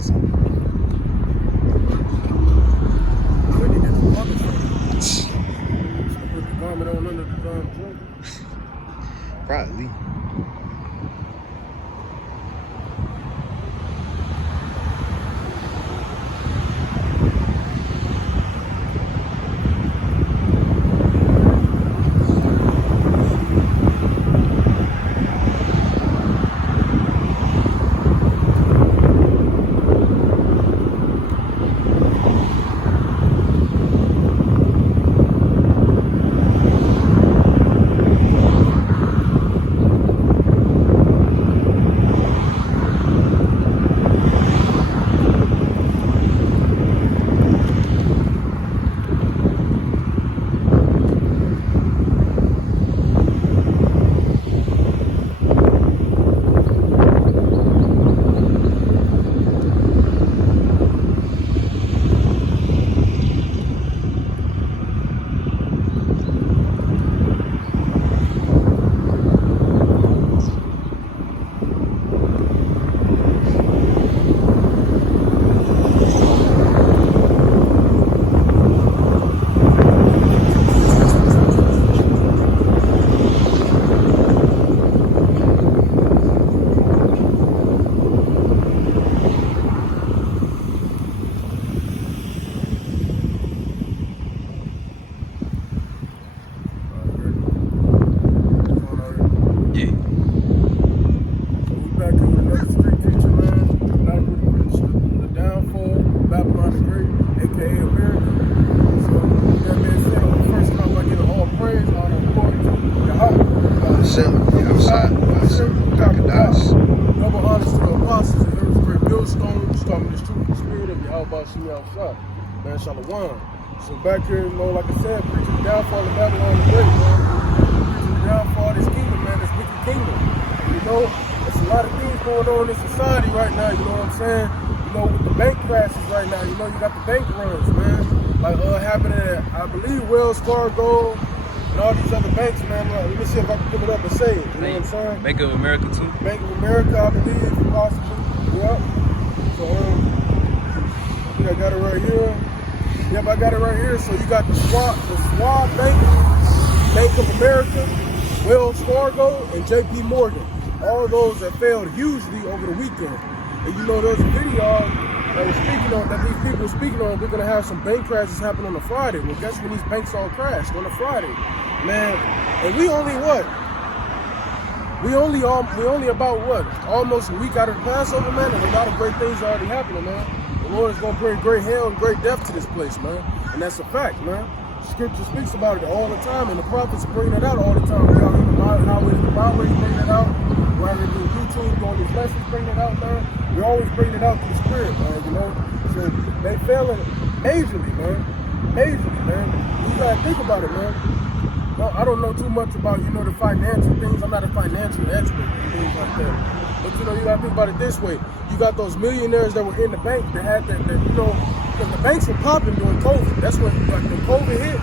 That's all. When you get the motherfucker. Put the vomit on under the drink. Probably. Man, Shalom. So back here, you know, like I said, preaching the downfall of Babylon the Great, man. Preaching the downfall of this kingdom, man, this wicked kingdom. You know, there's a lot of things going on in society right now, you know what I'm saying? You know, with the bank crashes right now, you know, you got the bank runs, man. Like happening at, I believe, Wells Fargo and all these other banks, man. Like, let me see if I can pull it up and say it, you know what I'm saying? Bank of America, too. Bank of America, I believe, possibly. Yep. So, I got it right here. Yep, I got it right here. So you got the Schwab Bank, Bank of America, Wells Fargo, and JP Morgan. All of those that failed hugely over the weekend. And you know, there's a video that was speaking on, that these people were speaking on, they're gonna have some bank crashes happen on a Friday. Well, guess when these banks all crashed? On a Friday. Man, and we only what? We only about what? Almost a week out of the Passover, man, and a lot of great things are already happening, man. The Lord is going to bring great hell and great death to this place, man. And that's a fact, man. Scripture speaks about it all the time, and the prophets bring it out all the time. We out here in the highways, the byways, bring it out. We're out here doing YouTube, doing these lessons, bring it out, man. We always bring it out through the Spirit, man, you know. So they failing majorly, man. Majorly, man. You got to think about it, man. No, I don't know too much about, you know, the financial things. I'm not a financial expert and things like that. But, you know, you got to think about it this way. You got those millionaires that were in the bank that had that you know, because the banks were popping during COVID. That's when, like, when COVID hit,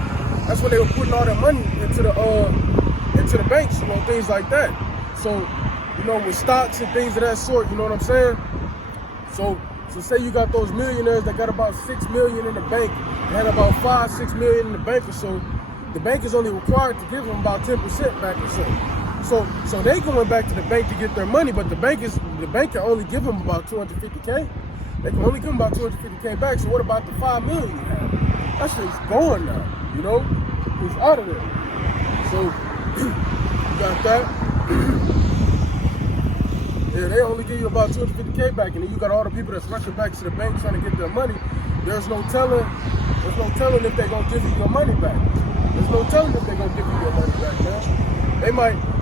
that's when they were putting all their money into the banks, you know, things like that. So, you know, with stocks and things of that sort, you know what I'm saying? So say you got those millionaires that got about 6 million in the bank, they had about 5-6 million in the bank or so. The bank is only required to give them about 10% back or so. So they going back to the bank to get their money, but the bank can only give them about 250K. They can only give them about 250K back. So what about the 5 million you have? That shit's going now, you know? It's out of there. So you got that. Yeah, they only give you about 250K back, and then you got all the people that's rushing back to the bank trying to get their money. There's no telling if they're gonna give you your money back. There's no telling if they're gonna give you your money back, man.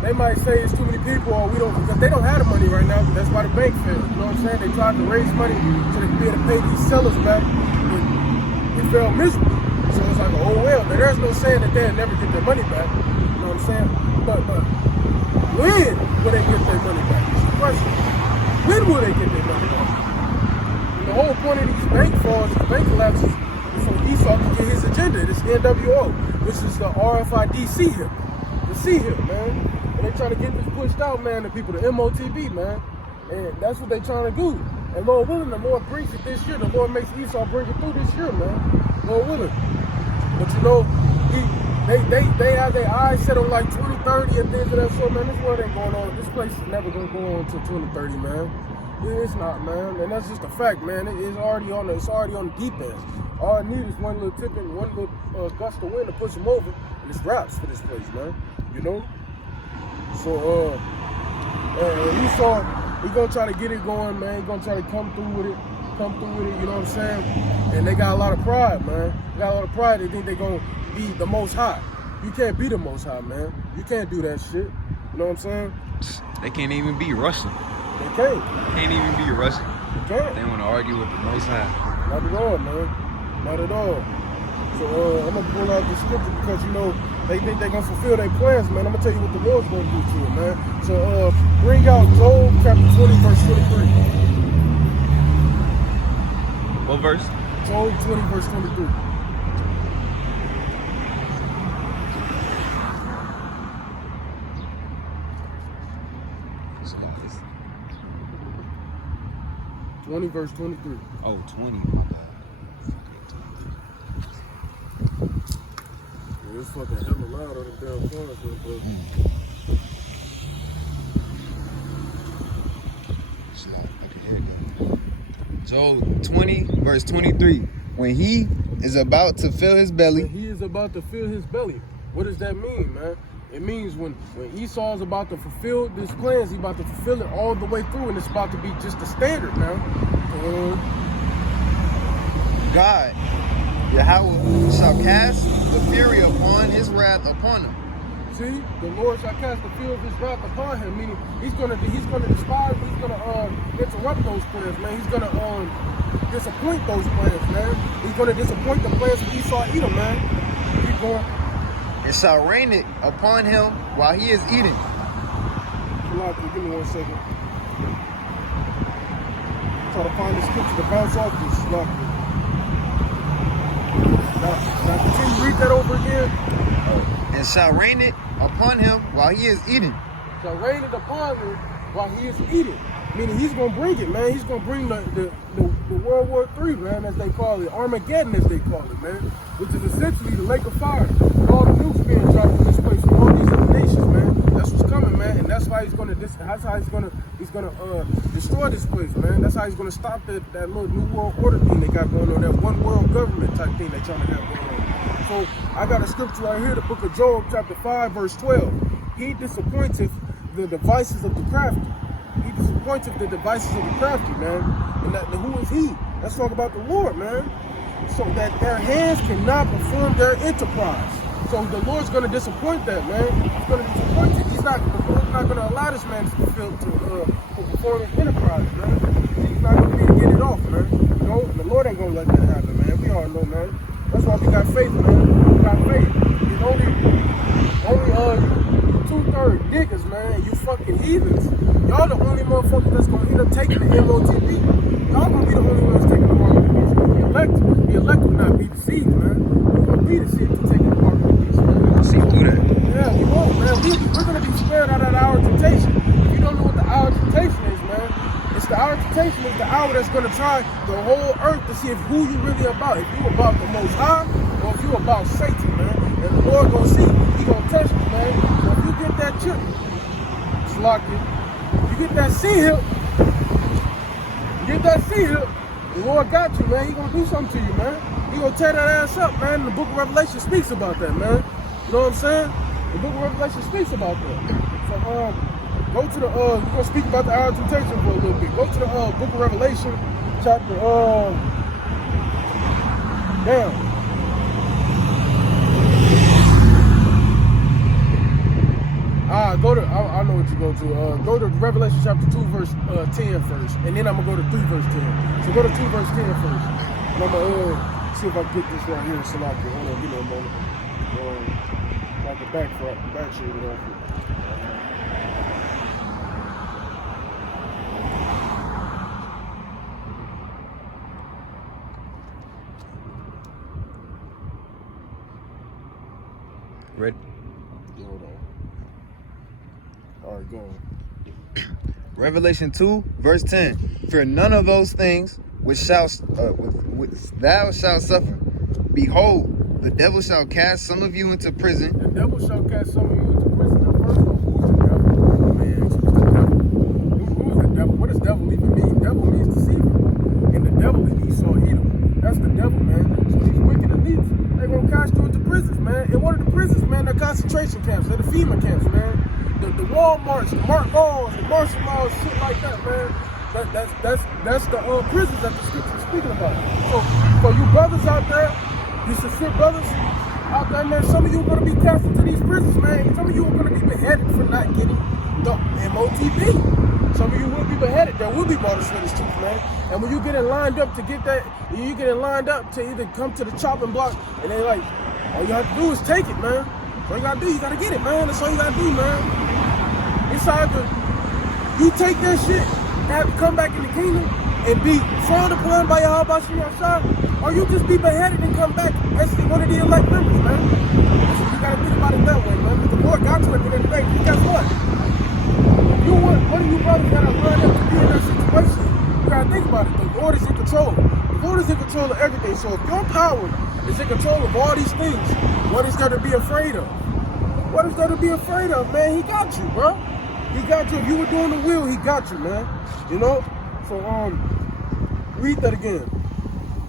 They might say it's too many people, or we don't, because they don't have the money right now. That's why the bank failed. You know what I'm saying? They tried to raise money so they could be able to pay these sellers back, but it failed miserably. So it's like, oh well, but there's no saying that they'll never get their money back. You know what I'm saying? But when will they get their money back? That's the question. When will they get their money back? And the whole point of these bank frauds, the bank collapses, is so Esau can get his agenda, this NWO, which is the RFID C-Hip. The C-Hip, man. And they trying to get this pushed out, man, to people, the MOTB, man. And that's what they trying to do. And Lord willing, the Lord brings it this year. The Lord makes Esau bring it through this year, man. Lord willing. But you know, they have their eyes set on like 2030 and things of that sort, man. This world ain't going on. This place is never gonna go on until 2030, man. It's not, man. And that's just a fact, man. It's already on the deep end. All it needs is one little tip and one little gust of wind to push them over, and it's wraps for this place, man. You know? So Esau, he gonna try to get it going, man. He gonna try to come through with it, you know what I'm saying? And they got a lot of pride, man. They got a lot of pride. They think they gonna be the most high. You can't be the most high, man. You can't do that shit. You know what I'm saying? They can't even be Russian. They can't. Can't even be Russian. They can't. They want to argue with the most high. Not at all, man. Not at all. So I'm gonna pull out the scripture because you know they think they're gonna fulfill their plans, man. I'm gonna tell you what the Lord's gonna do to it, man. So bring out Job chapter 20, verse 23. What verse? Job 20, verse 23. It's 20, verse 23. Oh, 20. My bad. Yeah, it's fucking hella loud on the damn corners, bro. It's loud. I can hear that. Job 20, verse 23. When he is about to fill his belly. When he is about to fill his belly. What does that mean, man? It means when Esau is about to fulfill his plans, he's about to fulfill it all the way through, and it's about to be just the standard, man. God, Yahweh, shall cast the fury upon his wrath upon him. See, the Lord shall cast the fury of his wrath upon him, meaning he's gonna despise, he's gonna interrupt those plans, man. He's gonna disappoint those plans, man. He's gonna disappoint the plans of Esau Edom, man. Keep going. And shall rain it upon him while he is eating. Give me 1 second. Try to find the scripture to bounce off this. Now continue to read that over again. And shall rain it upon him while he is eating. Shall rain it upon him while he is eating. Meaning he's gonna bring it, man. He's gonna bring the World War III, man, as they call it, Armageddon, as they call it, man, which is essentially the lake of fire. And all the nukes being dropped in this place from all these other nations, man. That's what's coming, man, and that's why he's gonna destroy this place, man. That's how he's gonna stop that little new world order thing they got going on, that one world government type thing they trying to have going on. So I got a scripture right here, the book of Job, chapter 5, verse 12. He disappointeth the devices of the crafty. He disappointed the devices of the crafty, man. And who is he? Let's talk about the Lord, man. So that their hands cannot perform their enterprise. So the Lord's going to disappoint that, man. He's going to disappoint it. The Lord's not going to allow this man to perform his enterprise, man. He's not going to be able to get it off, man. You know, and the Lord ain't going to let that happen, man. We all know, man. That's why we got faith, man. We got faith. It's only 2/3 niggas, man. You fucking heathens. Y'all the only motherfuckers that's gonna end up taking the MOTB. Y'all gonna be the only ones taking the mark of the beast. The elect will not be deceived, man. We're gonna be deceived to take the mark of the beast, man. See through that. Yeah, we won't, man. We're gonna be spared out of the hour of temptation. If you don't know what the hour of temptation is, man, it's the hour of temptation is the hour that's gonna try the whole earth to see if who you really about. If you about the Most High or if you about Satan, man. And the Lord gonna see. He gonna test you, man. So if you get that chip, it's locked in. You get that C-hip, the Lord got you, man. He gonna do something to you, man. He gonna tear that ass up, man. The book of Revelation speaks about that, man. You know what I'm saying? The book of Revelation speaks about that. So, go to the, we're gonna speak about the hour of temptation for a little bit. Go to the book of Revelation, chapter, I know what you go to. Go to Revelation chapter 2, verse 10 first. And then I'm going to go to 3, verse 10. So go to 2, verse 10 first. And I'm going to see if I can get this right here in Salakia. Hold on, give me a moment. Like the back shade it off here. Ready? Yeah, hold on. All right, go on. Revelation 2, verse 10. Fear none of those things which thou shalt suffer. Behold, the devil shall cast some of you into prison. The devil shall cast some of you into prison. The first one, who's the devil? Man, who's the devil? Who's the devil? What does devil even mean? Devil means deceiver. And the devil is Esau, Edom. That's the devil, man. So these wicked elites, they're going to cast you into prisons, man. And what are the prisons, man? They're concentration camps. They're the FEMA camps, man. The Walmarts, the Mark Laws, the martial laws, shit like that, man. That's the prisons that the scripture is speaking about. So for you brothers out there, you sincere brothers out there, man, some of you are going to be cast into these prisons, man. Some of you are going to be beheaded for not getting the MOTP. Some of you will be beheaded. There will be martyrs for this truth, man. And when you get in lined up to get that, you get in lined up to either come to the chopping block, and they like, all you have to do is take it, man. That's all you got to do. You got to get it, man. That's all you got to do, man. It's either you take that shit and have to come back in the kingdom and be frowned upon by Yahweh Shai, or you just be beheaded and come back as one of the elect members, man. You gotta think about it that way, man. But the Lord got you at the end of the day. Guess what? You want one of you brothers that are lined up to be in that situation. You gotta think about it. The Lord is in control. The Lord is in control of everything. So if your power is in control of all these things, what is there to be afraid of? What is there to be afraid of, man? He got you, bro. He got you. If you were doing the will, he got you, man. You know? So read that again.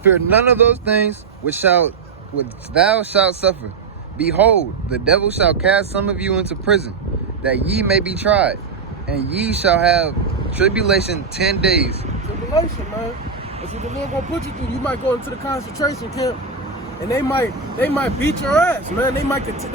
Fear none of those things which thou shalt suffer. Behold, the devil shall cast some of you into prison, that ye may be tried, and ye shall have tribulation 10 days. Tribulation, man. That's what the Lord gonna put you through. You might go into the concentration camp, and they might beat your ass, man. They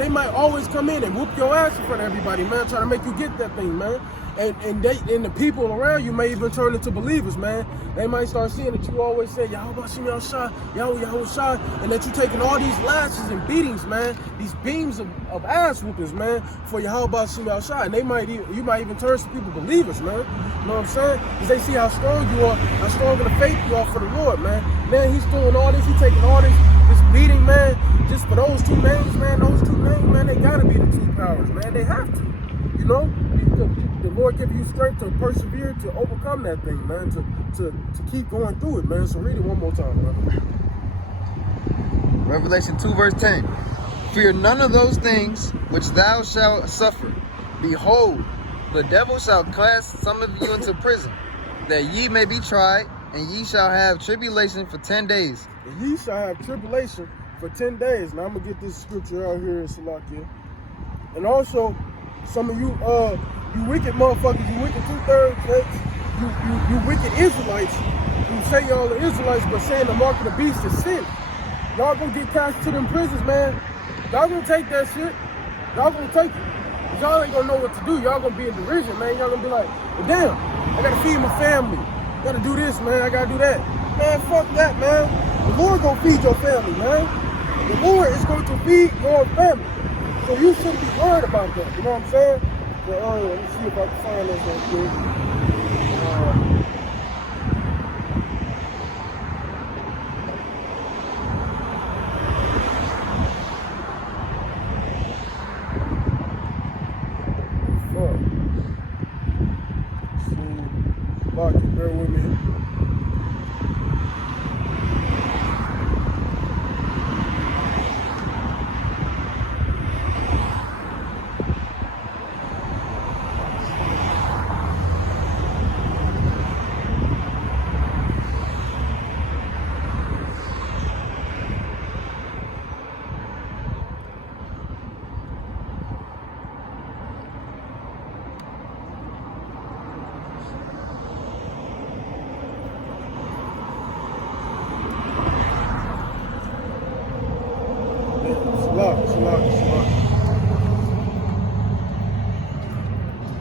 might always come in and whoop your ass in front of everybody, man, trying to make you get that thing, man. And the people around you may even turn into believers, man. They might start seeing that you always say, Yahweh Shai, Yahweh Shai, and that you're taking all these lashes and beatings, man, these beams of ass whoopings, man, for Yahweh Shai. And you might even turn some people believers, man. You know what I'm saying? Because they see how strong you are, how strong in the faith you are for the Lord, man. Man, he's doing all this, he's taking all this beating, man, just for those two names, man. Those two names, man, they gotta be the two powers, man. They have to. You know, the Lord give you strength to persevere, to overcome that thing, man, to keep going through it, man. So read it one more time, man. Revelation 2 verse 10. Fear none of those things which thou shalt suffer. Behold, the devil shall cast some of you into prison, that ye may be tried, and ye shall have tribulation for 10 days. And ye shall have tribulation for 10 days. Now I'm going to get this scripture out here in Salakia. And also, some of you, you wicked motherfuckers, you wicked two-thirds, you wicked Israelites, who say y'all are Israelites, but saying the mark of the beast is sin. Y'all gonna get cast to them prisons, man. Y'all gonna take that shit. Y'all gonna take it. Y'all ain't gonna know what to do. Y'all gonna be in derision, man. Y'all gonna be like, well, damn, I gotta feed my family. I gotta do this, man. I gotta do that. Man, fuck that, man. The Lord gonna feed your family, man. The Lord is going to feed your family. So you shouldn't be worried about that. You know what I'm saying? But let me see if I can find this real quick. Lock it, bear with me.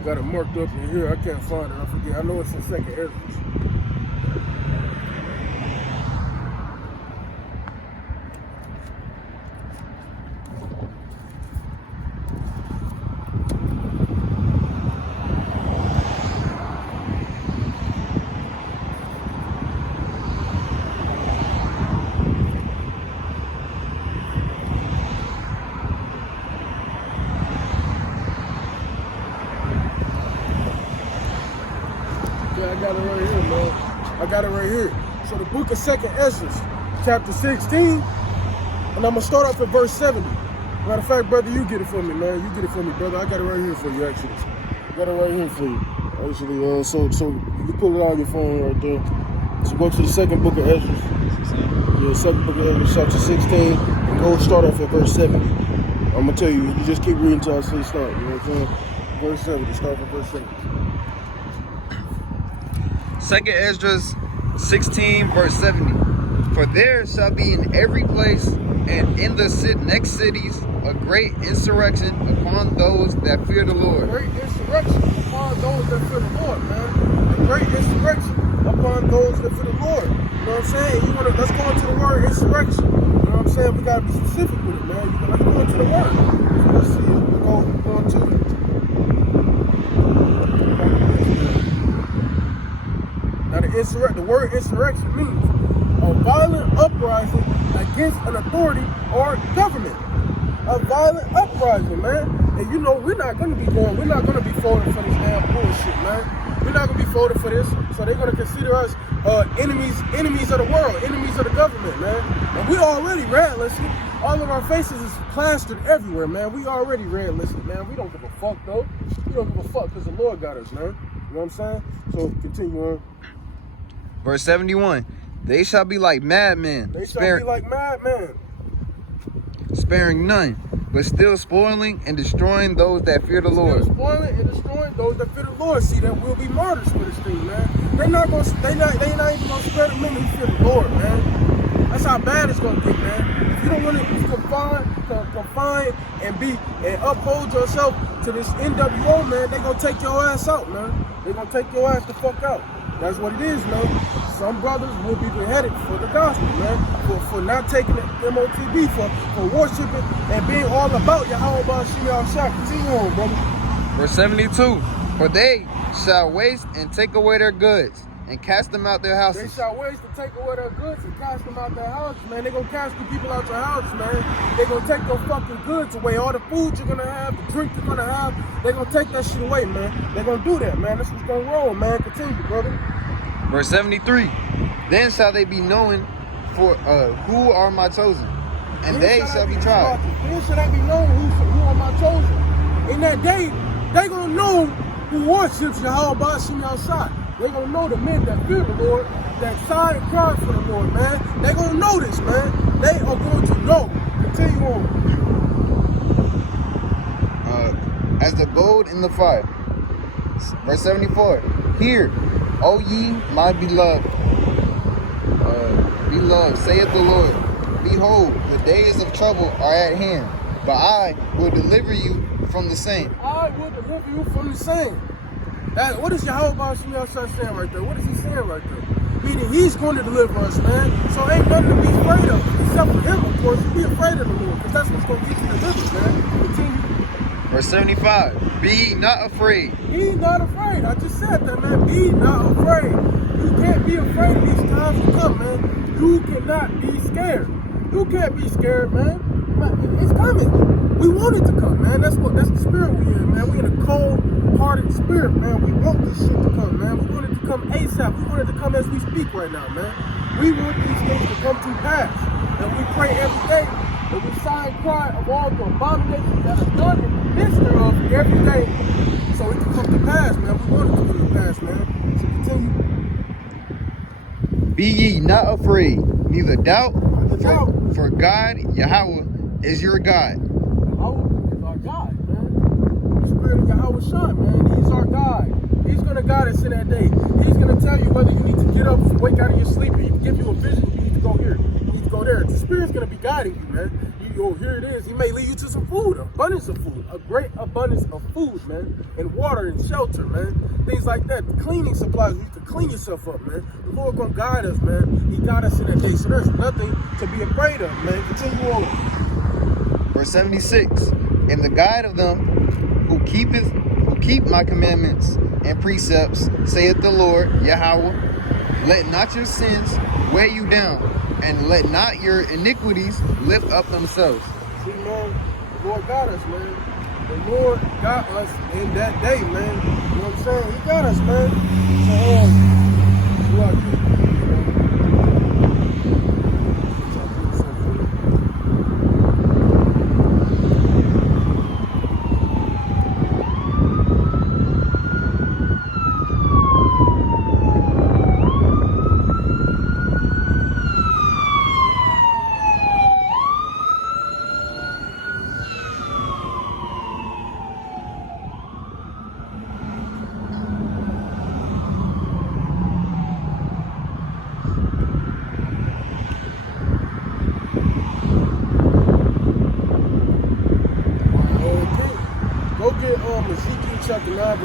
Got it marked up in here. I can't find it. I forget. I know it's in second Ezra. I got it right here, man. I got it right here. So the book of 2nd Esau, chapter 16, and I'm going to start off at verse 70. Matter of fact, brother, you get it for me, man. You get it for me, brother. I got it right here for you, actually. I got it right here for you. Actually, so you pull it out on your phone right there. So go to the second book of Esau. Yeah, second book of Esau, chapter 16. And go start off at verse 70. I'm going to tell you, you just keep reading until I say start. You know what I'm saying? Verse 70. Start from verse 70. 2nd Esdras 16, verse 70. For there shall be in every place and in the next cities a great insurrection upon those that fear the Lord. Great insurrection upon those that fear the Lord, man. A great insurrection upon those that fear the Lord. You know what I'm saying? Let's go into the word insurrection. You know what I'm saying? We gotta be specific with it, man. Let's go into the word. So let's see. We'll go into it. Now the word insurrection means a violent uprising against an authority or government. A violent uprising, man. And you know, we're not gonna be folded for this damn bullshit, man. We're not gonna be folded for this. So they're gonna consider us enemies of the world, enemies of the government, man. And we already red listed. All of our faces is plastered everywhere, man. We already red listed, man. We don't give a fuck though. We don't give a fuck because the Lord got us, man. You know what I'm saying? So continue on. Verse 71. They shall be like madmen. Sparing none, but still spoiling and destroying those that fear the Lord. Spoiling and destroying those that fear the Lord. See, that will be martyrs for this thing, man. They not even gonna spare the men who fear the Lord, man. That's how bad it's gonna get, man. If you don't want to confine and uphold yourself to this NWO, man, they gonna take your ass out, man. They gonna take your ass the fuck out. That's what it is, man. Some brothers will be beheaded for the gospel, man. For not taking the MOTB, for worshiping and being all about Yahweh Bashim Al-Shah. Continue on, brother. Verse 72. For they shall waste and take away their goods and cast them out their houses. They shall waste and take away their goods and cast them out their houses, man. They're going to cast the people out your houses, man. They're going to take your fucking goods away. All the food you're going to have, the drink you're going to have, they're going to take that shit away, man. They're going to do that, man. That's what's going to roll, man. Continue, brother. Verse 73. Then shall they be known for who are my chosen, and they shall be tried. Then shall they be known who are my chosen. In that day, they going to know who worships Yahweh Bashim Al-Shah. They're going to know the men that fear the Lord, that sigh and cry for the Lord, man. They're going to know this, man. They are going to know. Continue on. As the gold in the fire. Verse 74. Hear, O ye my beloved, saith the Lord. Behold, the days of trouble are at hand, but I will deliver you from the same. I will deliver you from the same. What is Yahweh Bashim Al-Shah saying right there? What is he saying right there? Meaning he's going to deliver us, man. So ain't nothing to be afraid of, except for him, of course. Be afraid of the Lord, because that's what's going to get you delivered, man. Continue. Verse 75. Be not afraid. Be not afraid. I just said that, man. Be not afraid. You can't be afraid of these times to come, man. You cannot be scared. You can't be scared, man. It's coming. We want it to come, man. That's the spirit we in, man. We in a cold-hearted spirit, man. We want this shit to come, man. We want it to come ASAP. We want it to come as we speak right now, man. We want these things to come to pass. And we pray every day. And we sigh and cry of all the abominations that are done in the midst thereof every day. So it can come to pass, man. We want it to come to pass, man. So continue. Be ye not afraid, neither doubt, for God, Yahweh, is your God. Yahweh is our God, man. The spirit of Yahweh shine, man. He's our God. He's going to guide us in that day. He's going to tell you whether you need to get up, wake out of your sleep, and he can give you a vision. You need to go here. You need to go there. The spirit's going to be guiding you, man. Here it is. He may lead you to some food, abundance of food, a great abundance of food, man, and water and shelter, man. Things like that. The cleaning supplies, you can clean yourself up, man. The Lord gonna guide us, man. He got us in that day, so there's nothing to be afraid of, man. Continue on. Verse 76. And the guide of them who keep my commandments and precepts, saith the Lord, Yahweh, let not your sins weigh you down, and let not your iniquities lift up themselves. See, man, the Lord got us, man. The Lord got us in that day, man. You know what I'm saying? He got us, man. So,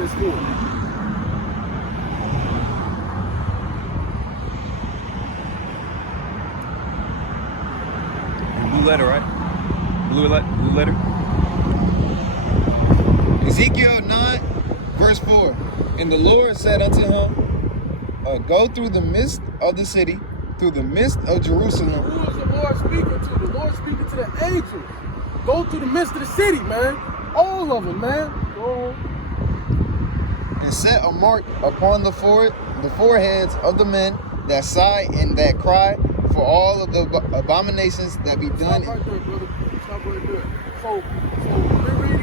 verse 4. Blue letter, right? Blue letter. Ezekiel 9, verse 4. And the Lord said unto him, go through the midst of the city, through the midst of Jerusalem. Who is the Lord speaking to? The Lord speaking to the angels. Go through the midst of the city, man. All of them, man. Go on. And set a mark upon the foreheads of the men that sigh and that cry for all of the abominations that be done. Stop right there, brother. Stop right there. So reread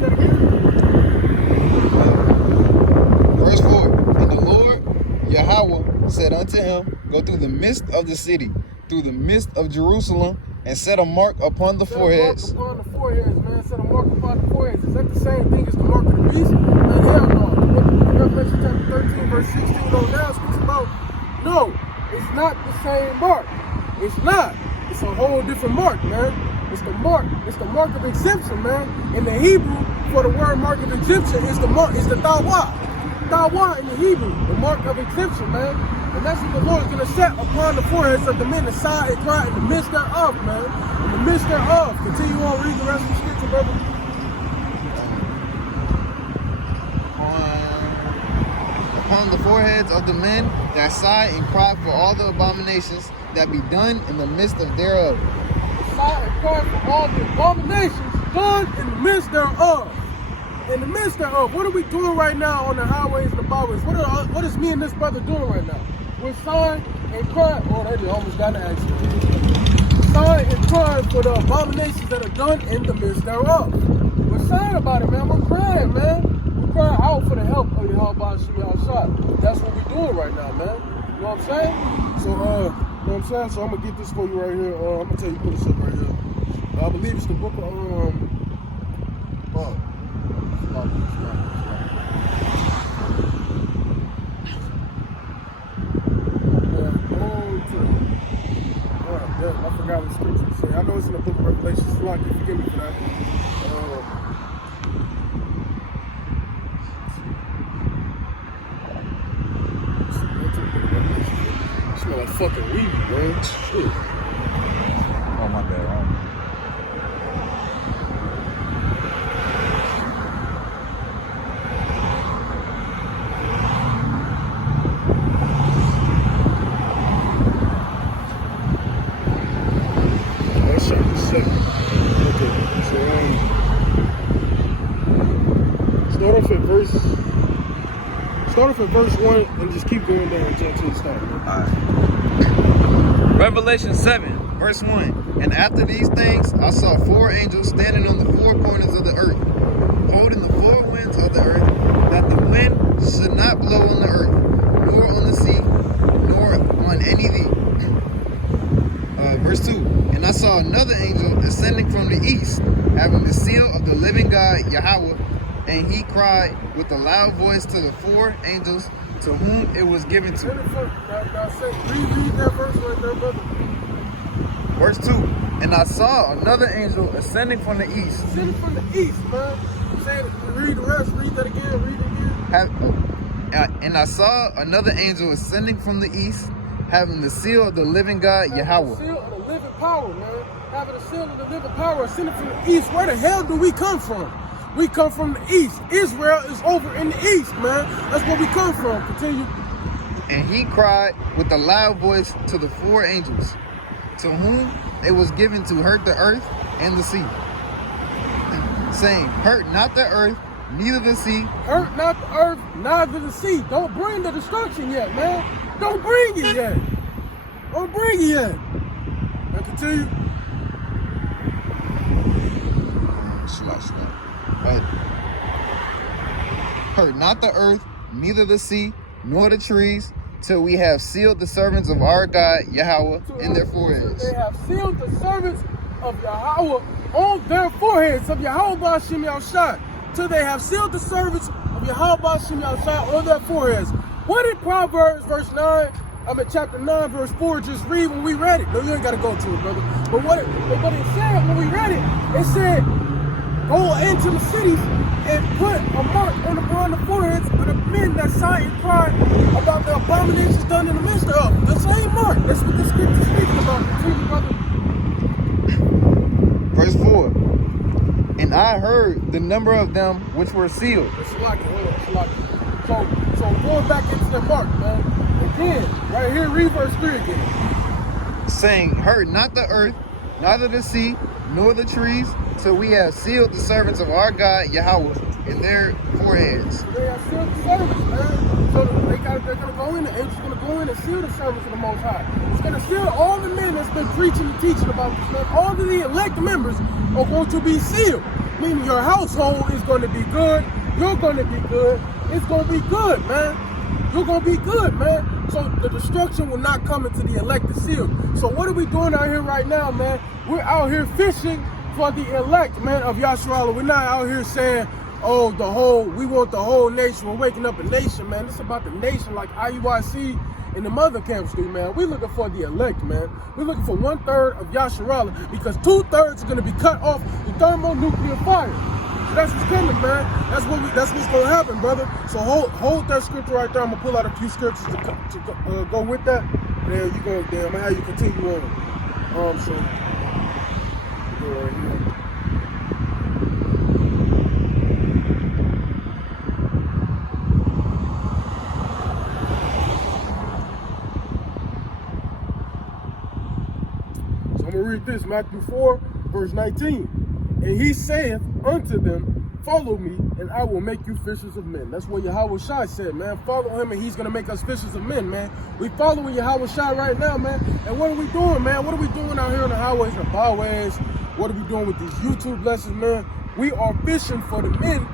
that again. Verse 4. And the Lord Yahweh said unto him, go through the midst of the city, through the midst of Jerusalem, and set a mark upon the foreheads. Set a mark upon the foreheads, man. Set a mark upon the foreheads. Is that the same thing as the mark of the beast? Man, hell no. Revelation chapter 13, verse 16 on down speaks about, no, it's not the same mark. It's not. It's a whole different mark, man. It's the mark of exemption, man. In the Hebrew, for the word mark of exemption is the tawah. Tawah in the Hebrew, the mark of exemption, man. And that's what the Lord is going to set upon the foreheads of the men that sigh and cry in the midst thereof, man. In the midst thereof. Continue on, read the rest of the scripture, brother. Upon the foreheads of the men that sigh and cry for all the abominations that be done in the midst of thereof. Sigh and cry for all the abominations done in the midst thereof. In the midst thereof. What are we doing right now on the highways and the byways? What is me and this brother doing right now? We're sighing and crying. Oh, they almost got an accident. Sighing and crying for the abominations that are done in the midst thereof. We're sighing about it, man. We're crying, man. We're crying out for the help of Yahweh outside. That's what we're doing right now, man. You know what I'm saying? So, you know what I'm saying? So I'm gonna get this for you right here. I'm gonna tell you, put this up right here. I believe it's the book of I forgot what scripture say. I know it's in the book of Revelation. So I can forgive me for that. I smell like fucking weed, man. Shit. Oh, my bad. Wrong. Start off at verse 1 and just keep going down until you start. Alright. Revelation 7, verse 1. And after these things I saw 4 angels standing on the 4 corners of the earth, holding the 4 winds of the earth, that the wind should not blow on the earth, nor on the sea, nor on any thing. Verse 2. And I saw another angel ascending from the east, having the seal of the living God Yahweh, and he cried with a loud voice to the 4 angels to whom it was given to. Now say, read that verse right there, brother. Verse 2. And I saw another angel ascending from the east. Ascending from the east, man. Say it, read the rest, read that again, read it again. And I saw another angel ascending from the east, having the seal of the living God Yahweh. The seal of the living power, man. Having the seal of the living power ascending from the east. Where the hell do we come from? We come from the east. Israel is over in the east, man. That's where we come from. Continue. And he cried with a loud voice to the 4 angels, to whom it was given to hurt the earth and the sea, saying, hurt not the earth, neither the sea. Hurt not the earth, neither the sea. Don't bring the destruction yet, man. Don't bring it yet. Don't bring it yet. Now continue. But hurt not the earth, neither the sea, nor the trees, till we have sealed the servants of our God Yahweh in their foreheads. They have sealed the servants of Yahweh on their foreheads, of Yahweh Ba'Shem Yahushua, till they have sealed the servants of Yahweh Ba'Shem Yahushua on their foreheads. What did Proverbs chapter 9, verse 4 just read when we read it? No, you ain't got to go to it, brother. But what it said when we read it, it said, go into the cities and put a mark on the foreheads of the men that sigh and cry about the abominations done in the midst of. The same mark. That's what the scripture speaks about. Continue, brother. Verse 4. And I heard the number of them which were sealed. It's like it. Hold on. It's like it. So going back into the mark, man. Again, right here, read verse 3 again. Saying, heard not the earth, neither the sea, nor the trees, till we have sealed the servants of our God Yahweh in their foreheads. They have sealed the servants, man. So they're going to go in, the angel's going to go in and seal the servants of the Most High. It's going to seal all the men that's been preaching and teaching about this, man. All of the elect members are going to be sealed. Meaning your household is going to be good. You're going to be good. It's going to be good, man. You're going to be good, man. So the destruction will not come into the elected seal. So what are we doing out here right now, man? We're out here fishing for the elect, man, of Yasharallah. We're not out here saying, oh, we want the whole nation. We're waking up a nation, man. It's about the nation like IUIC and the mother camps do, man. We're looking for the elect, man. We're looking for 1/3 of Yasharallah because 2/3 are going to be cut off the thermonuclear fire. So that's what's coming, man. That's what's going to happen, brother. So hold that scripture right there. I'm going to pull out a few scriptures to go with that. There you go. There, I'm going to have you continue on. So go right here. So I'm going to read this, Matthew 4, verse 19. And he saith unto them, follow me, and I will make you fishers of men. That's what Yahweh Shai said, man. Follow him, and he's going to make us fishers of men, man. We following Yahweh Shai right now, man. And what are we doing, man? What are we doing out here on the highways and byways? What are we doing with these YouTube lessons, man? We are fishing for the men,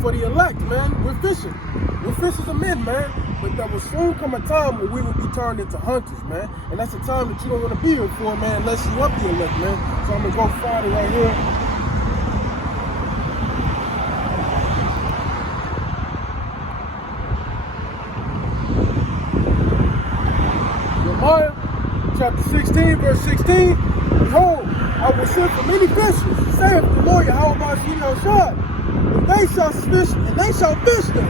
for the elect, man. We're fishing. We're fishers of men, man. But there will soon come a time when we will be turned into hunters, man. And that's a time that you don't want to be here for, man, unless you up the elect, man. So I'm going to go find it right here. Chapter 16, verse 16. Behold, I will send for many fishers, saith the Lord Yahweh Shai, and they shall fish them.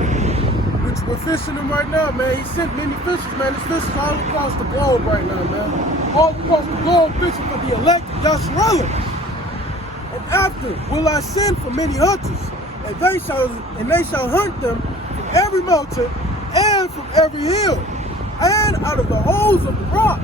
Which we're fishing them right now, man. He sent many fishers, man. There's fishers all across the globe right now, man. All across the globe fishing for the elect of Yasharallah. And after will I send for many hunters, and they shall hunt them from every mountain and from every hill, and out of the holes of the rocks.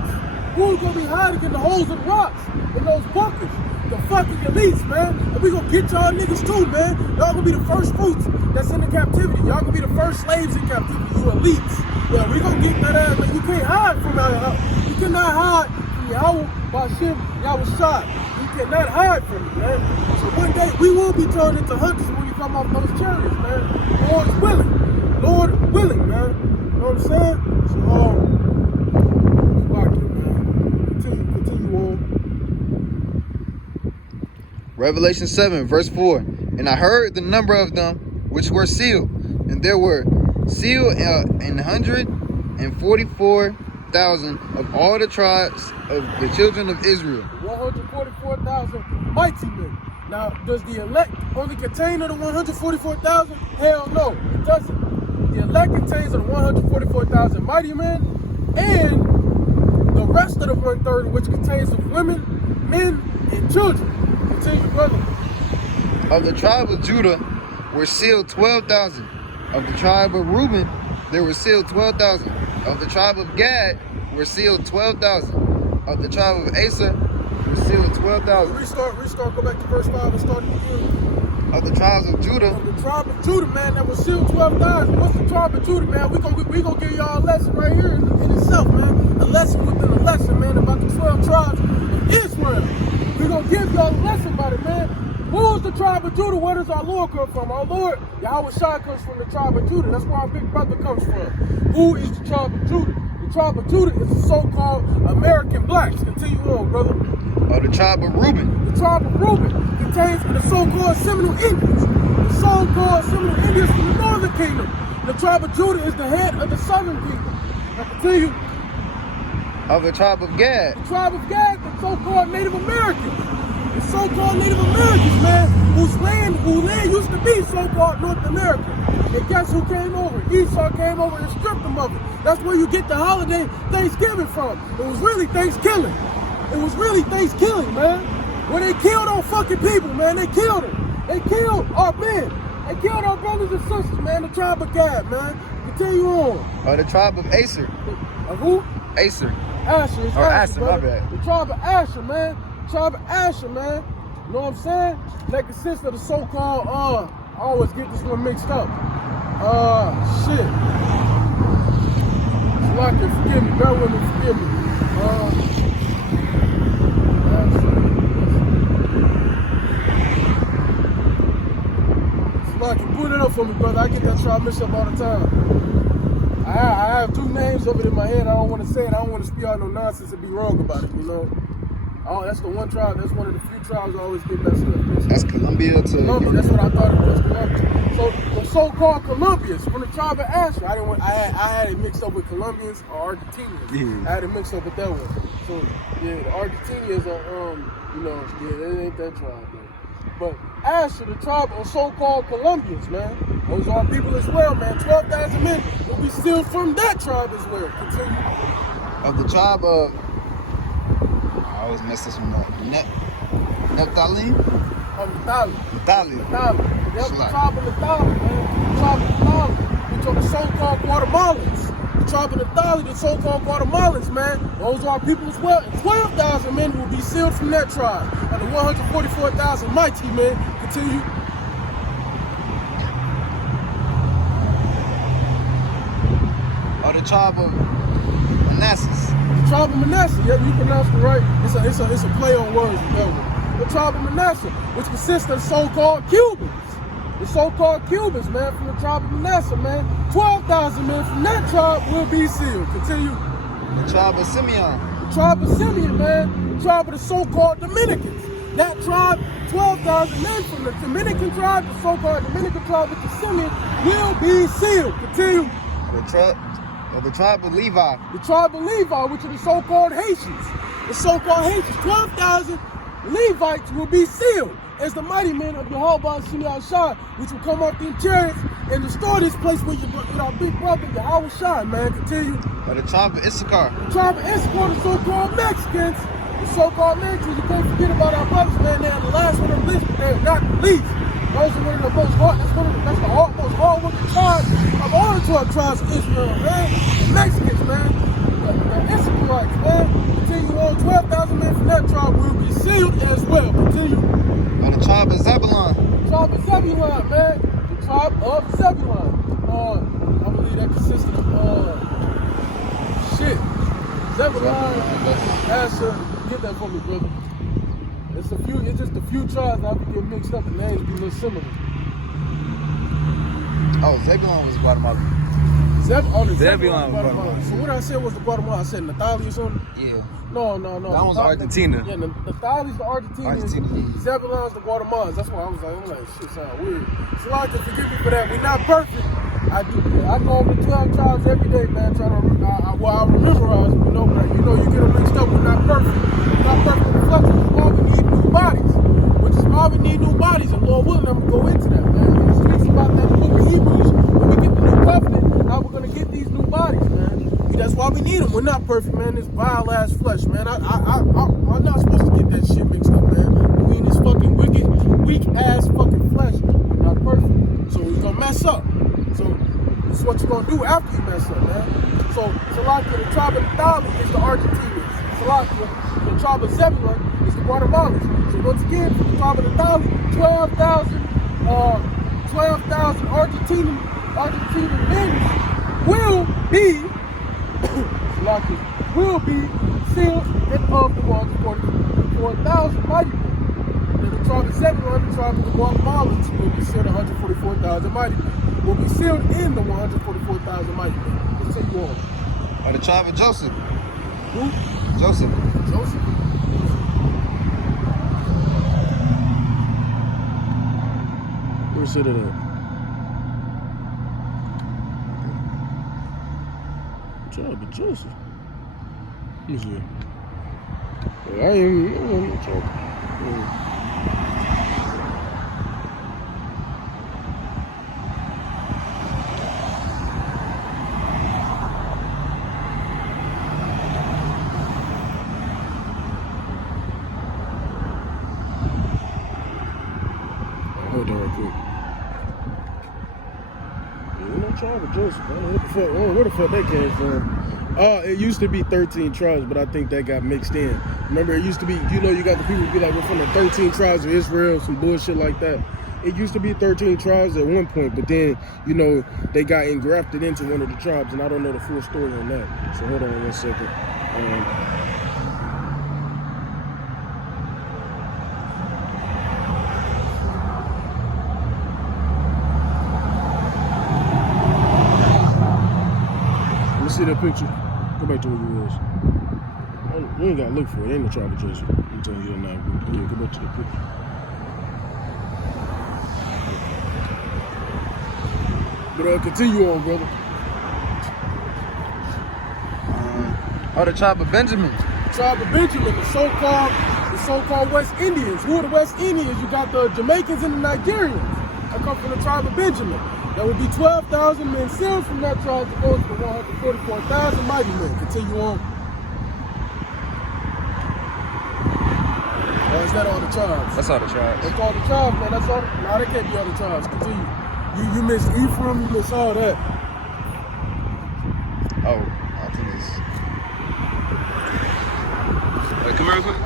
Who's gonna be hiding in the holes of the rocks, in those bunkers? The fucking elites, man. And we gonna get y'all niggas too, man. Y'all gonna be the first fruits that's in the captivity. Y'all gonna be the first slaves in captivity, you elites. Yeah, we gonna get that ass, man. You can't hide from that. You cannot hide from Yahweh, Bashim, Yahweh Shai. You cannot hide from it, man. So one day we will be turned into hunters when we come off those chariots, man. Lord is willing. Lord willing, man. You know what I'm saying? So, continue on. Revelation 7, verse 4. And I heard the number of them which were sealed, and there were sealed 144,000 of all the tribes of the children of Israel. 144,000 mighty men. Now, does the elect only contain of the 144,000? Hell no, it doesn't. The elect contains of the 144,000 mighty men, and the rest of the 1/3, which contains of women, men, and children. Continue, brother. Of the tribe of Judah were sealed 12,000. Of the tribe of Reuben, there were sealed 12,000. Of the tribe of Gad were sealed 12,000. Of the tribe of Esau were sealed 12,000. Restart, go back to verse 5 and start again. Of the tribes of Judah. Of the tribe of Judah, man, that was sealed 12,000. What's the tribe of Judah, man? We gonna give y'all a lesson right here in itself, man. A lesson within a lesson, man, about the 12 tribes of Israel. We gonna give y'all a lesson about it, man. Who is the tribe of Judah? Where does our Lord come from? Our Lord, Yahweh Shai, comes from the tribe of Judah. That's where our big brother comes from. Who is the tribe of Judah? The tribe of Judah is the so-called American blacks. Continue on, brother. Of the tribe of Reuben. The tribe of Reuben contains the so-called Seminole Indians. The so-called Seminole Indians from the northern kingdom. The tribe of Judah is the head of the southern kingdom. I continue. Of the tribe of Gad. The tribe of Gad, the so-called Native Americans. the so-called Native Americans, man, whose land used to be so-called North America. And guess who came over? Esau came over and stripped them of it. That's where you get the holiday Thanksgiving from. It was really Thanksgiving. It was really Thanksgiving, man. Where they killed our fucking people, man. They killed them. They killed our men. They killed our brothers and sisters, man. The tribe of Gad, man. Continue on. Oh, the tribe of Aser. Of who? Aser. Asher. It's Or Asher, my brother. bad. The tribe of Asher, man. The tribe of Asher, man. You know what I'm saying? That consists of the so-called, I always get this one mixed up. Shit. So I can forgive me. Bear with me, forgive me. So I can put it up for me, brother. I get that tribe mixed up all the time. I have two names of it in my head. I don't want to say it. I don't want to speak out no nonsense and be wrong about it, you know? Oh, that's the one tribe. That's one of the few tribes I always get messed up. That's Columbia to... Columbia, that's what I thought it was, Columbia. So the so-called Colombians from the tribe of Asher. I had it mixed up with Colombians or Argentinians. Yeah. I had it mixed up with that one. So yeah, the Argentinians are it ain't that tribe, man. But Asher, the tribe of so-called Colombians, man. Those are people as well, man. 12,000 men will be still from that tribe as well. Continue. Of the tribe of... I always mess this one up. Nephtali? Natali. Nephtali. Yep, the Shalak. tribe of Natali, man. The tribe of Natali, which are the so-called Guatemalans. The tribe of Natali, the so-called Guatemalans, man. Those are people as well. And 12,000 men will be sealed from that tribe. And the 144,000 mighty men continue. Or the tribe of Manassas. The tribe of Manasseh, yep, you pronounced it right. It's a play on words with that one. The tribe of Manasseh, which consists of so-called Cubans. The so-called Cubans, man, from the tribe of Manasseh, man. 12,000 men from that tribe will be sealed. Continue. The tribe of Simeon. The tribe of Simeon, man. The tribe of the so-called Dominicans. That tribe, 12,000 men from the Dominican tribe, the so-called Dominican tribe with the Simeon, will be sealed. Continue. The tribe of Levi. The tribe of Levi, which are the so-called Haitians. The so-called Haitians, 12,000 Levites will be sealed as the mighty men of Yahweh Shai Shai, which will come out in chariots and destroy this place with our big brother Yahweh Shai, man. Continue. Or the tribe of Issachar. The tribe of Issachar, the so-called Mexicans. The so-called Mexicans, you can't forget about our brothers, man. They're the last one on the list, but they're not the least. Those are one of the most most hard-working tribes of all the 12 tribes of Israel, man. The Mexicans, man. The Issacharites, man. Continue on. 12,000 men from that tribe will be sealed as well. Continue. Or the tribe of Zebulon. The tribe of Zebulon, man. The tribe of Zebulon. I believe that consisted of Zebulon, Asher. Get that for me, brother. It's just a few tribes that be getting mixed up and names be a little similar. Oh, Zebulon was Guatemala. Zebulon was Guatemala. So what I said was the Guatemala. I said Natali or something? Yeah. No. That one's Argentina. Yeah, Natali's the Argentinians. Yeah. Zebulon's the Guatemalans. That's why I'm like, shit sound weird. So I can forgive me for that. We're not perfect. I go over the 12 tribes every day, man, trying to, I memorize, but you get them mixed up. We're not perfect. We're not perfect reflections. Why we need new bodies, which is why we need new bodies. And Lord willing, I'm going to go into that, man. It speaks about that in the book of Hebrews. When we get the new covenant, how we're going to get these new bodies, man. That's why we need them. We're not perfect, man. This vile ass flesh, man. I'm not supposed to get that shit mixed up, man. We in this fucking wicked, weak ass fucking flesh. We're not perfect. So we're going to mess up. So this is what you're going to do after you mess up, man. So Salakia, the tribe of Natali is the Argentinians. Salakia, the tribe of Zebulon is the Guatemalans. So once again, from the tribe of Natali, 12,000 Argentinian men will be sealed and of the 144,000 mighty men. And the tribe of Zebulon, the tribe of the Guatemalans, will be sealed 144,000 mighty men. Will be sealed in the 144,000 mighty men. Continue on. Or the tribe of Joseph. Who? Joseph. Joseph. Where's it at? Tribe of Joseph. Let me see. I ain't talking. Hold on real quick. Yeah, no tribe of Joseph. I don't know where the fuck that came from. It used to be 13 tribes, but I think that got mixed in. Remember, it used to be, you know, you got the people who be like, we're from the 13 tribes of Israel, some bullshit like that. It used to be 13 tribes at one point, but then, you know, they got engrafted into one of the tribes, and I don't know the full story on that. So hold on one second. Let me see that picture. Go back to where you was. You ain't gotta look for it. Ain't no tribe of Joseph. I'm telling you that now. Yeah, go back to the picture. But continue on, brother. The tribe of Benjamin. Tribe of Benjamin, the so-called West Indians. Who are the West Indians? You got the Jamaicans and the Nigerians. That come from the tribe of Benjamin. There will be 12,000 men sealed from that tribe to go to the 144,000 mighty men. Continue on. Or is that all the tribes? That's all the tribes. That's all the tribes, man. That's all. Nah, there can't be other tribes. Continue. You miss Ephraim, you miss all that. Oh, after this. Come here real quick.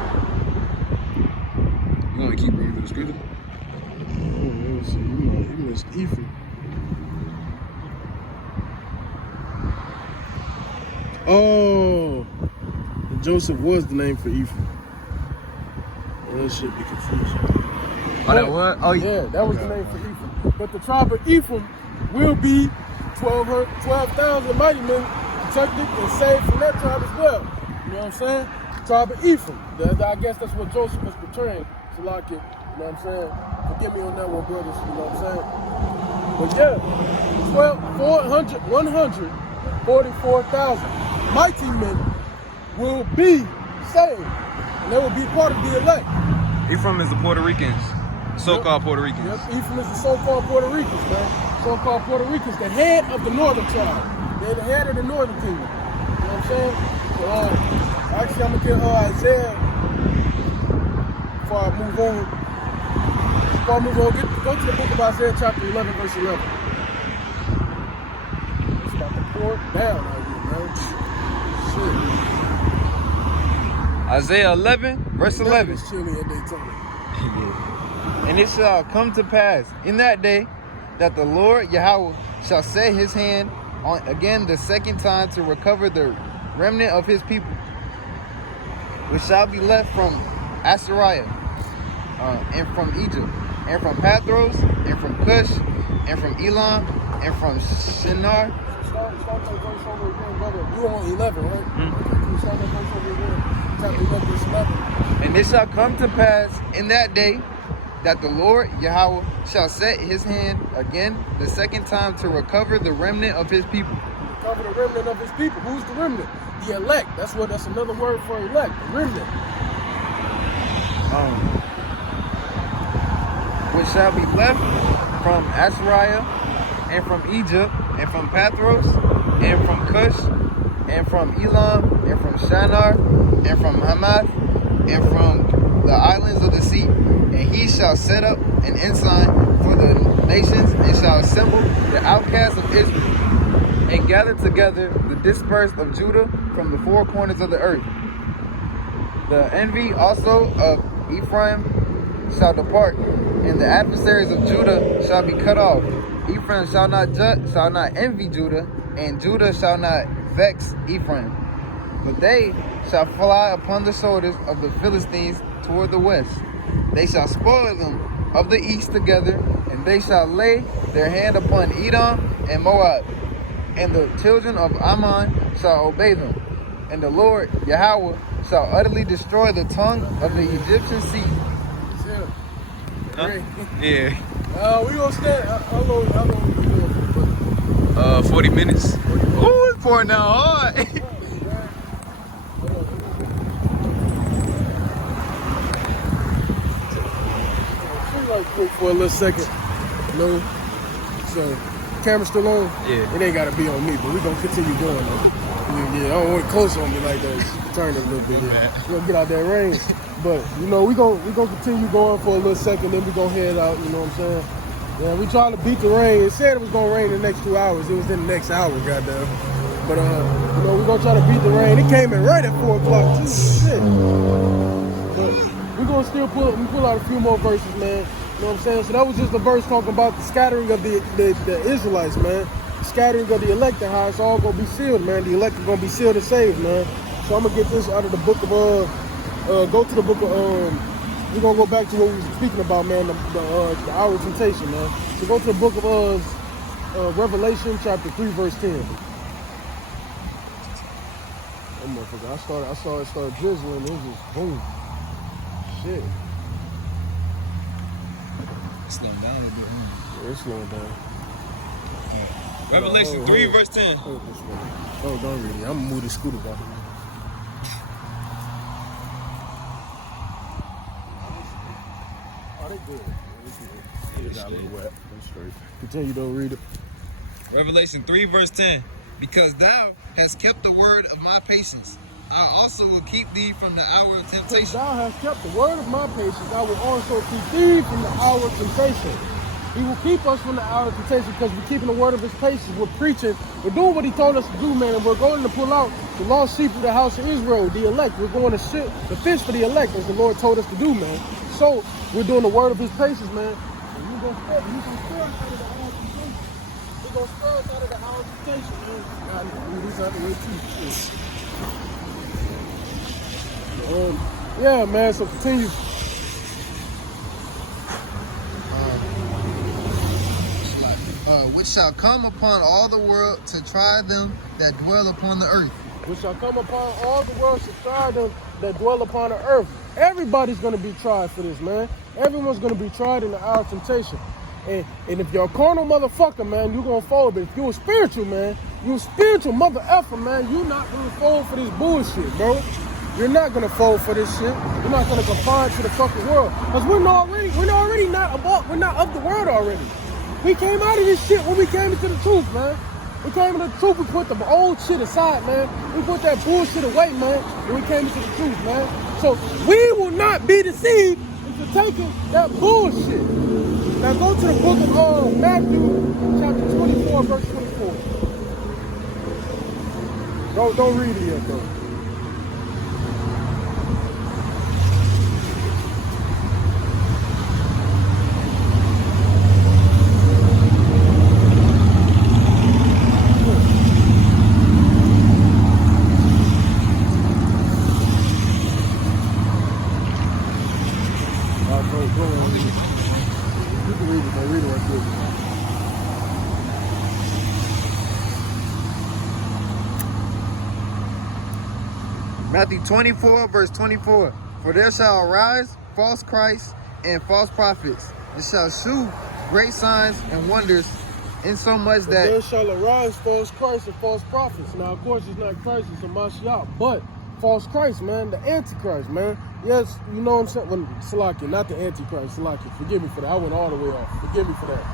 You want to keep reading the scripture? Let me see. You missed Ephraim. Oh, Joseph was the name for Ephraim. That should be confusing. Oh, that what? Oh, yeah, that was the name for Ephraim. But the tribe of Ephraim will be 12,000 mighty men protected and saved from that tribe as well. You know what I'm saying? Tribe of Ephraim. I guess that's what Joseph was portraying. So like it, you know what I'm saying? Forgive me on that one, brothers. You know what I'm saying? But yeah, 144,000 mighty men will be saved, and they will be part of the elect. Ephraim is the Puerto Ricans, so-called Puerto Ricans. Yep, Ephraim is the so-called Puerto Ricans, man. So-called Puerto Ricans, the head of the northern tribe. They're the head of the northern kingdom. You know what I'm saying? So, actually, I'm gonna get Isaiah before I move on. Go to the book of Isaiah, chapter 11, verse 11. It's about to pour down out here, man. Shit. Isaiah 11, verse 11. It's chilly at Daytona. Yeah. And it shall come to pass in that day that the Lord Yahweh shall set his hand on again the second time to recover the remnant of his people, which shall be left from Assyria, and from Egypt, and from Pathros, and from Cush, and from Elam, and from Shinar. Start that verse over again, brother. You on 11, right? Mm-hmm. Start that verse over again. Chapter 11, verse 11. And it shall come to pass in that day that the Lord Yahweh shall set his hand again the second time to recover the remnant of his people. Recover the remnant of his people. Who's the remnant? The elect. That's another word for elect. The remnant. Which shall be left from Assyria, and from Egypt, and from Pathros, and from Cush, and from Elam, and from Shinar, and from Hamath, and from the islands of the sea. And he shall set up an ensign for the nations, and shall assemble the outcasts of Israel, and gather together the dispersed of Judah from the four corners of the earth. The envy also of Ephraim shall depart, and the adversaries of Judah shall be cut off. Ephraim shall not envy Judah, and Judah shall not vex Ephraim. But they shall fly upon the shoulders of the Philistines toward the west. They shall spoil them of the east together, and they shall lay their hand upon Edom and Moab. And the children of Ammon shall obey them. And the Lord Yahweh shall utterly destroy the tongue of the Egyptian sea. Great. Yeah. We gonna stand. How long we doing? 40 minutes. Ooh, it's pouring down hard. quick for a little second. No. So, camera still on? Yeah. It ain't gotta be on me, but we gonna continue going though. Yeah, I don't want it close on me like that. Just turn it a little bit. Yeah. We gonna get out that range. But you know, we gonna continue going for a little second, then we gonna head out, you know what I'm saying? Yeah, we trying to beat the rain. It said it was gonna rain in the next 2 hours. It was in the next hour, goddamn. But you know, we gonna try to beat the rain. It came in right at 4 o'clock too. Shit. But we gonna still pull out a few more verses, man. You know what I'm saying? So that was just a verse talking about the scattering of the Israelites, man. The scattering of the elect and how it's all gonna be sealed, man. The elect are gonna be sealed and saved, man. So I'm gonna get this out of the book of go to the book of we're gonna go back to what we were speaking about, man, the hour of temptation, man. So go to the book of Revelation chapter 3, verse 10. That motherfucker, I saw it start drizzling, it was just boom. Shit. It's slowing down a bit, huh? Yeah, it's slowing down. Revelation 3, verse 10. Oh, don't read it. I'm gonna move this scooter back. Oh, they good. It got a little wet. That's straight. Continue, don't read it. Revelation 3, verse 10. Because thou hast kept the word of my patience, I also will keep thee from the hour of Because temptation. thou hast kept the word of my patience, I will also keep thee from the hour of temptation. He will keep us from the hour of temptation because we're keeping the word of his patience. We're preaching. We're doing what he told us to do, man. And we're going to pull out the lost sheep of the house of Israel, the elect. We're going to fish for the elect, as the Lord told us to do, man. So we're doing the word of his patience, man. And you're going to spur us out of the hour of temptation. We're going to spur us out of the hour of temptation, man. God, these out the way too. Yeah, man. So continue. Which shall come upon all the world to try them that dwell upon the earth. Which shall come upon all the world to try them that dwell upon the earth. Everybody's going to be tried for this, man. Everyone's going to be tried in the hour of temptation. And if you're a carnal motherfucker, man, you're going to fold. But if you're a spiritual, man, you're a spiritual mother effer, man, you're not going to fold for this bullshit, bro. You're not going to fold for this shit. You're not going to conform to the fucking world. Because we're not of the world already. We came out of this shit when we came into the truth, man. We came into the truth, we put the old shit aside, man. We put that bullshit away, man, when we came into the truth, man. So we will not be deceived into taking that bullshit. Now go to the book of Matthew, chapter 24, verse 24. Don't read it yet, though. Matthew 24, verse 24. For there shall arise false Christs and false prophets, and shall shew great signs and wonders, insomuch that there shall arise false Christs and false prophets. Now, of course, it's not Christ, it's a Mashiach, but false Christ, man, the Antichrist, man. Yes, you know what I'm saying? Well, Salakia, not the Antichrist, Salakia. Forgive me for that. I went all the way off. Forgive me for that.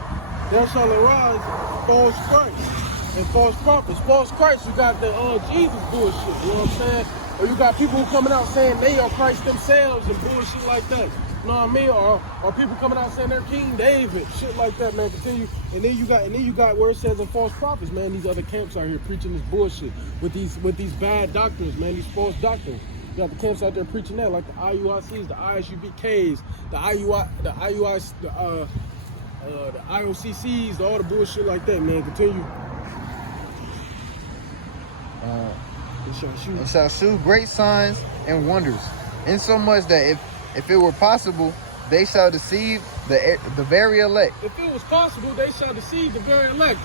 There shall arise false Christs and false prophets. False Christ, you got the Jesus bullshit, you know what I'm saying? Or you got people who coming out saying they are Christ themselves and bullshit like that. You know what I mean? Or people coming out saying they're King David, shit like that, man. Continue. And then you got where it says in false prophets, man. These other camps out here preaching this bullshit with these bad doctrines, man. These false doctrines. You got the camps out there preaching that, like the IUICs, the ISUBKs, the IOCCs, all the bullshit like that, man. Continue. and shall shew great signs and wonders, insomuch that if it were possible, they shall deceive the very elect. If it was possible, they shall deceive the very elect.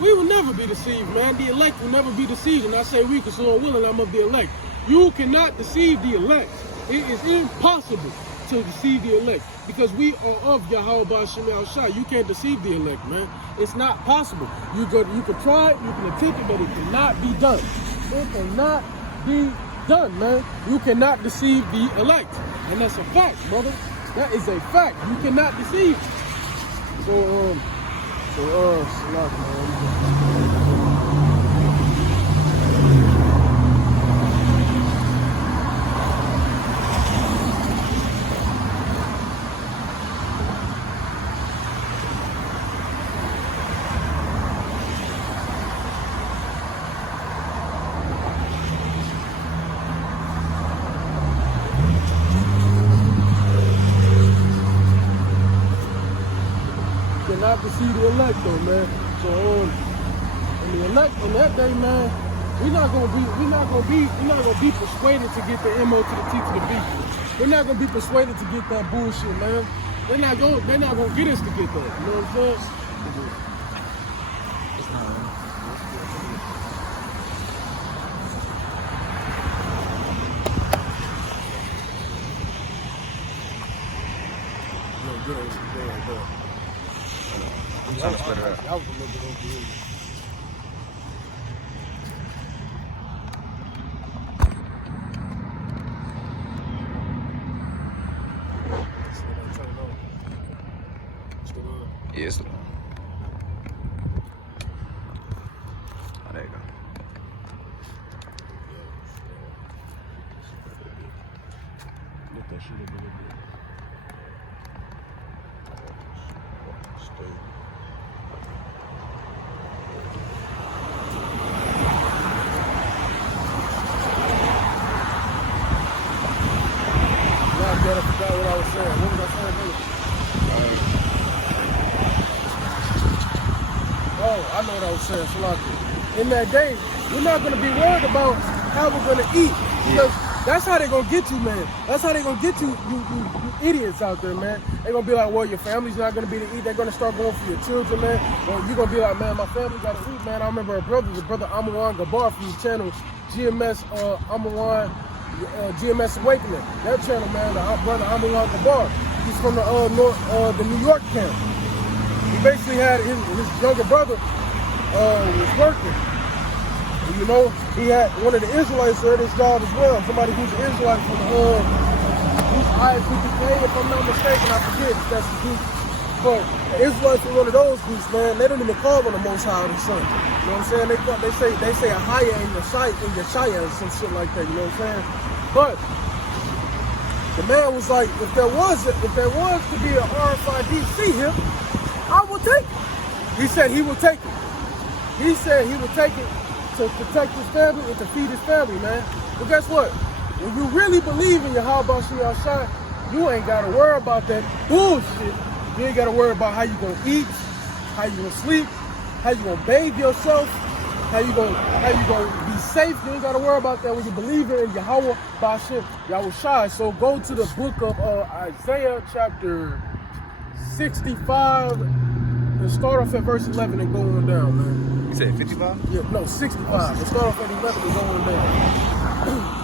We will never be deceived, man. The elect will never be deceived. And I say we, because so willing, I'm of the elect. You cannot deceive the elect. It is impossible to deceive the elect, because we are of Yahweh B'Shem Yahushua. You can't deceive the elect, man. It's not possible. You can try it, you can attempt it, but it cannot be done. It cannot be done, man. You cannot deceive the elect. And that's a fact, brother. That is a fact. You cannot deceive. So Salak, man. Cannot deceive the elect though, man. So and the elect in that day, man, we're not gonna be persuaded to get the MO to the T to the B. We're not gonna be persuaded to get that bullshit, man. They're not gonna get us to get that. You know what I'm saying? Good. I'm trying to split it up. I was a little bit over here. Yes. Oh, there you go. Lift that shit up a little bit. I forgot what I was saying. What was I saying, nigga? Oh, I know what I was saying, Salaki. In that day, we're not going to be worried about how we're going to eat. Because that's how they're going to get you, man. That's how they're going to get you idiots out there, man. They're going to be like, well, your family's not going to be to eat. They're going to start going for your children, man. Or you're going to be like, man, my family got to eat, man. I remember the brother Amawan Gabar from the channel, GMS Amawan. GMS Awakening, that channel, man, the brother Amalan Gabar. He's from the New York camp. He basically had his younger brother was working. And, you know, he had one of the Israelites at his job as well. Somebody who's an Israelite from who's ISBK, if I'm not mistaken, I forget if that's the group. But the Israelites were one of those groups, man. They don't even call on the Most High or the Son. You know what I'm saying? They say a higher in your Shia or some shit like that. You know what I'm saying? But the man was like, if there was to be an RFID here, I will take it. He said he would take it. He said he would take it to protect his family and to feed his family, man. But guess what? When you really believe in your Yahweh Shai Shai, you ain't gotta worry about that bullshit. You ain't gotta worry about how you gonna eat, how you gonna sleep, how you gonna bathe yourself, how you gonna be safe. You ain't gotta worry about that when you believe in Yahweh Bashim, Yahweh Shai. So go to the book of Isaiah chapter 65 and start off at verse 11 and go on down, man. You said 55? Yeah, no, 65. Let's start off at 11 and go on down.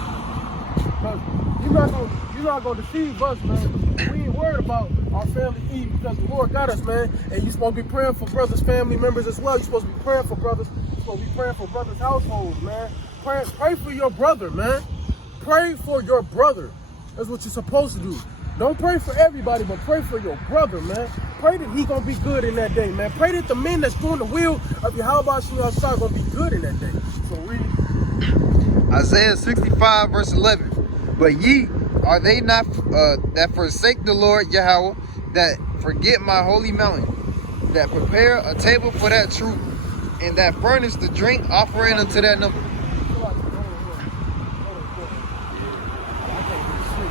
You're not gonna deceive us, man. We ain't worried about our family eating because the Lord got us, man. And you're supposed to be praying for brothers, family members as well. You're supposed to be praying for brothers. You're supposed to be praying for brothers' households, man. Pray for your brother, man. Pray for your brother. That's what you're supposed to do. Don't pray for everybody, but pray for your brother, man. Pray that he gonna be good in that day, man. Pray that the men that's doing the will of Yahweh Shai gonna be good in that day. So read Isaiah 65 verse 11. But ye, are they not that forsake the Lord Yahweh, that forget my holy mountain, that prepare a table for that troop, and that furnish the drink offering unto that number?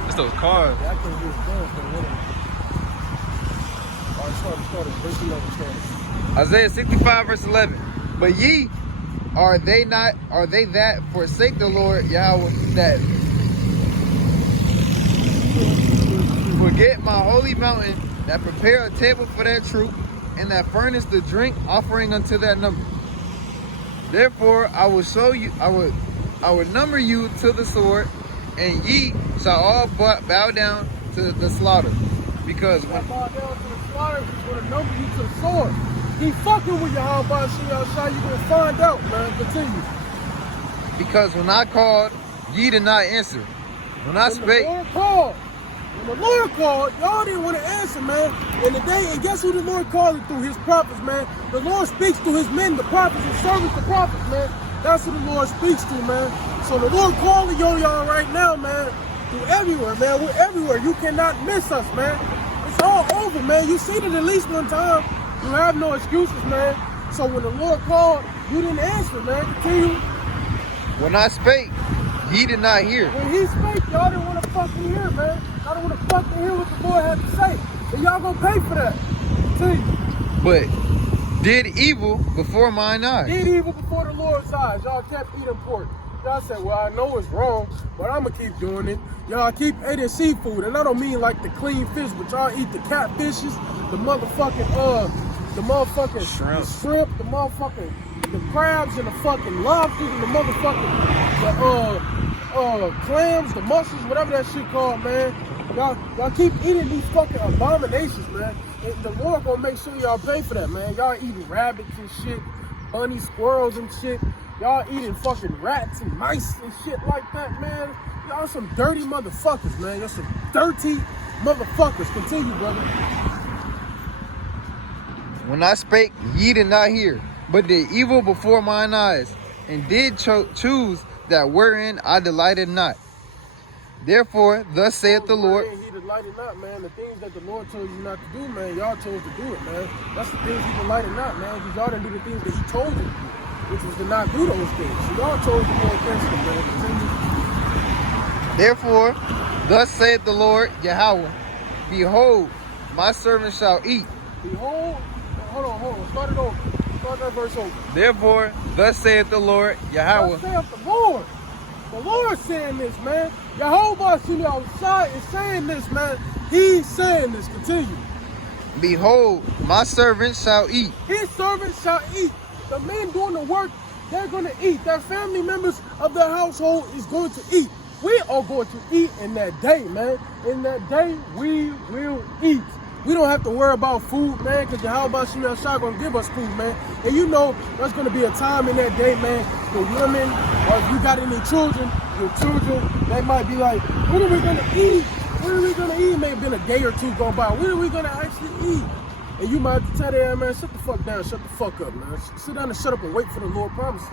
It's those cars. I can't hear it going. Isaiah 65 verse 11. But ye, are they that forsake the Lord Yahweh, that forget my holy mountain, that prepare a table for that troop, and that furnish the drink offering unto that number? Therefore I will show you, I would number you to the sword, and ye shall all bow down to the slaughter. Because when bow down to the slaughter, he's gonna number you to the sword. He fucking with Yahweh Shai, you gonna find out, man. Continue. Because when I called, ye did not answer. When I spake, the Lord called, When the Lord called, y'all didn't want to answer, man. And guess who the Lord called it through? His prophets, man. The Lord speaks to his men, the prophets, and servants, the prophets, man. That's who the Lord speaks to, man. So the Lord calling y'all right now, man, through everywhere, man. We're everywhere. You cannot miss us, man. It's all over, man. You seen it at least one time. You have no excuses, man. So when the Lord called, you didn't answer, man. Continue. When I spake, ye did not hear. When he spake, y'all didn't want to fucking hear, man. Y'all don't want to fucking hear what the Lord had to say. And y'all gonna pay for that. Continue. But did evil before mine eyes. Did evil before the Lord's eyes. Y'all kept eating pork. Y'all said, well, I know it's wrong, but I'm going to keep doing it. Y'all keep eating seafood, and I don't mean like the clean fish, but y'all eat the catfishes, the motherfucking shrimp, the crabs, and the fucking lobsters, and the motherfucking, clams, the mussels, whatever that shit called, man. Y'all keep eating these fucking abominations, man. And the Lord gonna make sure y'all pay for that, man. Y'all eating rabbits and shit, bunny, squirrels and shit. Y'all eating fucking rats and mice and shit like that, man. Y'all some dirty motherfuckers, man. Y'all some dirty motherfuckers. Continue, brother. When I spake, ye did not hear, but did evil before mine eyes, and did choose that wherein I delighted not. Therefore, thus saith the Lord. He delighted not, man. The things that the Lord told you not to do, man, y'all chose to do it, man. That's the things he delighted not, man, because y'all didn't do the things that he told you to do, which was to not do those things. So y'all chose to go against him, man. Continue. Therefore, thus saith the Lord Yahweh, behold, my servant shall eat. Behold, hold on. Start it over. Start that verse over. Therefore, thus saith the Lord Yahweh. Thus saith the Lord. The Lord's saying this, man. Yahweh is saying this, man. He's saying this. Continue. Behold, my servant shall eat. His servants shall eat. The men doing the work, they're going to eat. Their family members of their household is going to eat. We are going to eat in that day, man. In that day, we will eat. We don't have to worry about food, man, because Yahweh Shah going to give us food, man. And you know there's going to be a time in that day, man, the women, or if you got any children, your children, they might be like, what are we going to eat? What are we going to eat? It may have been a day or two go by. What are we going to actually eat? And you might have to tell them, man, shut the fuck down, shut the fuck up, man. Sit down and shut up and wait for the Lord's promises.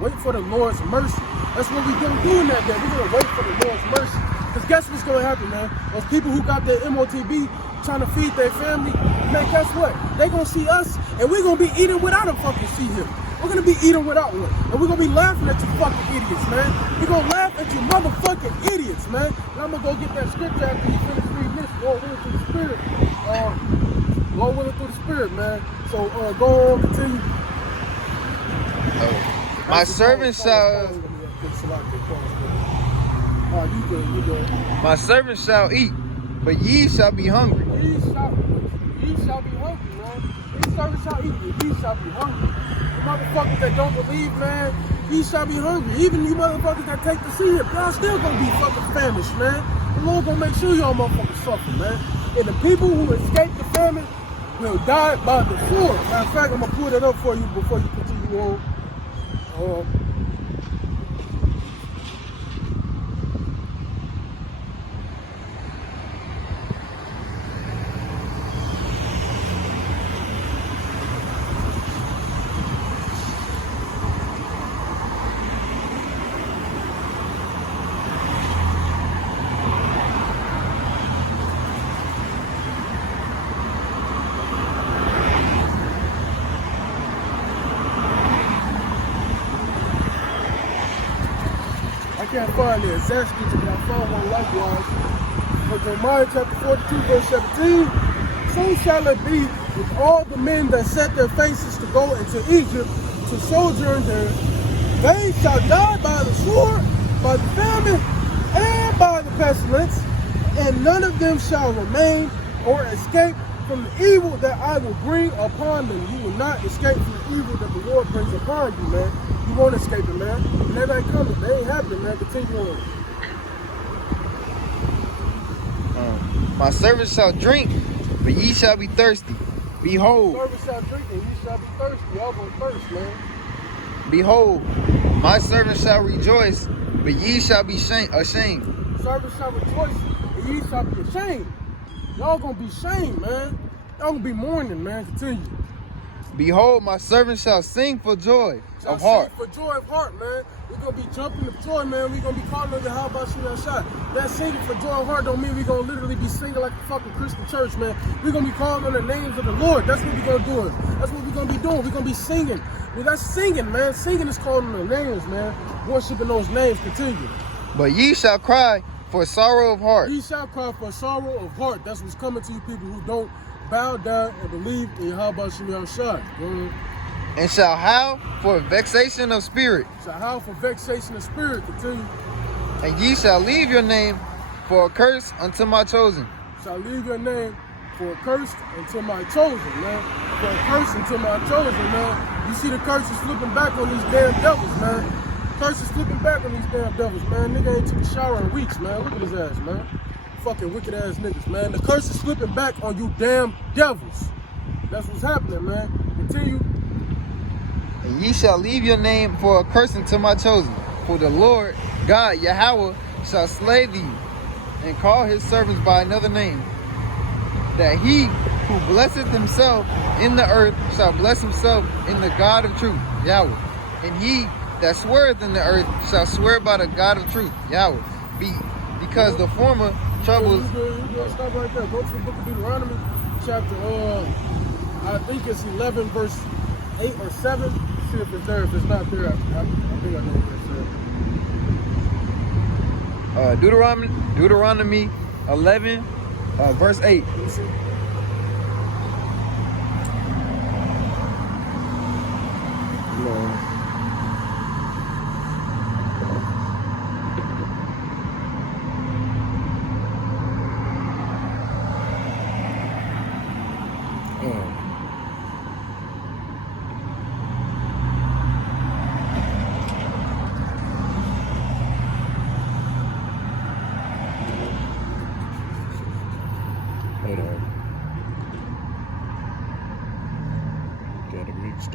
Wait for the Lord's mercy. That's what we're going to do in that day. We're going to wait for the Lord's mercy. Because guess what's going to happen, man? Those people who got their MOTB trying to feed their family, man, guess what? They're going to see us, and we're going to be eating without a fucking see him. We're going to be eating without one. And we're going to be laughing at you fucking idiots, man. We're going to laugh at you motherfucking idiots, man. And I'm going to go get that scripture after you finish reading this. Lord willing through the Spirit. Lord willing through the Spirit, man. So go on, continue. My servant shall... You good. My servant shall eat, but ye shall be hungry. Ye shall be hungry, man. These servants shall eat, but ye shall be hungry. The motherfuckers that don't believe, man, ye shall be hungry. Even you motherfuckers that take the seed, y'all still gonna be fucking famished, man. The Lord gonna make sure y'all motherfuckers suffer, man. And the people who escape the famine will die by the sword. Matter of fact, I'm gonna pull that up for you before you continue on. I can't find the exact scripture, but I found one likewise. For Jeremiah chapter 42, verse 17, so shall it be with all the men that set their faces to go into Egypt to sojourn there. They shall die by the sword, by the famine, and by the pestilence, and none of them shall remain or escape from the evil that I will bring upon them. You will not escape from the evil that the Lord brings upon you, man. You won't escape it, man. And that ain't coming. That ain't happening, man. Continue on. My servant shall drink, but ye shall be thirsty. Behold. Servant shall drink, and ye shall be thirsty. Y'all gonna thirst, man. Behold, my servant shall rejoice, but ye shall be ashamed. Servant shall rejoice, and ye shall be ashamed. Y'all gonna be ashamed, man. Y'all gonna be mourning, man. Continue. Behold, my servant shall sing for joy Shall of heart. sing for joy of heart, man. We're gonna be jumping of joy, man. We're gonna be calling on you, how about you shot? That singing for joy of heart don't mean we're gonna literally be singing like a fucking Christian church, man. We're gonna be calling on the names of the Lord. That's what we're gonna do. That's what we're gonna be doing. We're gonna be singing. Well, that's singing, man. Singing is calling on the names, man. Worshiping those names. Continue. But ye shall cry for sorrow of heart. Ye shall cry for sorrow of heart. That's what's coming to you people who don't bow down and believe in Yahweh Shem Shai. And shall howl for vexation of spirit. Shall howl for vexation of spirit. Continue. And ye shall leave your name for a curse unto my chosen. Shall leave your name for a curse unto my chosen, man. For a curse unto my chosen, man. You see the curse is flipping back on these damn devils, man. Curse is flipping back on these damn devils, man. Nigga ain't took a shower in weeks, man. Look at his ass, man. Fucking wicked ass niggas, man. The curse is flipping back on you damn devils. That's what's happening, man. Continue. And ye shall leave your name for a curse unto my chosen. For the Lord God Yahweh shall slay thee, and call his servants by another name. That he who blesseth himself in the earth shall bless himself in the God of truth, Yahweh. And he that sweareth in the earth shall swear by the God of truth, Yahweh. Because the former troubles. You stop right there. Go to the book of Deuteronomy, chapter, I think it's 11, verse 8 or 7. See if it's there. If it's not there, I think I know what it says. Deuteronomy 11, verse 8. Let me see. No. Hold on. Got it mixed up.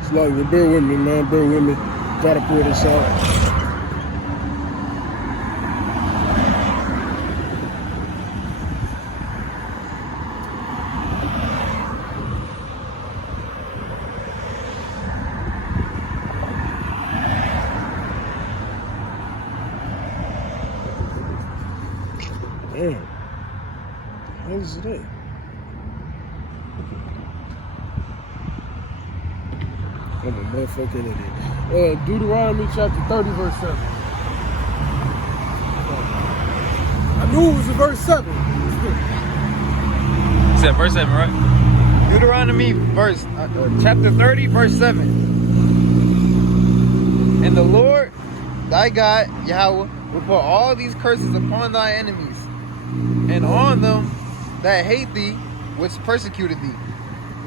It's like, well, bear with me, man. Bear with me. Try to pull this out. Damn. How is it at? I'm a motherfucking idiot. Deuteronomy chapter 30, verse 7. I knew it was in verse 7. You said verse 7, right? Deuteronomy chapter 30, verse 7. And the Lord thy God, Yahweh, will put all these curses upon thy enemies, and on them that hate thee, which persecuted thee.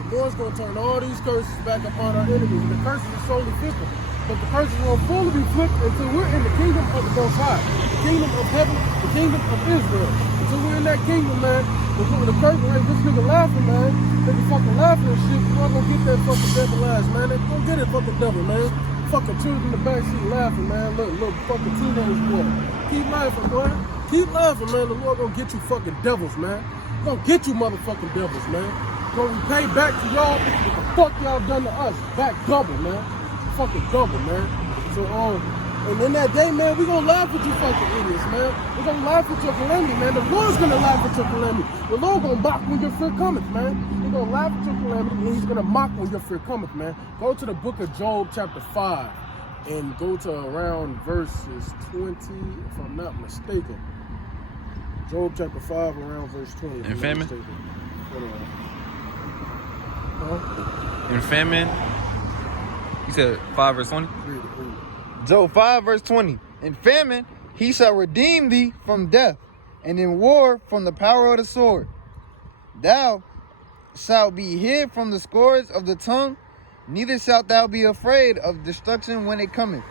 The Lord's going to turn all these curses back upon our enemies. The curses are solely fickle, but the curses will fully be flipped until we're in the kingdom of the Most High, the kingdom of heaven, the kingdom of Israel. Until we're in that kingdom, man, the curse, like this nigga laughing, man, nigga fucking laughing and shit, you're not going to get that fucking devil ass, man. They don't get it, fucking devil, man. Fucking children in the backseat laughing, man. Look, little fucking teenage boy. Keep laughing, boy. Keep laughing, man. The Lord gonna get you fucking devils, man. Gonna get you motherfucking devils, man. Gonna repay back to y'all what the fuck y'all done to us. Back double, man. Fucking double, man. So, and in that day, man, we gonna laugh at you fucking idiots, man. We gonna laugh at your calamity, man. The Lord's gonna laugh at your calamity. The Lord gonna mock when your fear cometh, man. He's gonna laugh at your calamity, and he's gonna mock when your fear cometh, man. Go to the book of Job, chapter 5, and go to around verses 20, if I'm not mistaken. Job chapter 5, around verse 20. In famine? Hold on. Huh? In famine? You said 5 verse 20? Read it. Job 5, verse 20. In famine he shall redeem thee from death, and in war from the power of the sword. Thou shalt be hid from the scourge of the tongue, neither shalt thou be afraid of destruction when it cometh.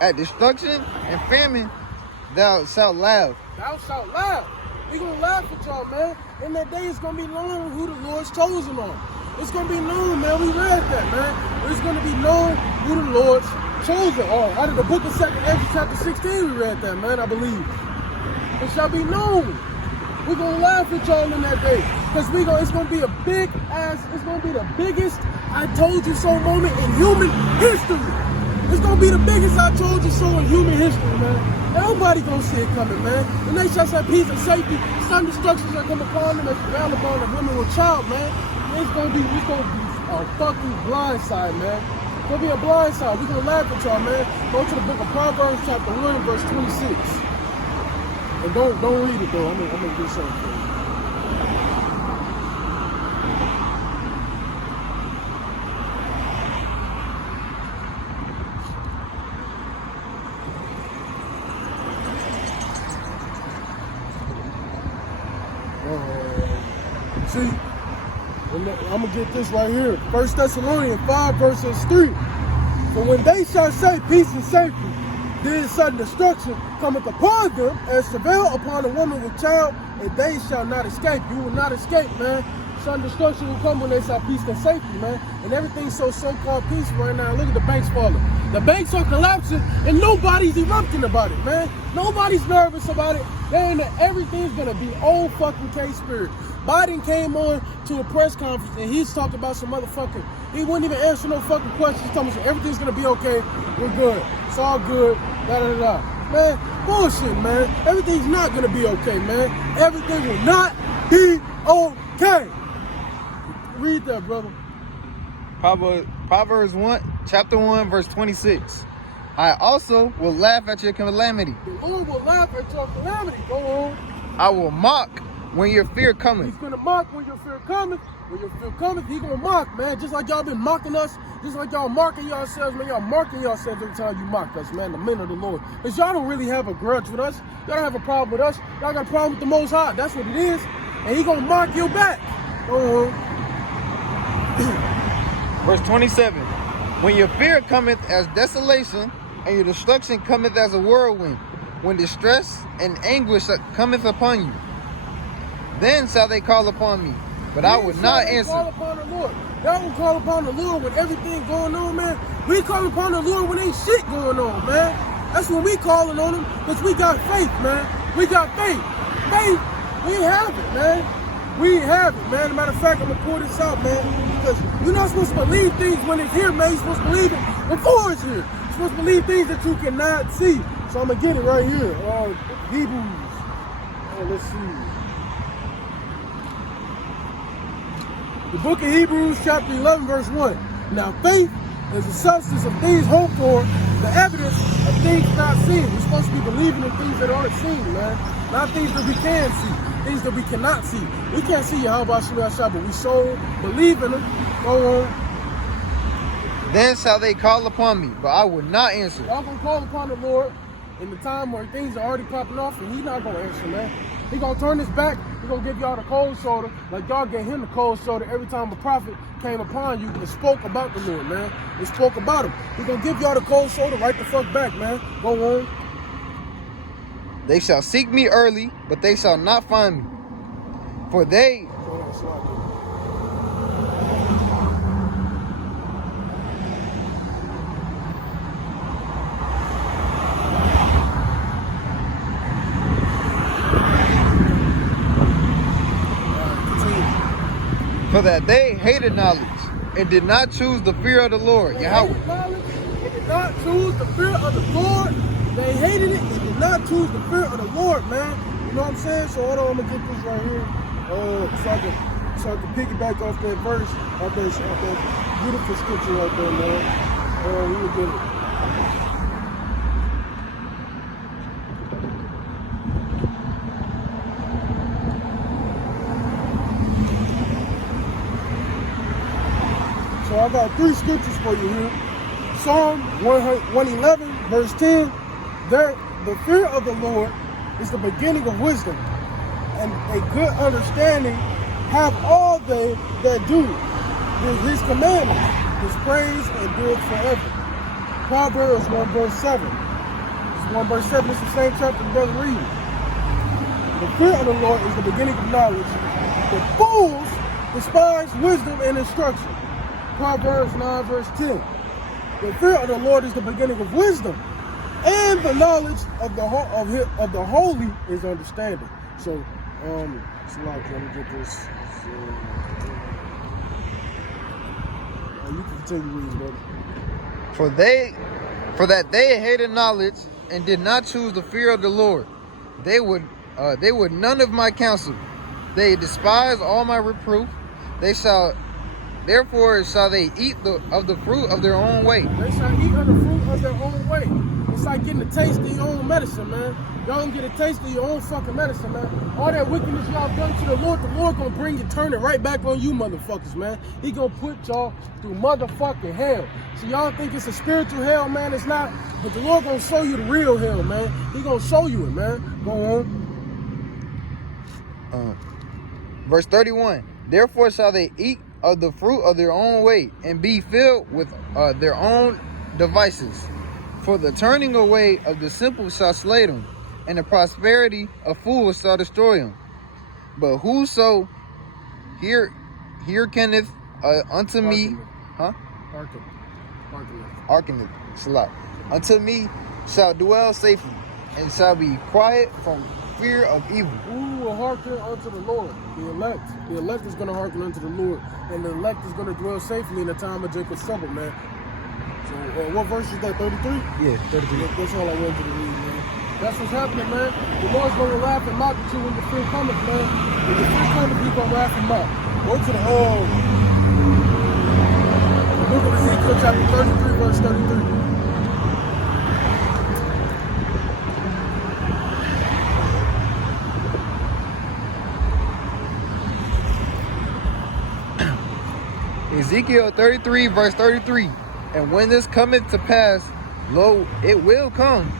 At destruction and famine thou shalt laugh. Thou shalt laugh. We gonna laugh at y'all, man. In that day, it's gonna be known who the Lord's chosen are. It's gonna be known, man. We read that, man. It's gonna be known who the Lord's chosen are. Out of the book of 2nd Ezra chapter 16, we read that, man, I believe. It shall be known. We're gonna laugh at y'all in that day. Because it's gonna be a big ass, it's gonna be the biggest I told you so moment in human history. It's gonna be the biggest I told you so in human history, man. Nobody gonna see it coming, man. And they shall say peace and safety. Some destructions shall come upon them as well upon the women with child, man. It's gonna be a fucking blindside, man. It's gonna be a blindside. We're gonna laugh at y'all, man. Go to the book of Proverbs chapter 1, verse 26. And don't read it though. I'm gonna do something for you. See, I'm gonna get this right here. 1 Thessalonians 5 verses 3. But when they shall say peace and safety, then sudden destruction cometh upon them, as travail upon a woman with child, and they shall not escape. You will not escape, man. Sudden destruction will come when they say peace and safety, man. And everything's so-called peaceful right now. Look at the banks falling. The banks are collapsing, and nobody's erupting about it, man. Nobody's nervous about it. Everything's gonna be old fucking K-Spirit. Biden came on to a press conference and he's talking about some motherfucking, he wouldn't even answer no fucking questions. He's telling me everything's gonna be okay. We're good. It's all good. Da da da. Man, bullshit, man. Everything's not gonna be okay, man. Everything will not be okay. Read that, brother. Proverbs 1, chapter 1, verse 26. I also will laugh at your calamity. The Lord will laugh at your calamity. Go on. I will mock when your fear cometh. He's gonna mock when your fear cometh. When your fear cometh, he's gonna mock, man. Just like y'all been mocking us, just like y'all marking yourselves, man. Y'all marking yourselves every time you mock us, man. The men of the Lord. Because y'all don't really have a grudge with us. Y'all don't have a problem with us. Y'all got a problem with the Most High. That's what it is. And he gonna mock you back. Go on. Verse 27. When your fear cometh as desolation, and your destruction cometh as a whirlwind, when distress and anguish cometh upon you, then shall they call upon me, but I would not answer. Call upon the Lord. Y'all will call upon the Lord with everything going on, man. We call upon the Lord when ain't shit going on, man. That's when we calling on him, because we got faith, man. We got faith. Faith, we have it, man. We have it, man. As a matter of fact, I'm going to pour this out, man, because you're not supposed to believe things when it's here, man. You're supposed to believe it before it's here. You're supposed to believe things that you cannot see. So I'm going to get it right here. Hebrews. Let's see. The book of Hebrews, chapter 11, verse 1. Now faith is the substance of things hoped for, the evidence of things not seen. We're supposed to be believing in things that aren't seen, man. Not things that we can see, things that we cannot see. We can't see Yahweh Shah, but we so believe in them. Go on. Then shall they call upon me, but I will not answer. Y'all gonna call upon the Lord in the time where things are already popping off, and he's not gonna answer, man. He gonna turn his back. He gonna give y'all the cold shoulder, like y'all gave him the cold shoulder every time a prophet came upon you and spoke about the Lord, man. And spoke about him. He gonna give y'all the cold shoulder right the fuck back, man. Go on. They shall seek me early, but they shall not find me. For they for that they hated knowledge and did not choose the fear of the Lord, Yahweh. They did not choose the fear of the Lord. They hated it and did not choose the fear of the Lord, man. You know what I'm saying? So hold on, I'm gonna get this right here. So I can piggyback off that verse, off that beautiful scripture right there, man. We will get it. So I got 3 scriptures for you here. Psalm 111, verse 10. The fear of the Lord is the beginning of wisdom, and a good understanding have all they that do his commandments. His praise endureth forever. Proverbs 1 verse 7. 1 verse 7. It's the same chapter that doesn't read. The fear of the Lord is the beginning of knowledge. The fools despise wisdom and instruction. Proverbs 9 verse 10. The fear of the Lord is the beginning of wisdom, and the knowledge of the holy is understanding. So, let me get this. You can continue reading, brother. For that they hated knowledge and did not choose the fear of the Lord. They would none of my counsel. They despise all my reproof. Therefore shall they eat of the fruit of their own way. They shall eat of the fruit of their own way. It's like getting a taste of your own medicine, man. Y'all don't get a taste of your own fucking medicine, man. All that wickedness y'all done to the Lord gonna bring it, turn it right back on you motherfuckers, man. He gonna put y'all through motherfucking hell. So y'all think it's a spiritual hell, man. It's not. But the Lord gonna show you the real hell, man. He gonna show you it, man. Go on. Verse 31. Therefore shall they eat of the fruit of their own way, and be filled with their own devices. For the turning away of the simple shall slay them, and the prosperity of fools shall destroy them. But whoso hearkeneth unto me, hearkeneth, unto me shall dwell safely, and shall be quiet from fear of evil. Who will hearken unto the Lord? The elect. The elect is going to hearken unto the Lord, and the elect is going to dwell safely in the time of Jacob's trouble, man. So, what verse is that? 33? Yeah, 33. That's all I wanted you to read, man. That's what's happening, man. The Lord's going to laugh and mock at you when your fear cometh, man. When your fear cometh, He's going to laugh and mock. Go to the book of Ezekiel, chapter 33, verse 33. Ezekiel 33, verse 33. And when this cometh to pass, lo, it will come.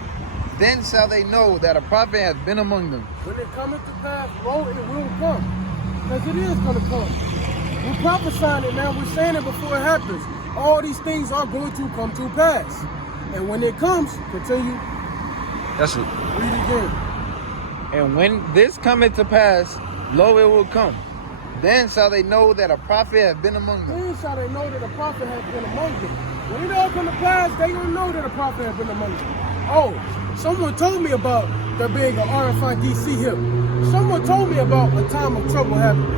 Then shall they know that a prophet hath been among them. When it cometh to pass, lo, it will come. Because it is going to come. We're prophesying it now. We're saying it before it happens. All these things are going to come to pass. And when it comes, continue. That's it. Read it again. And when this cometh to pass, lo, it will come. Then shall they know that a prophet hath been among them. Then shall they know that a prophet has been among them. When it all come to pass, they gonna know that a prophet has been among them. Oh, someone told me about there being an RFID here. Someone told me about a time of trouble happening.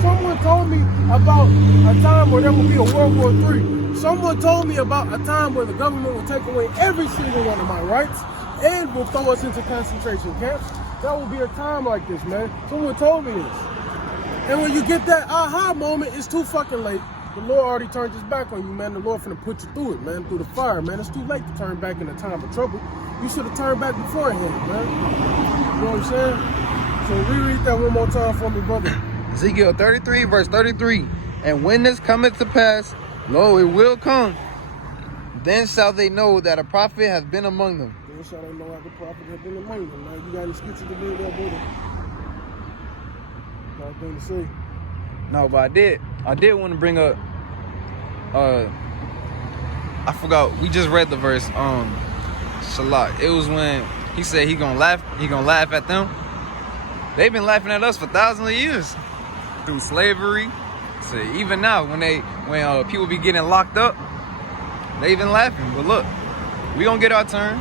Someone told me about a time where there will be a World War III. Someone told me about a time where the government will take away every single one of my rights and will throw us into concentration camps. There will be a time like this, man. Someone told me this. And when you get that aha moment, it's too fucking late. The Lord already turned his back on you, man. The Lord finna put you through it, man, through the fire, man. It's too late to turn back in a time of trouble. You should have turned back beforehand, man. You know what I'm saying? So reread that one more time for me, brother. Ezekiel 33, verse 33. And when this cometh to pass, lo, it will come. Then shall they know that a prophet has been among them. Then shall they know that the prophet has been among them, man. You got any scripture to read there, brother? Nothing to say. No, but I did want to bring up I forgot, we just read the verse Shalak. It was when he said he gonna laugh at them. They've been laughing at us for thousands of years through slavery. So even now when people be getting locked up, they've been laughing. But look, we gonna get our turn.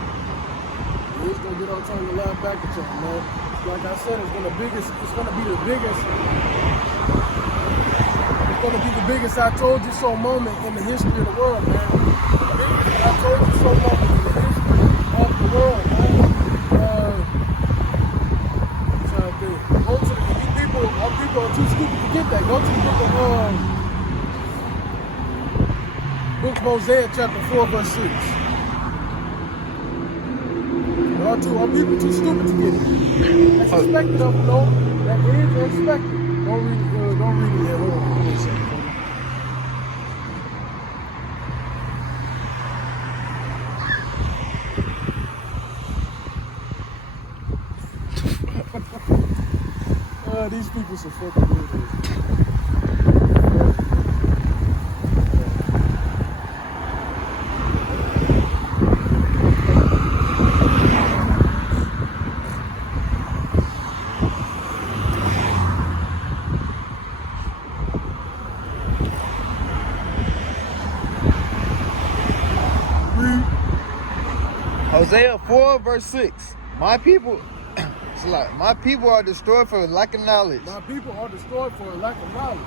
We're gonna get our turn to laugh back at y'all, man. Like I said, it's gonna be the biggest I told you so moment in the history of the world, man. I told you so moment in the history of the world, man. Go to the people are too stupid to get that. Go to the book of Hosea chapter 4, verse 6. Are people too stupid to get it? That's expected of them, no. That is expected. Don't read it yet. Hold on. Hold on a second. These people are fucking weirdos. Hosea 4 verse 6. My people, my people are destroyed for lack of knowledge. My people are destroyed for a lack of knowledge.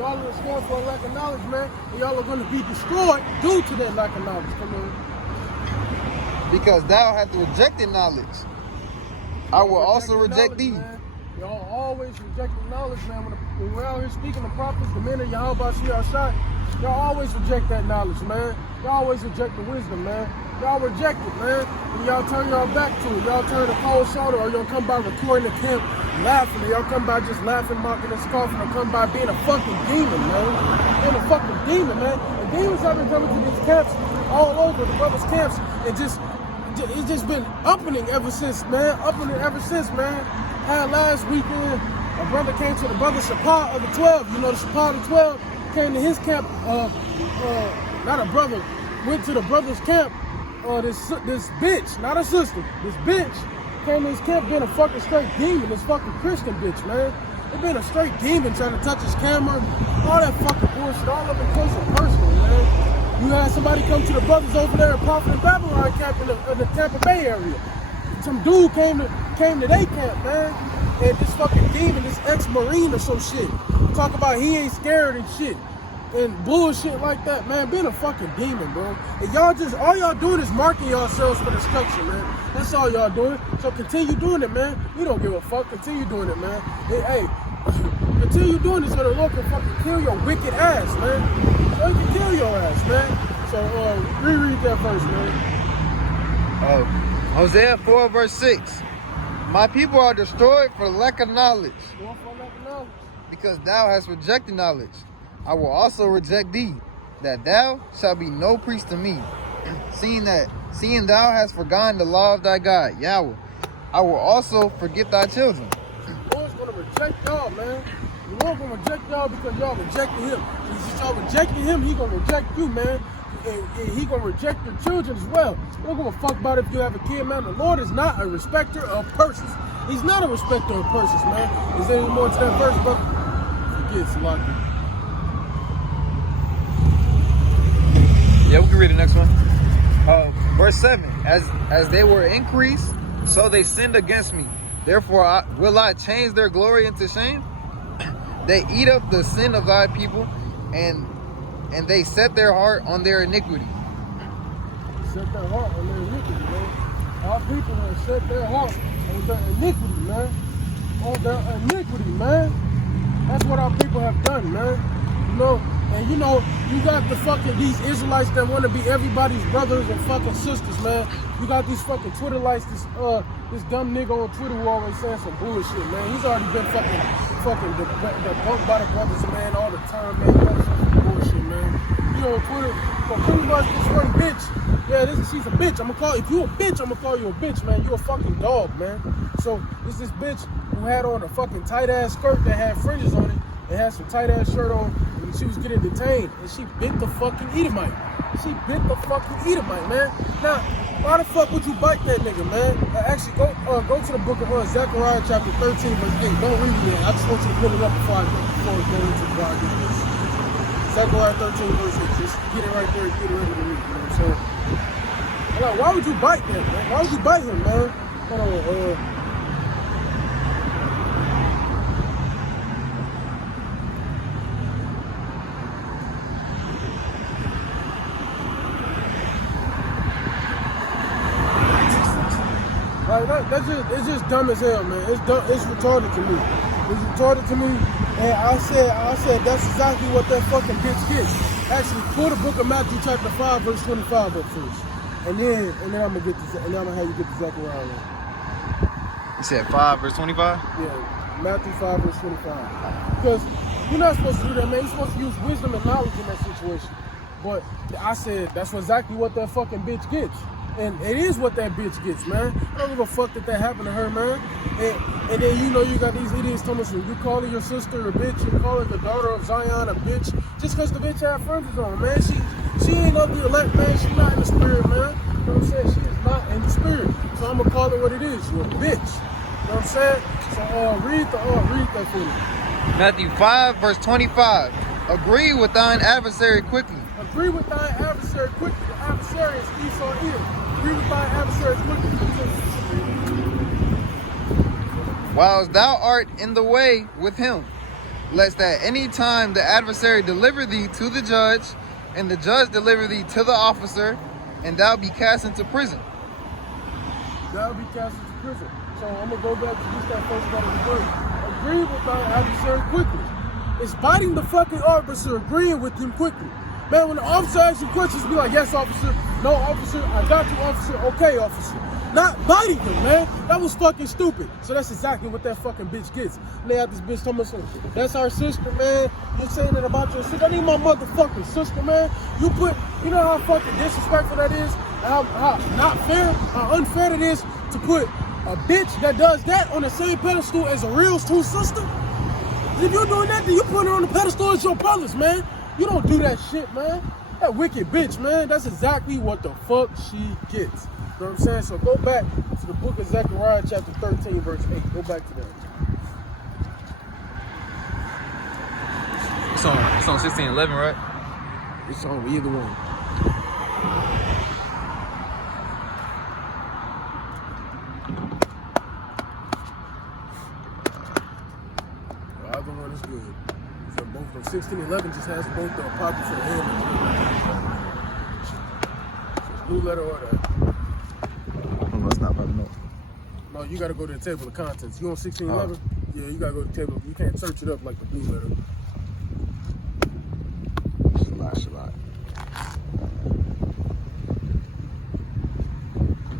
Y'all are destroyed for a lack of knowledge, man. And y'all are going to be destroyed due to that lack of knowledge. Come on. Because thou hast rejected knowledge, I will also reject thee. Man. Y'all always rejecting knowledge, man. When we're out here speaking to prophets, the men of Yahweh Shai, y'all always reject that knowledge, man. Y'all always reject the wisdom, man. Y'all reject it, man. And y'all turn y'all back to it. Y'all turn the cold shoulder, or y'all come by recording the camp laughing. Or y'all come by just laughing, mocking, and scoffing. Or come by being a fucking demon, man. Being a fucking demon, man. The demons have been coming to these camps all over, the brothers' camps, and it's just been upping ever since, man. Had last weekend, a brother came to the brother Shapar of the 12. You know, the Shapar of the 12 came to his camp. Not a brother, went to the brother's camp. This bitch, not a sister, this bitch came to his camp being a fucking straight demon. This fucking Christian bitch, man. They been a straight demon trying to touch his camera, all that fucking bullshit, all of it close and personal, man. You had somebody come to the brothers over there in Prophet and Babylon camp in the Tampa Bay area. Some dude came to their camp, man. And this fucking demon, this ex-Marine or some shit, talk about he ain't scared and shit. And bullshit like that, man. Being a fucking demon, bro. And all y'all doing is marking yourselves for destruction, man. That's all y'all doing. So continue doing it, man. We don't give a fuck. Continue doing it, man. Hey, continue doing this so the Lord can fucking kill your wicked ass, man. So he can kill your ass, man. So reread that verse, man. Hosea 4 verse 6. My people are destroyed for lack of knowledge. Because thou hast rejected knowledge, I will also reject thee, that thou shalt be no priest to me. Seeing thou hast forgotten the law of thy God, Yahweh, I will also forget thy children. The Lord's going to reject y'all, man. The Lord's going to reject y'all because y'all rejected him. And since y'all rejected him, he going to reject you, man. And he going to reject your children as well. You don't give a fuck about if you have a kid, man. The Lord is not a respecter of persons. He's not a respecter of persons, man. Is there any more to that verse, brother? Forget Salaki. Yeah, we can read the next one. Verse 7. As they were increased, so they sinned against me. Therefore, will I change their glory into shame? They eat up the sin of thy people, and they set their heart on their iniquity. Set their heart on their iniquity, man. Our people have set their heart on their iniquity, man. On their iniquity, man. That's what our people have done, man. You know, and you know, you got the fucking these Israelites that want to be everybody's brothers and fucking sisters, man. You got these fucking Twitter lights, this dumb nigga on Twitter who always saying some bullshit, man. He's already been fucking debunked by the brothers, man, all the time, man. That's some bullshit, man. You know, Twitter, for pretty much this one bitch. Yeah, she's a bitch. If you a bitch, I'm gonna call you a bitch, man. You a fucking dog, man. So this bitch who had on a fucking tight ass skirt that had fringes on it and had some tight ass shirt on. She was getting detained, and she bit the fucking Edomite. Man. Now, why the fuck would you bite that nigga, man? Actually, go to the book of Zechariah chapter 13, verse 8. Don't read it yet. I just want you to pull it up before I go into the God gives this. Zechariah 13, verse 8. Just get it right there and get it ready to read. You know what I'm saying? I'm like, why would you bite that, man? Why would you bite him, man? Hold on, it's just dumb as hell, man. It's retarded to me. And I said that's exactly what that fucking bitch gets. Actually, pull the book of Matthew chapter 5, verse 25 up first. And then I'm gonna have you get the Zechariah one. You said 5 verse 25? Yeah, Matthew 5, verse 25. Because you're not supposed to do that, man. You're supposed to use wisdom and knowledge in that situation. But I said that's exactly what that fucking bitch gets. And it is what that bitch gets, man. I don't give a fuck that happened to her, man. And then you know you got these idiots telling us you calling your sister a bitch, you calling the daughter of Zion a bitch, just because the bitch had fringes on, man. She ain't of the elect, man. She's not in the spirit, man. You know what I'm saying? She is not in the spirit. So I'm gonna call her what it is. You're a bitch. You know what I'm saying? So read that for me. Matthew 5 verse 25. Agree with thine adversary quickly. Agree with thine adversary quickly. The adversary is Esau here. agree with thy adversaries quickly. Whilst thou art in the way with him, lest at any time the adversary deliver thee to the judge, and the judge deliver thee to the officer, and thou be cast into prison. Thou be cast into prison. So I'm gonna go back to just that first part of the verse. Agree with thy adversary quickly. It's biting the fucking officer, agreeing with him quickly. Man, when the officer asks you questions, be like, yes, officer. No, officer. I got you, officer. Okay, officer. Not biting him, man. That was fucking stupid. So that's exactly what that fucking bitch gets. And they have this bitch telling me, that's our sister, man. You're saying it about your sister. That ain't my motherfucking sister, man. You know how fucking disrespectful that is? How not fair, how unfair it is to put a bitch that does that on the same pedestal as a real true sister? If you're doing that, then you put her on the pedestal as your brothers, man. You don't do that shit, man. That wicked bitch, man. That's exactly what the fuck she gets. You know what I'm saying? So go back to the book of Zechariah, chapter 13, verse 8. Go back to that. It's on 16:11, right? It's on either one. The other one is good. So both of them, 16:11 just has both the apocryphal and the blue letter or that. Oh, that's not probably no. No, you gotta go to the table of contents. You on 16:11? Yeah, you gotta go to the table. You can't search it up like the blue letter. Shalot.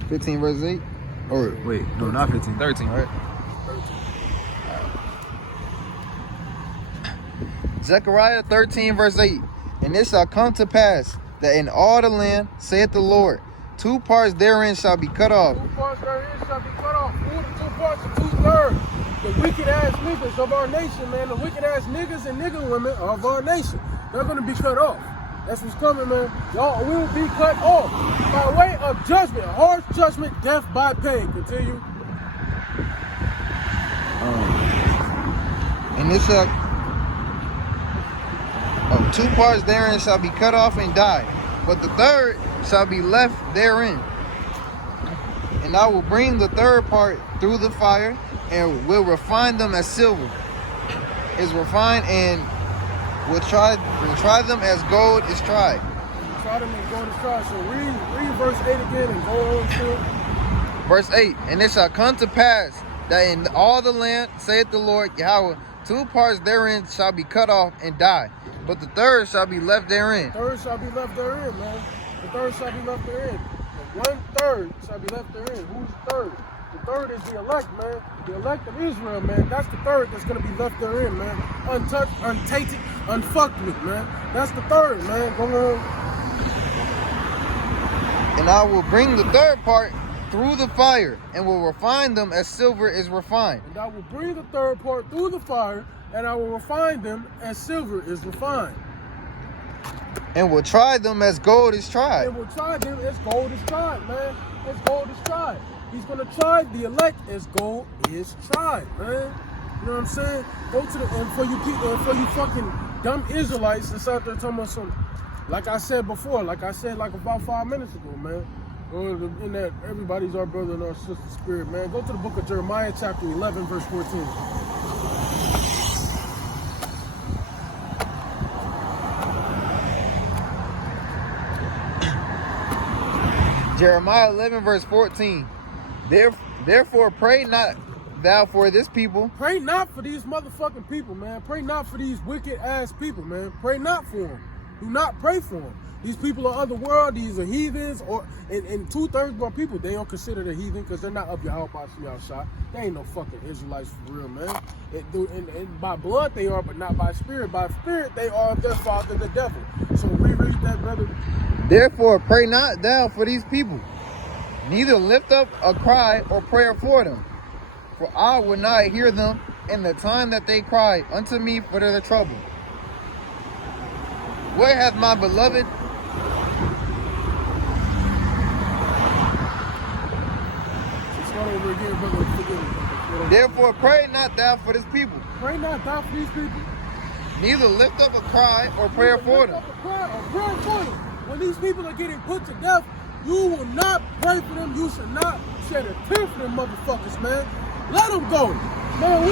15 verse 8? Or Wait, no, not 15, 13. all right. Zechariah 13 verse 8. And it shall come to pass that in all the land, saith the Lord, 2 parts therein shall be cut off. 2 parts therein shall be cut off. Who are the 2 parts and 2/3? The wicked ass niggas of our nation, man. The wicked ass niggas and nigga women of our nation. They're gonna be cut off. That's what's coming, man. Y'all will be cut off by way of judgment, harsh judgment, death by pain. Continue. And it shall 2 parts therein shall be cut off and die, but the third shall be left therein. And I will bring the third part through the fire, and will refine them as silver is refined, and will try them as gold is tried. Try them as gold is tried. So read verse 8 again and go on to it. Verse 8, and it shall come to pass that in all the land, saith the Lord Yahweh, 2 parts therein shall be cut off and die, but the third shall be left therein. The third shall be left therein, man. The third shall be left therein. The 1/3 shall be left therein. Who's the third? The third is the elect, man. The elect of Israel, man. That's the third that's going to be left therein, man. Untouched, untainted, unfucked with, man. That's the third, man. Go on. And I will bring the third part through the fire, and will refine them as silver is refined. And I will bring the third part through the fire, and I will refine them as silver is refined. And will try them as gold is tried. And will try them as gold is tried, man. As gold is tried. He's gonna try the elect as gold is tried, man. You know what I'm saying? Go to the and for you people, and for you fucking dumb Israelites that's out there talking about something. Like I said before, like about 5 minutes ago, man. In that everybody's our brother and our sister spirit, man. Go to the book of Jeremiah, chapter 11, verse 14. Jeremiah 11 verse 14. Therefore pray not thou for this people. Pray not for these motherfucking people, man. Pray not for these wicked ass people, man. Pray not for them. Do not pray for them. These people are other world. These are heathens, and 2/3 of our people, they don't consider the heathen because they're not up your house by y'all shot. They ain't no fucking Israelites for real, man. And by blood they are, but not by spirit. By spirit they are of their father, the devil. So reread that, brother. Therefore pray not thou for these people, neither lift up a cry or prayer for them. For I will not hear them in the time that they cry unto me for their trouble. Where hath my beloved Over again, brother. Forgive me. Therefore pray not thou for this people, Pray not thou for these people. neither lift up a cry or prayer for them. Lift up a cry or prayer for them. When these people are getting put to death, You will not pray for them. You should not shed a tear for them motherfuckers, man. Let them go. Man, we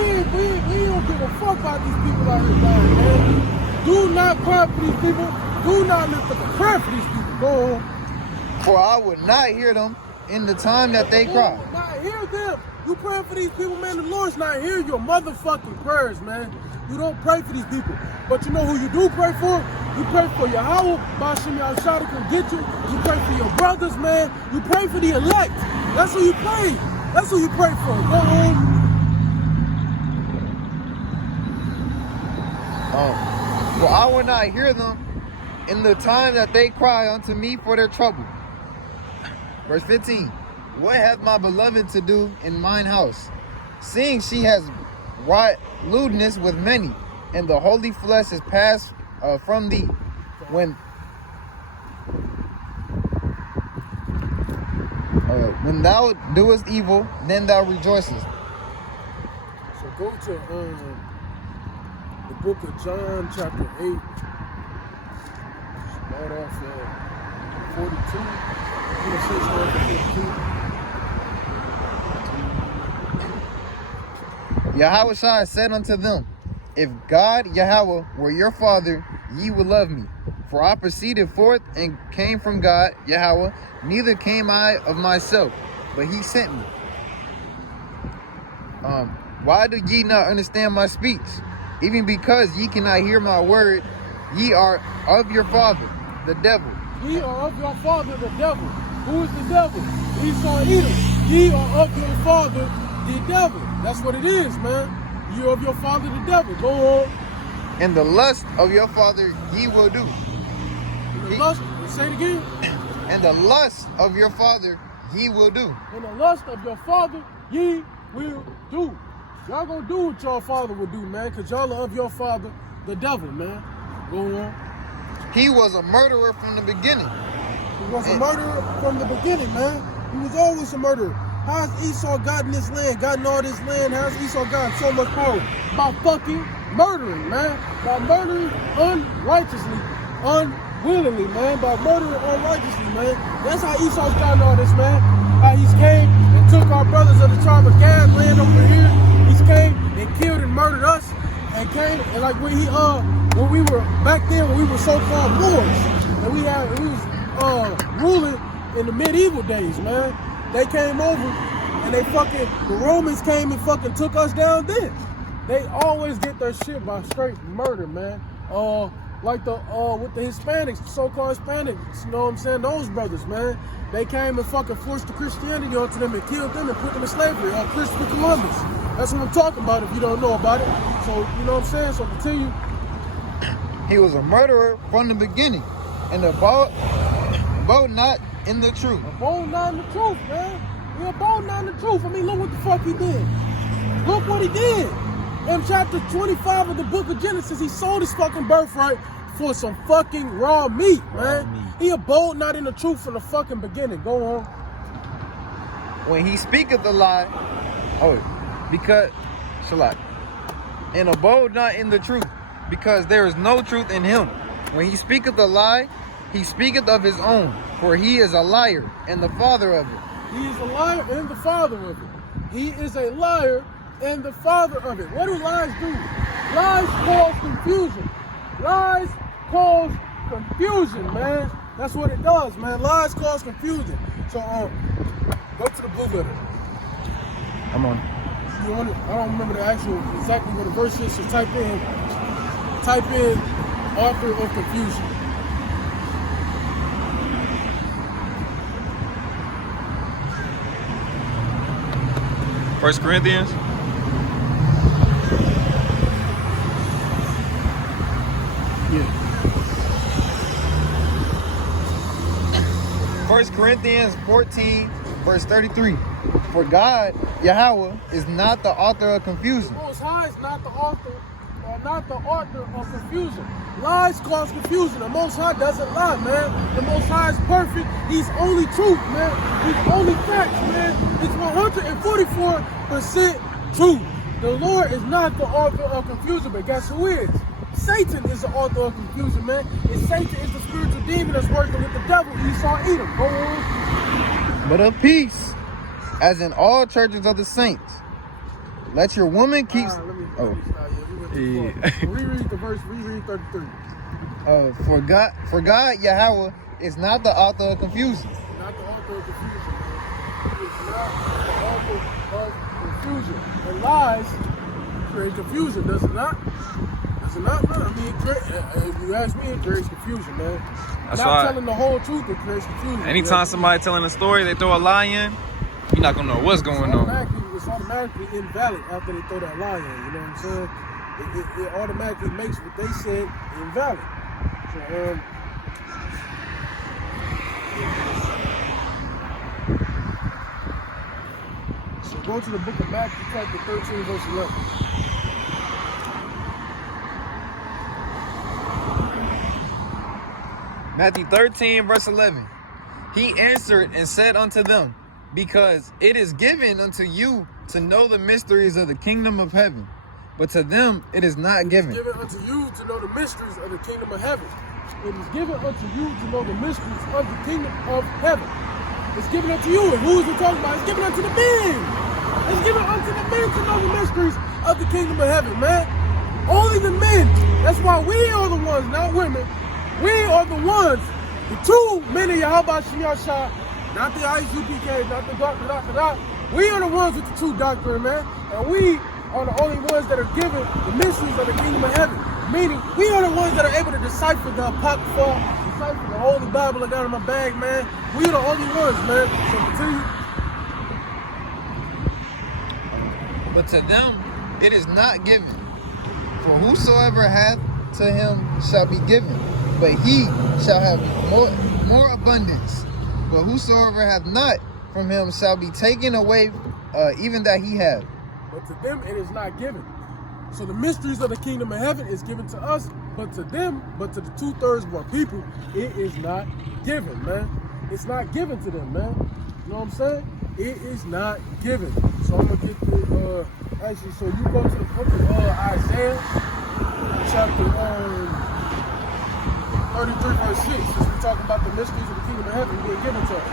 don't give a fuck about these people out here dying, man. Do not cry for these people. Do not lift up a prayer for these people. Go on. For I would not hear them in the time that they cry. You will not hear them. You praying for these people, man. The Lord's not hearing your motherfucking prayers, man. You don't pray for these people. But you know who you do pray for? You pray for Yahweh, Bashim Yahshua can get you. You pray for your brothers, man. You pray for the elect. That's who you pray. That's who you pray for. Go on. For I will not hear them in the time that they cry unto me for their trouble. Verse 15. What hath my beloved to do in mine house, seeing she has wrought lewdness with many, and the holy flesh is passed from thee? When thou doest evil, then thou rejoicest. So go to the book of John, chapter 8. Start off at 42. I'm gonna say start at 52. Yahweh said unto them, if God, Yahweh, were your father, ye would love me. For I proceeded forth and came from God, Yahweh, neither came I of myself, but he sent me. Why do ye not understand my speech? Even because ye cannot hear my word, ye are of your father, the devil. Ye are of your father, the devil. Who is the devil? Esau Edom. Ye are of your father, the devil. That's what it is, man. You of your father, the devil. Go on. And the lust of your father ye will do. The lust, say it again. And the lust of your father ye will do. And the lust of your father ye will do. Y'all gonna do what your father will do, man, because y'all are of your father, the devil, man. Go on. He was a murderer from the beginning. He was a murderer from the beginning, man. He was always a murderer. How's Esau gotten this land, gotten all this land? How's Esau gotten so much power? By fucking murdering, man. By murdering unrighteously, unwillingly, man. By murdering unrighteously, man. That's how Esau's gotten all this, man. How he's came and took our brothers of the tribe of Gad land over here. He's came and killed and murdered us. And came and like when we were back then, when we were so-called Moors, and we was ruling in the medieval days, man. They came over and the Romans came and fucking took us down then. They always get their shit by straight murder, man. Like with the Hispanics, so-called Hispanics, you know what I'm saying? Those brothers, man. They came and fucking forced the Christianity onto them and killed them and put them in slavery. Christopher Columbus. That's what I'm talking about if you don't know about it. So, you know what I'm saying? So continue. He was a murderer from the beginning, and abode not in the truth. Abode not in the truth, man. He abode not in the truth. I mean, look what the fuck he did. Look what he did. In chapter 25 of the book of Genesis, he sold his fucking birthright for some fucking raw meat, man. He abode not in the truth from the fucking beginning. Go on. When he speaketh a lie, and abode not in the truth, because there is no truth in him. When he speaketh a lie, he speaketh of his own, for he is a liar and the father of it. He is a liar and the father of it. He is a liar and the father of it. What do lies do? Lies cause confusion. Lies cause confusion, man. That's what it does, man. Lies cause confusion. So, go to the blue letter. I'm on. You want it? I don't remember the actual exactly what the verse is. So type in author of confusion. First Corinthians. Yeah. 1 Corinthians 14, verse 33. For God, Yahweh, is not the author of confusion. The Most High is not the author of confusion. Lies cause confusion. The Most High doesn't lie, man. The Most High is perfect. He's only truth, man. He's only facts, man. It's 144% truth. The Lord is not the author of confusion, but guess who is? Satan is the author of confusion, man. And Satan is the spiritual demon that's working with the devil. Esau, Edom. Go on. But of peace, as in all churches of the saints. Let your woman keep. Let me stop here. We went too far. Reread the verse. Reread 33. For God, Yahweh, is not the author of confusion. Not the author of confusion, man. It's not the author of confusion. And lies create confusion, does it not? Does it not, man? I mean, if you ask me, it creates confusion, man. That's not why telling the whole truth, it creates confusion. anytime somebody telling a story, they throw a lie in, you're not gonna know what's going on. It's automatically invalid after they throw that lie in, you know what I'm saying? It automatically makes what they said invalid. So go to the book of Matthew chapter 13, verse 11. Matthew 13, verse 11. He answered and said unto them, because it is given unto you to know the mysteries of the kingdom of heaven, but to them it is not given. It is given unto you to know the mysteries of the kingdom of heaven. It is given unto you to know the mysteries of the kingdom of heaven. It's given unto you. And who is it talking about? It's given unto the men. It's given unto the men to know the mysteries of the kingdom of heaven, man. Only the men. That's why we are the ones, not women. We are the ones. The two men of Yahweh Shah, not the IUPK, not the doctor. We are the ones with the true doctrine, man. And we are the only ones that are given the mysteries of the kingdom of heaven. Meaning, we are the ones that are able to decipher the Apocrypha, decipher the Holy Bible I got in my bag, man. We are the only ones, man. So continue. But to them it is not given. For whosoever hath, to him shall be given, but he shall have more abundance. But whosoever hath not, from him shall be taken away, even that he hath. But to them it is not given. So the mysteries of the kingdom of heaven is given to us, but to them, but to the 2/3 of our people, it is not given, man. It's not given to them, man. You know what I'm saying? It is not given. So I'm gonna get the actually. So you go to the book of Isaiah, chapter 33, verse 6. Since we're talking about the mysteries of the kingdom of heaven being given to us,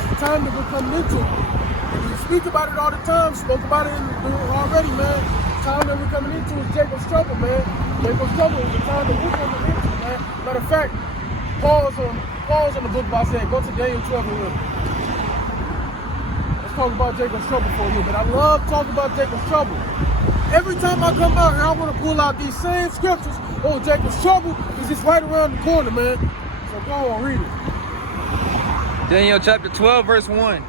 it's the time that we're coming into. And we speak about it all the time. Spoke about it already, man. The time that we're coming into is Jacob's trouble, man. Jacob's trouble is the time that we're coming into, man. Matter of fact, pause on the book by saying, go to Daniel 12 and 11. Let's talk about Jacob's trouble for a little bit. I love talking about Jacob's trouble. Every time I come out here, I want to pull out these same scriptures. Oh, Jacob's trouble is just right around the corner, man. So go on, read it. Daniel chapter 12, verse 1.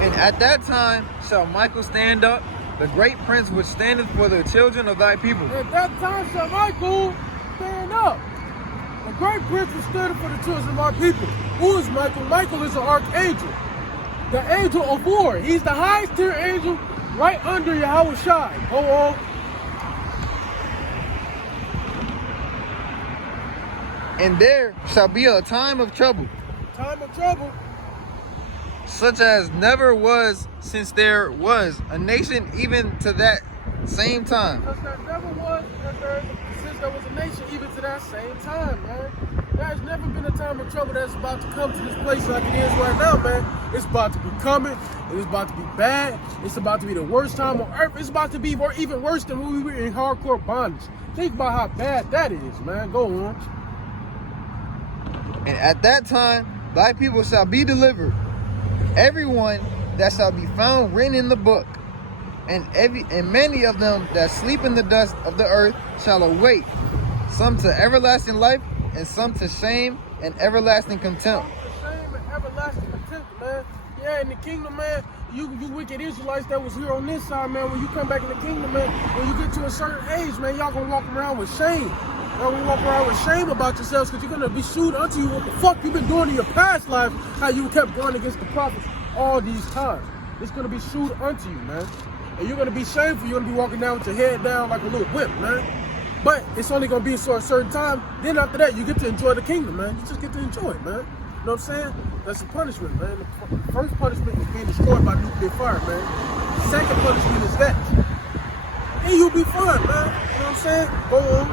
And at that time shall Michael stand up, the great prince which standeth for the children of thy people. At that time shall Michael stand up. The great prince which standeth for the children of our people. Who is Michael? Michael is an archangel. The angel of war. He's the highest tier angel right under Yahweh Shai. Go on. And there shall be a time of trouble. Time of trouble. Such as never was since there was a nation even to that same time. Because there never was, since there was a nation even to that same time, man. There's never been a time of trouble that's about to come to this place like it is right now, man. It's about to be coming, and it's about to be bad. It's about to be the worst time on earth. It's about to be even worse than when we were in hardcore bondage. Think about how bad that is, man. Go on. And at that time thy people shall be delivered, everyone that shall be found written in the book, and many of them that sleep in the dust of the earth shall awake, some to everlasting life, and some to shame and everlasting contempt. Some to shame and everlasting contempt, man. Yeah, in the kingdom, man, you wicked Israelites that was here on this side, man, when you come back in the kingdom, man, when you get to a certain age, man, y'all gonna walk around with shame. Y'all gonna walk around with shame about yourselves, because you're gonna be sued unto you what the fuck you've been doing in your past life, how you kept going against the prophets all these times. It's gonna be sued unto you, man. And you're gonna be shameful. You're gonna be walking down with your head down like a little whip, man. But it's only gonna be for a certain time. Then after that, you get to enjoy the kingdom, man. You just get to enjoy it, man. You know what I'm saying? That's the punishment, man. The first punishment is being destroyed by nuclear fire, man. The second punishment is that. And you'll be fine, man. You know what I'm saying? Go on.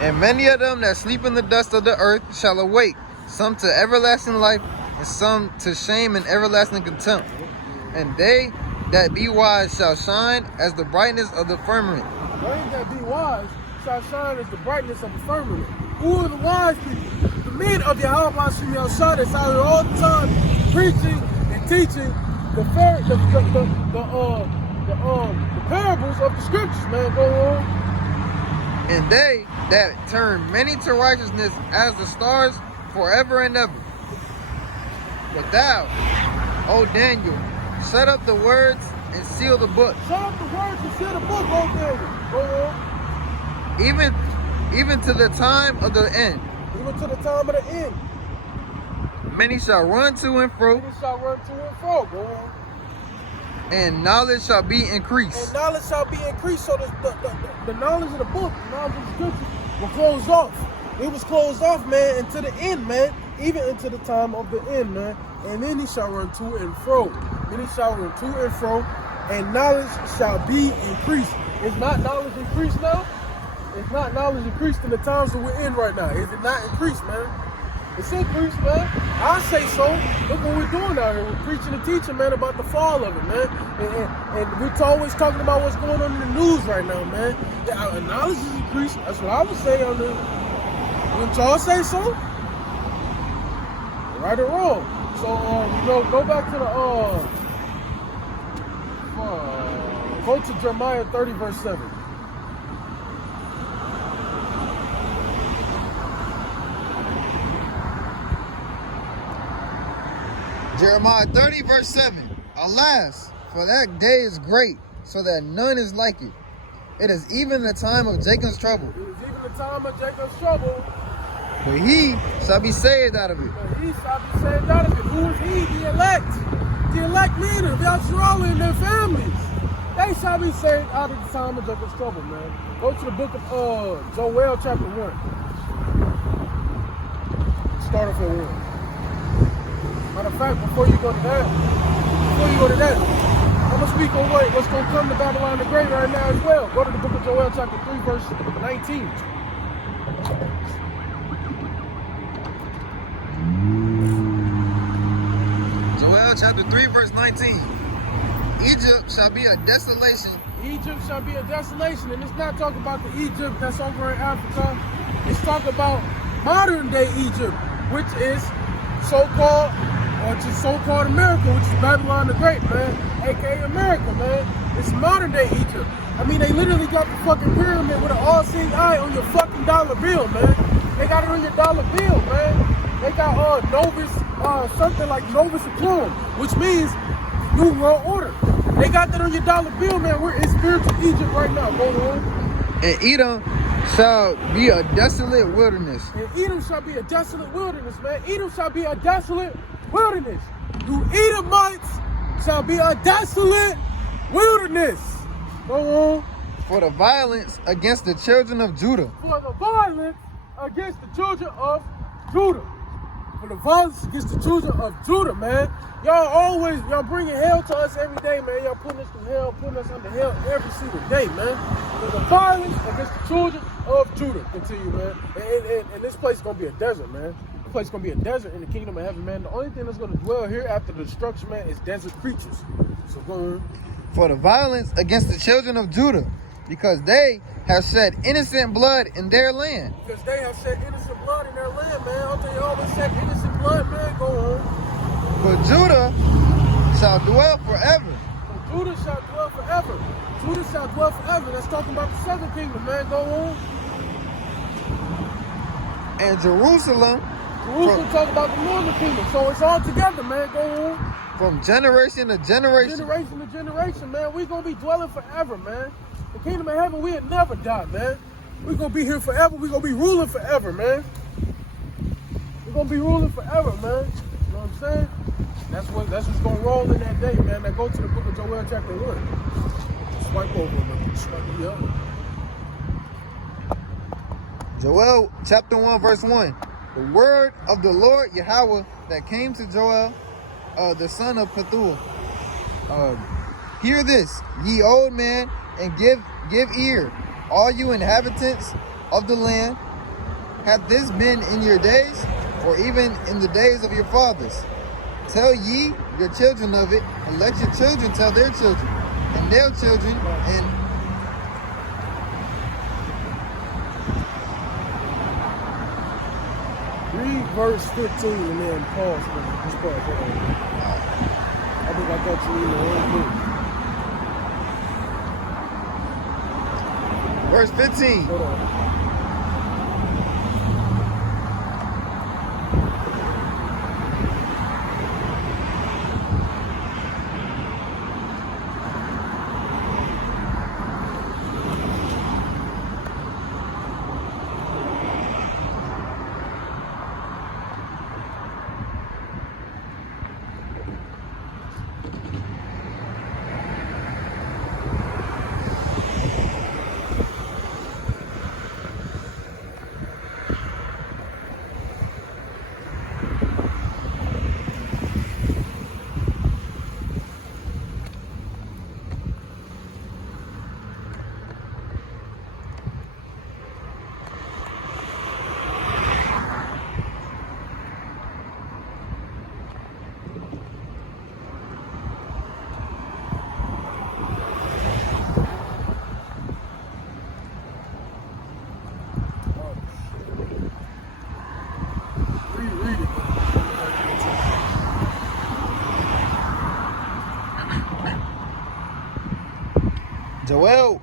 And many of them that sleep in the dust of the earth shall awake, some to everlasting life, and some to shame and everlasting contempt. And they that be wise shall shine as the brightness of the firmament. They that be wise shall shine as the brightness of the firmament. Who are the wise people? The men of Yahweh Hashem Yahushua that's out here all the time preaching and teaching the parables of the scriptures, man. Go on. And they that turn many to righteousness as the stars forever and ever. But thou, O Daniel, shut up the words and seal the book. Shut up the words and seal the book, O Daniel. Go on. Even to the time of the end. Even to the time of the end. Many shall run to and fro. Many shall run to and fro. Go on. And knowledge shall be increased. And knowledge shall be increased. So the knowledge of the book, the knowledge of the scripture, will closed off. It was closed off, man, until the end, man. Even into the time of the end, man. And then he shall run to and fro. Then he shall run to and fro. And knowledge shall be increased. Is not knowledge increased now? It's not knowledge increased in the times that we're in right now. Is it not increased, man? It's increased, man. I say so. Look what we're doing out here. We're preaching and teaching, man, about the fall of it, man. And we're always talking about what's going on in the news right now, man. The knowledge is increased. That's what I would say on the. Wouldn't y'all say so? Right or wrong? So, go back to the go to Jeremiah 30, verse 7. Jeremiah 30, verse 7. Alas, for that day is great, so that none is like it. It is even the time of Jacob's trouble. It is even the time of Jacob's trouble. But he shall be saved out of it. But he shall be saved out of it. Who is he? The elect. The elect men of Yahshua and their families. They shall be saved out of the time of Jacob's trouble, man. Go to the book of Joel chapter 1. Start off at 1. Matter of fact, before you go to that, I'm going to speak on what's going to come to Babylon the Great right now as well. Go to the book of Joel chapter 3, verse 19. Joel chapter 3, verse 19. Egypt shall be a desolation. Egypt shall be a desolation. And it's not talking about the Egypt that's over in Africa. It's talking about modern day Egypt, which is so-called America, which is Babylon the Great, man. AKA America, man. It's modern day Egypt. I mean, they literally got the fucking pyramid with an all-seeing eye on your fucking dollar bill, man. They got it on your dollar bill, man. They got Novus, something like Novus Seclorum, which means New World Order. They got that on your dollar bill, man. We're in spiritual Egypt right now. Go on. And Edom shall be a desolate wilderness. And Edom shall be a desolate wilderness, man. Edom shall be a desolate wilderness. You Edomites shall be a desolate wilderness. Go on. For the violence against the children of Judah. For the violence against the children of Judah. For the violence against the children of Judah, man. Y'all bringing hell to us every day, man. Y'all putting us through hell, putting us under hell every single day, man. For the violence against the children of Judah. Continue, man. And this place is going to be a desert, man. This place is going to be a desert in the kingdom of heaven, man. The only thing that's going to dwell here after the destruction, man, is desert creatures. So go on. For the violence against the children of Judah, because they have shed innocent blood in their land. Because they have shed innocent blood in their land, man. I'll tell you all, they shed innocent blood, man. Go on. For Judah shall dwell forever. For Judah shall dwell forever. Judah shall dwell forever. That's talking about the southern kingdom, man. Go on. And Jerusalem talking about the northern kingdom. So it's all together, man. Go on. From generation to generation. Generation to generation, man. We're going to be dwelling forever, man. The kingdom of heaven, we'll never die, man. We're going to be here forever. We're going to be ruling forever, man. We're going to be ruling forever, man. You know what I'm saying? That's what's going to roll in that day, man. Now go to the book of Joel chapter 1. Swipe over, man. Swipe me up. Joel chapter 1, verse 1. The word of the Lord Yahweh that came to Joel, the son of Pethuel. Hear this, ye old men, and give ear, all you inhabitants of the land, hath this been in your days, or even in the days of your fathers? Tell ye your children of it, and let your children tell their children, and their children, and read verse 15 and then pause for this part. Hold on. I think I got you in the wrong book. verse 15. Hold on. Read it. Joel,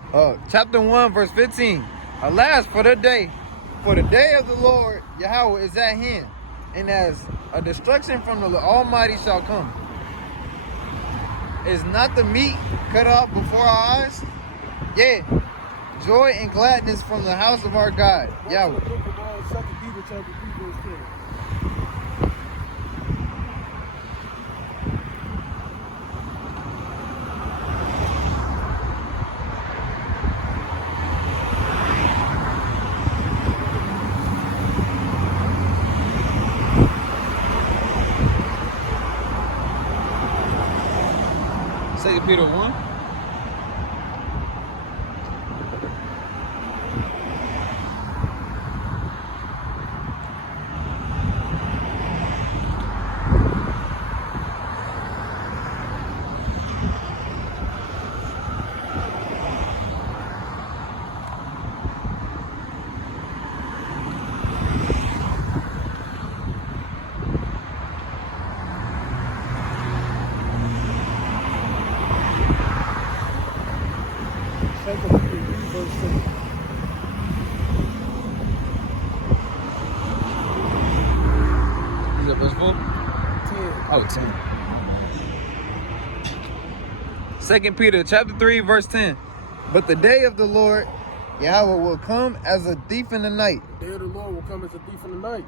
chapter 1, verse 15. Alas, for the day of the Lord Yahweh is at hand, and as a destruction from the Almighty shall come. Is not the meat cut off before our eyes? Yea, joy and gladness from the house of our God, Yahweh. 2 Peter chapter 3, verse 10. Second Peter 1. Second Peter 3, verse 10. Is that verse 4? 10. Oh, 10. Second Peter chapter 3, verse 10. But the day of the Lord Yahweh will come as a thief in the night, The day of the Lord will come as a thief in the night.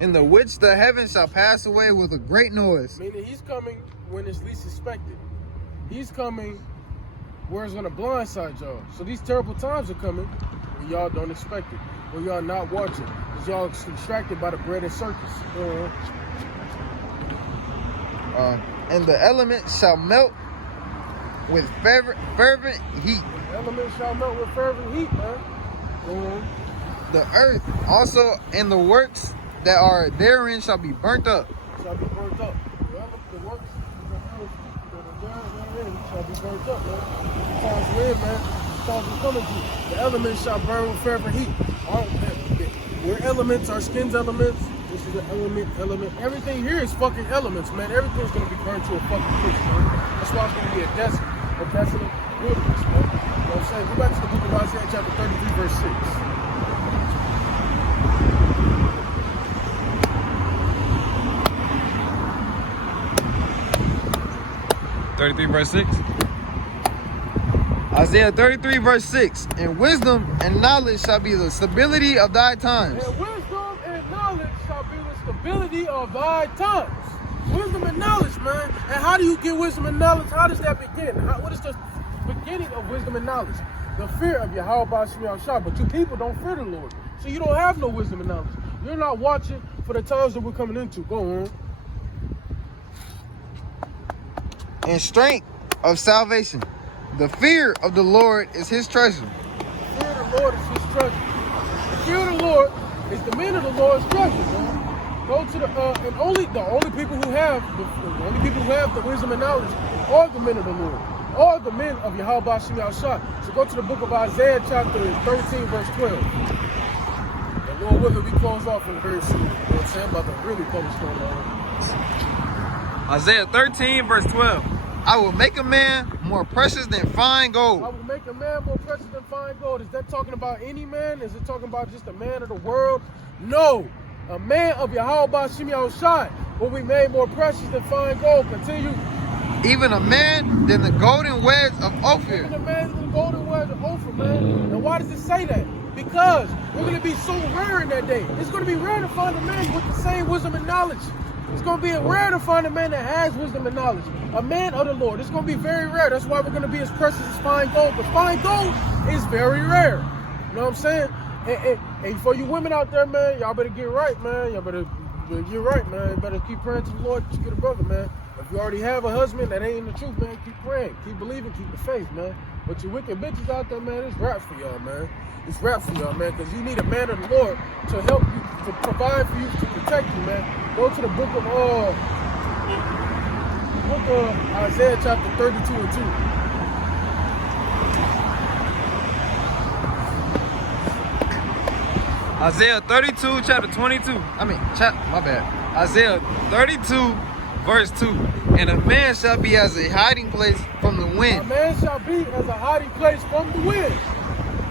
in the which the heavens shall pass away with a great noise. Meaning he's coming when it's least expected. He's coming where it's going to blindside y'all. So these terrible times are coming when y'all don't expect it. When y'all not watching. Because y'all distracted by the bread and circus. And the elements shall melt with fervent heat. The elements shall melt with fervent heat, man. The earth also and the works that are therein shall be burnt up. Shall be burnt up. The works therein shall be burnt up, man. Times we're in, man. Times we're coming to. The elements shall burn with fervent heat. We're elements, our skin's elements. This is an element. Everything here is fucking elements, man. Everything's gonna be burned to a fucking crisp, man. That's why it's gonna be a desolate wilderness, man. You know what I'm saying? Go back to the book of Isaiah, chapter 33, verse 6. 33, verse 6. Isaiah 33, verse 6. And wisdom and knowledge shall be the stability of thy times. And wisdom and knowledge shall be the stability of thy times. Wisdom and knowledge, man. And how do you get wisdom and knowledge? How does that begin? What is the beginning of wisdom and knowledge? The fear of Yahweh Ba'Shem Yahushua. But you people don't fear the Lord. So you don't have no wisdom and knowledge. You're not watching for the times that we're coming into. Go on. And strength of salvation. The fear of the Lord is his treasure. The fear of the Lord is his treasure. It's the men of the Lord's treasure, man. Go to the and the only people who have the wisdom and knowledge are the men of the Lord, are the men of Yahweh Bashim Yahushua. So go to the book of Isaiah, chapter 13, verse 12. And Lord willing, we close off in very soon. You know what I'm saying? About to really publish going on. Isaiah 13, verse 12. I will make a man more precious than fine I gold. will make a man more precious than fine gold. Is that talking about any man? Is it talking about just a man of the world? No. A man of Yahweh Bashim Yahushua will be made more precious than fine gold. Continue. Even a man than the golden wedge of Even Ophir. a man than the golden wedge of Ophir, man. And why does it say that? Because we're going to be so rare in that day. It's going to be rare to find a man with the same wisdom and knowledge. It's going to be rare to find a man that has wisdom and knowledge. A man of the Lord. It's going to be very rare. That's why we're going to be as precious as fine gold. But fine gold is very rare. You know what I'm saying? And for you women out there, man, y'all better get right, man. Y'all better get right, man. You better keep praying to the Lord that you get a brother, man. If you already have a husband that ain't in the truth, man, keep praying. Keep believing. Keep the faith, man. But you wicked bitches out there, man, it's rap for y'all, man. It's rap for y'all, man, because you need a man of the Lord to help you, to provide for you, to protect you, man. Go to the book of Isaiah chapter 32 and 2. Isaiah 32, chapter 22. My bad. Isaiah 32, verse 2. And a man shall be as a hiding place from the A wind. man shall be as a hiding place from the wind.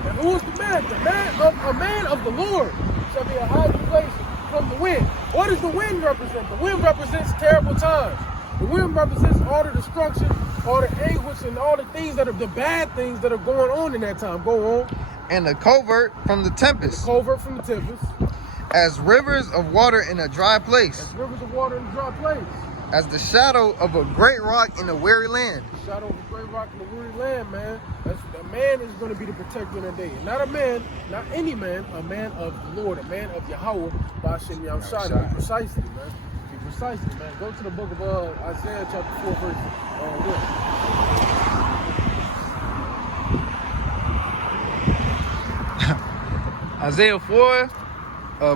And who is the man? A man of the Lord shall be a hiding place from the wind. What does the wind represent? The wind represents terrible times. The wind represents all the destruction, all the anguish, and all the things that are the bad things that are going on in that time. Go on. And the covert from the tempest. The covert from the tempest. As rivers of water in a dry place. As rivers of water in a dry place. As the shadow of a great rock in a weary land. The shadow of a great rock in a weary land, man. A man is going to be the protector in that day. Not a man, not any man, a man of the Lord, a man of Yahweh, Bashim Yahushua. Be precisely, man. Be precisely, man. Go to the book of Isaiah chapter 4, verse 1. Isaiah 4,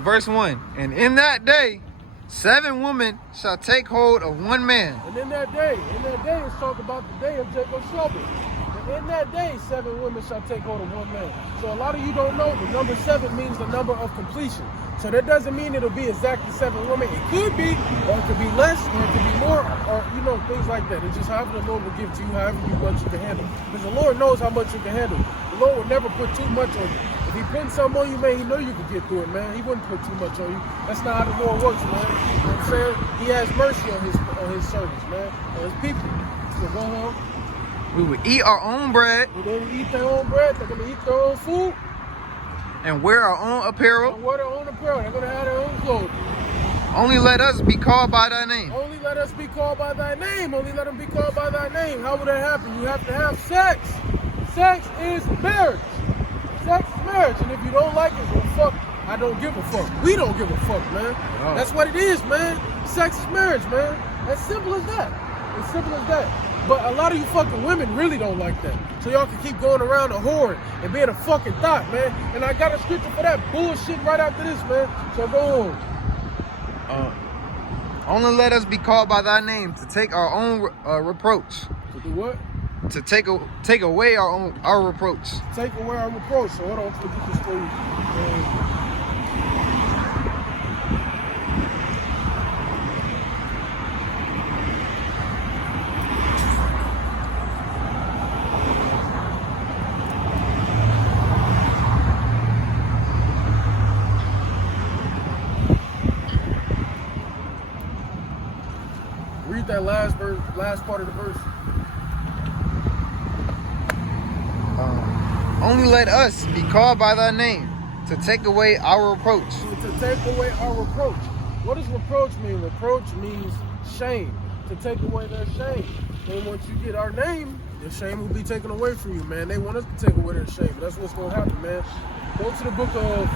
verse 1. And in that day, 7 women shall take hold of one man. And in that day, it's talking about the day of Jacob's trouble. And in that day, 7 women shall take hold of one man. So a lot of you don't know, the number 7 means the number of completion. So that doesn't mean it'll be exactly 7 women. It could be, or it could be less, or it could be more, or, things like that. It's just however the Lord will give to you, however much you can handle. Because the Lord knows how much you can handle. The Lord will never put too much on you. If he put something on you, man, he know you can get through it, man. He wouldn't put too much on you. That's not how the Lord works, man. You know what I'm saying? He has mercy on his servants, man, on his people. So go on. We will eat our own bread When they eat their own bread, they're going to eat their own food. and wear our own apparel. And wear their own apparel. They're going to have their own clothes. Only let us be called by thy name. Only let us be called by thy name. Only let them be called by thy name. How will that happen? You have to have sex. Sex is marriage. Sex is marriage. And if you don't like it, well, fuck. I don't give a fuck. We don't give a fuck, man. Oh. That's what it is, man. Sex is marriage, man. As simple as that. As simple as that. But a lot of you fucking women really don't like that. So y'all can keep going around a whoring and being a fucking thought, man. And I got a scripture for that bullshit right after this, man. So go on. Only let us be called by thy name to take our own reproach. To do what? To take away our reproach. Take away our reproach. So hold on, let me get this for you. Read that last verse, last part of the verse. Only let us be called by thy name to take away our reproach. To take away our reproach. What does reproach mean? Reproach means shame. To take away their shame. And once you get our name, your shame will be taken away from you, man. They want us to take away their shame. That's what's going to happen, man. Go to the book of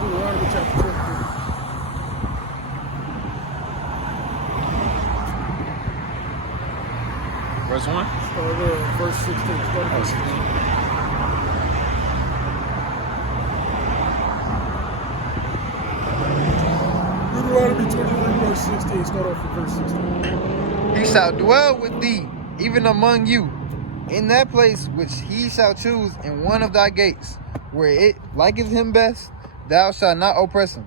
Deuteronomy chapter 23. Verse 1. Start there, verse 16. Start at verse 16. Deuteronomy 23, verse 16. Start off with verse 16. He shall dwell with thee, even among you, in that place which he shall choose in one of thy gates, where it liketh him best, thou shalt not oppress him.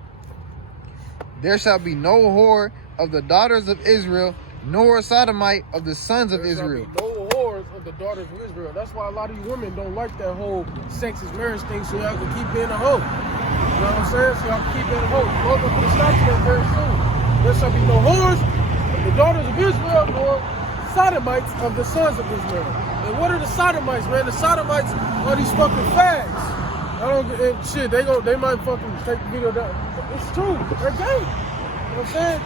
There shall be no whore of the daughters of Israel, nor a sodomite of the sons of Israel. There shall be no whores of the daughters of Israel. That's why a lot of you women don't like that whole sex is marriage thing, so y'all can keep being a hoe. You know what I'm saying? So y'all can keep being a hoe. Lord will put a stop to that very soon. There shall be no whores of the daughters of Israel, nor sodomites of the sons of Israel. And what are the sodomites, man? The sodomites are these fucking fags. I don't and shit. They might fucking take the video down. It's true. They're gay. You know what I'm saying?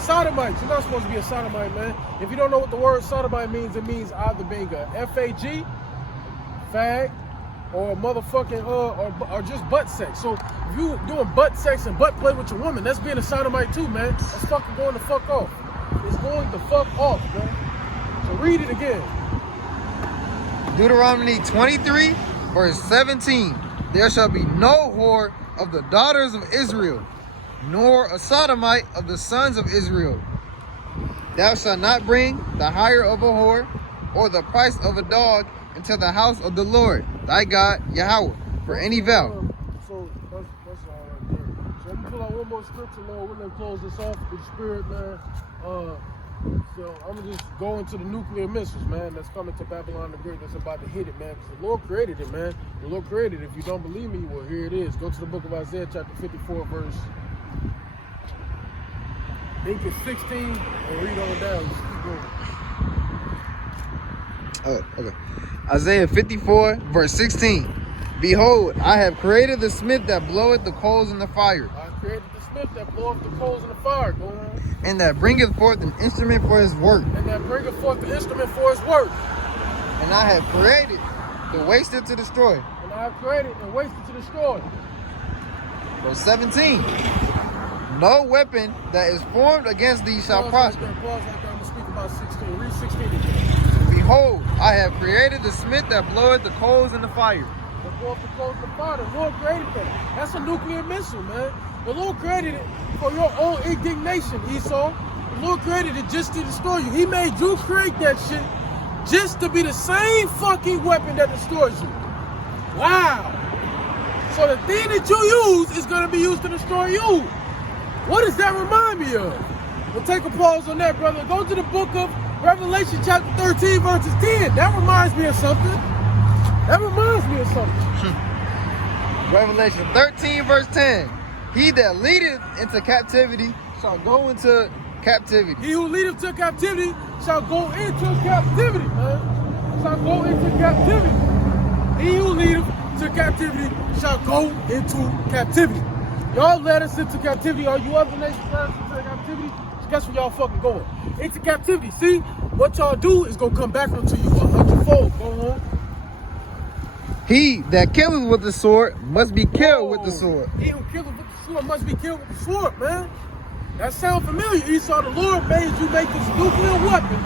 Sodomites. You're not supposed to be a sodomite, man. If you don't know what the word sodomite means, it means either being a F-A-G, fag, or a motherfucking or just butt sex. So if you doing butt sex and butt play with your woman, that's being a sodomite too, man. That's fucking going the fuck off. It's going the fuck off, man. So read it again. Deuteronomy 23, verse 17. There shall be no whore of the daughters of Israel, nor a sodomite of the sons of Israel. Thou shalt not bring the hire of a whore or the price of a dog into the house of the Lord thy God Yahweh for any vow. So that's all right there. So I'm gonna pull out one more scripture, Lord. We're gonna close this off with the spirit, man. So I'm gonna just go into the nuclear missiles, man. That's coming to Babylon the Great. That's about to hit it, man. Because the Lord created it, man. The Lord created it. If you don't believe me, well, here it is. Go to the book of Isaiah, chapter 54, verse. I think it's 16, and read on down. Just keep going. Oh, okay. Isaiah 54, verse 16. Behold, I have created the smith that bloweth the coals in the fire, I created the smith that bloweth the coals in the fire. Go on. and that bringeth forth an instrument for his work. And that bringeth forth the instrument for his work. And I have created the waster to destroy. And I have created and wasted to destroy. Verse 17. No weapon that is formed against thee shall prosper. Pause right there. I'm going to speak about 16. Read 16 again. Behold, I have created the smith that bloweth the coals in the fire. The blow up the coals in the fire. The Lord created that. That's a nuclear missile, man. The Lord created it for your own indignation, Esau. The Lord created it just to destroy you. He made you create that shit just to be the same fucking weapon that destroys you. Wow. So the thing that you use is going to be used to destroy you. What does that remind me of? We'll take a pause on that, brother. Go to the book of Revelation chapter 13, verses 10. That reminds me of something. That reminds me of something. Revelation 13, verse 10. He that leadeth into captivity shall go into captivity. He who leadeth to captivity shall go into captivity, man. Shall go into captivity. He who leadeth to captivity shall go into captivity. Y'all led us into captivity. All you other nations led us into captivity. Guess where y'all fucking going? Into captivity. See, what y'all do is gonna come back onto you 100-fold. Go on. He that killeth with the sword must be killed with the sword. He who killeth with the sword must be killed with the sword, man. That sound familiar, Esau. The Lord made you make this nuclear weapon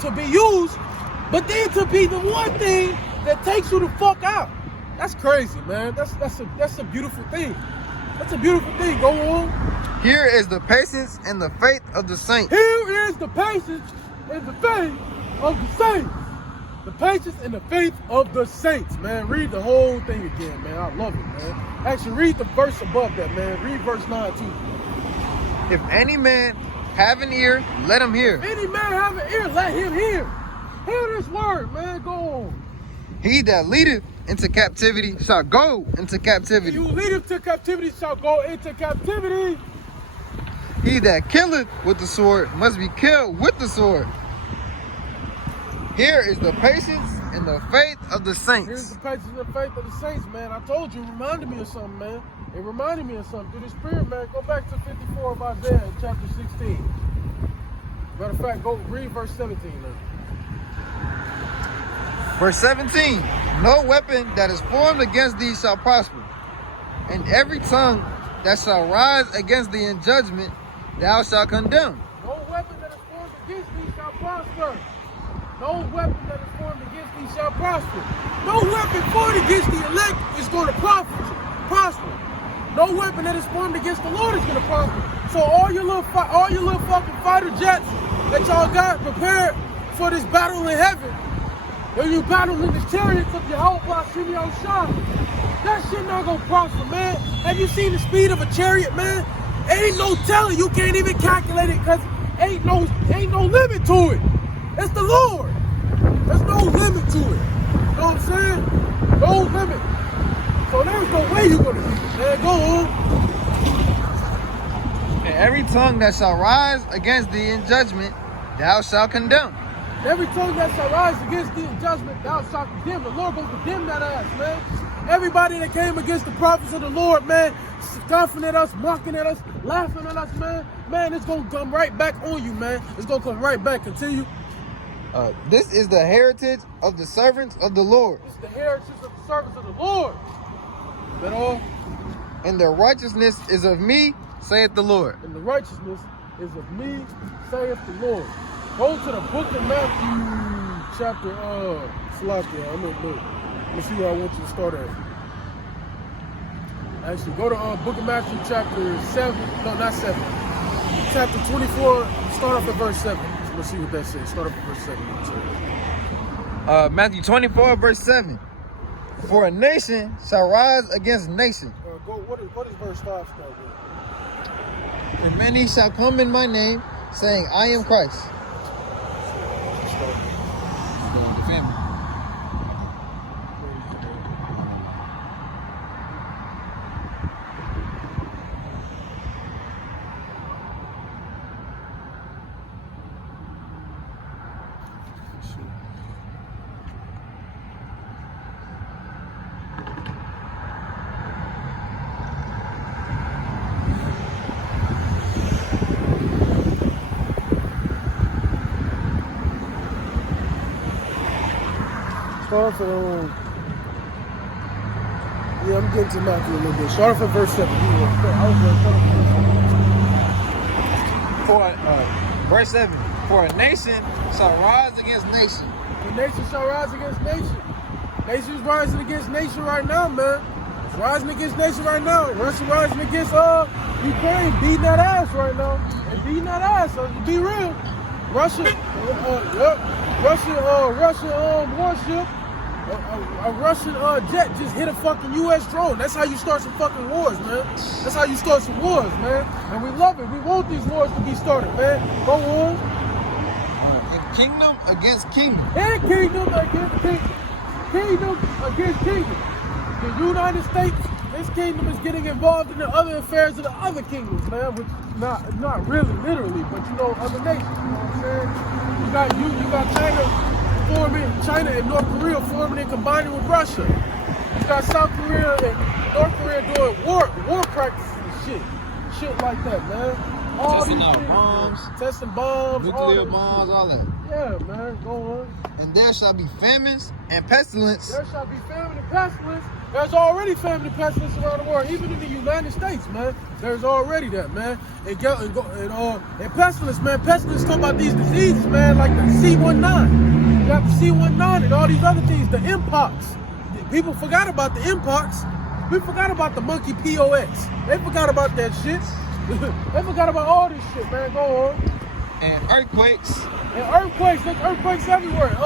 to be used, but then to be the one thing that takes you the fuck out. That's crazy, man. That's a beautiful thing. That's a beautiful thing. Go on. Here is the patience and the faith of the saints. Here is the patience and the faith of the saints. The patience and the faith of the saints, man. Read the whole thing again, man. I love it, man. Actually, read the verse above that, man. Read verse 9 too. If any man have an ear, let him hear. If any man have an ear, let him hear. Hear this word, man. Go on. He that leadeth into captivity shall go into captivity. He who leadeth to captivity shall go into captivity. He that killeth with the sword must be killed with the sword. Here is the patience and the faith of the Here's saints. the patience and the faith of the saints, man. I told you, it reminded me of something, man. It reminded me of something. Through the Spirit, man. Go back to 54 of Isaiah, chapter 16. Matter of fact, go read verse 17, man. Verse 17. No weapon that is formed against thee shall prosper, and every tongue that shall rise against thee in judgment thou shalt condemn. No weapon that is formed against thee shall prosper. No weapon that is formed against thee shall prosper. No weapon formed against the elect is going to prosper. No weapon that is formed against the Lord is going to prosper. So all your little fucking fighter jets that y'all got prepared for this battle in heaven, when you battle in the chariots of Jehovah Shimei Shah, that shit not gonna prosper, man. Have you seen the speed of a chariot, man? Ain't no telling. You can't even calculate it because ain't no limit to it. It's the Lord. There's no limit to it. You know what I'm saying? No limit. So there's no way you're gonna beat it, man. Go on. And every tongue that shall rise against thee in judgment, thou shalt condemn. Every tongue that shall rise against thee in judgment, thou shalt condemn. The Lord gonna condemn that ass, man. Everybody that came against the prophets of the Lord, man, scoffing at us, mocking at us, laughing at us, man, it's gonna come right back on you, man. It's gonna come right back. Continue. This is the heritage of the servants of the Lord. This is the heritage of the servants of the Lord. Is that all? And their righteousness is of me, saith the Lord. And the righteousness is of me, saith the Lord. Go to the book of Matthew, chapter, Salakia. I'm gonna look. Let's see where I want you to start at. Actually, go to book of Matthew, chapter 7. No, not 7. Chapter 24, start off at verse 7. Let's see what that says. Start off at verse 7. Matthew 24, verse 7. For a nation shall rise against nation. What is verse 5 start with? And many shall come in my name, saying, I am Christ. Start off at, yeah, I'm getting to Matthew a little bit. Start off at verse 7. Verse 7. For a nation shall rise against nation. The nation shall rise against nation. Nation's rising against nation right now, man. It's rising against nation right now. Russia rising against Ukraine, beating that ass right now. And beating that ass, to be real. Russian warship, a Russian jet just hit a fucking U.S. drone. That's how you start some fucking wars, man. That's how you start some wars, man. And we love it. We want these wars to be started, man. Go on. And kingdom against kingdom. And kingdom against kingdom. Kingdom against kingdom. The United States, this kingdom is getting involved in the other affairs of the other kingdoms, man, which not really literally, but you know, other nations, you know what I'm saying? You got China and North Korea forming and combining with Russia. You got South Korea and North Korea doing war practices and shit like that, man. All Testing these out things, bombs, man. Testing bombs, nuclear all bombs, all that. Yeah, man, go on. And there shall be famines and pestilence. There shall be famine and pestilence. There's already famine and pestilence around the world, even in the United States, man. There's already that, man. And pestilence, man. Pestilence talking about these diseases, man, like the C19. You got the C19 and all these other things, the Mpox. People forgot about the Mpox. We forgot about the monkey POX. They forgot about that shit. They forgot about all this shit, man. Go on. And earthquakes. And earthquakes. There's earthquakes everywhere.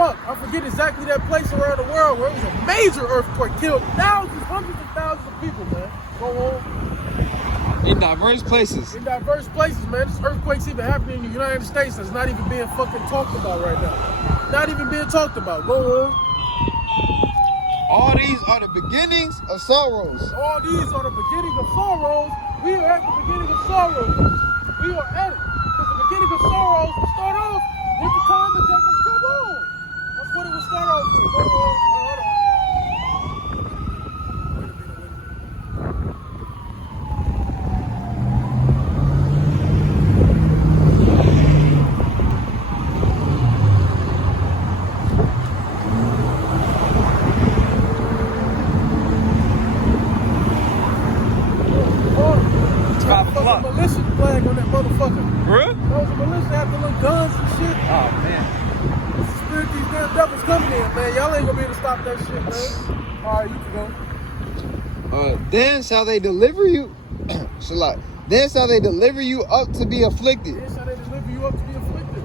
I forget exactly that place around the world where it was a major earthquake, killed thousands, hundreds of thousands of people, man. Go on. In diverse places. In diverse places, man. This earthquake's even happening in the United States that's not even being fucking talked about right now. Not even being talked about. Go on. All these are the beginnings of sorrows. All these are the beginning of sorrows. We are at the beginning of sorrows. We are at it. Because the beginning of sorrows will start off with the time of Jacob's trouble. That's what it will start off with. Go on. Hold on. Militia flag on that motherfucker. Bruh? That was a militia, had the little guns and shit. Oh, man. goddamn devil's coming in, man. Y'all ain't gonna be able to stop that shit, man. All right, you can go. Then shall they deliver you. Salat. Then shall they deliver you up to be afflicted, Then shall they deliver you up to be afflicted.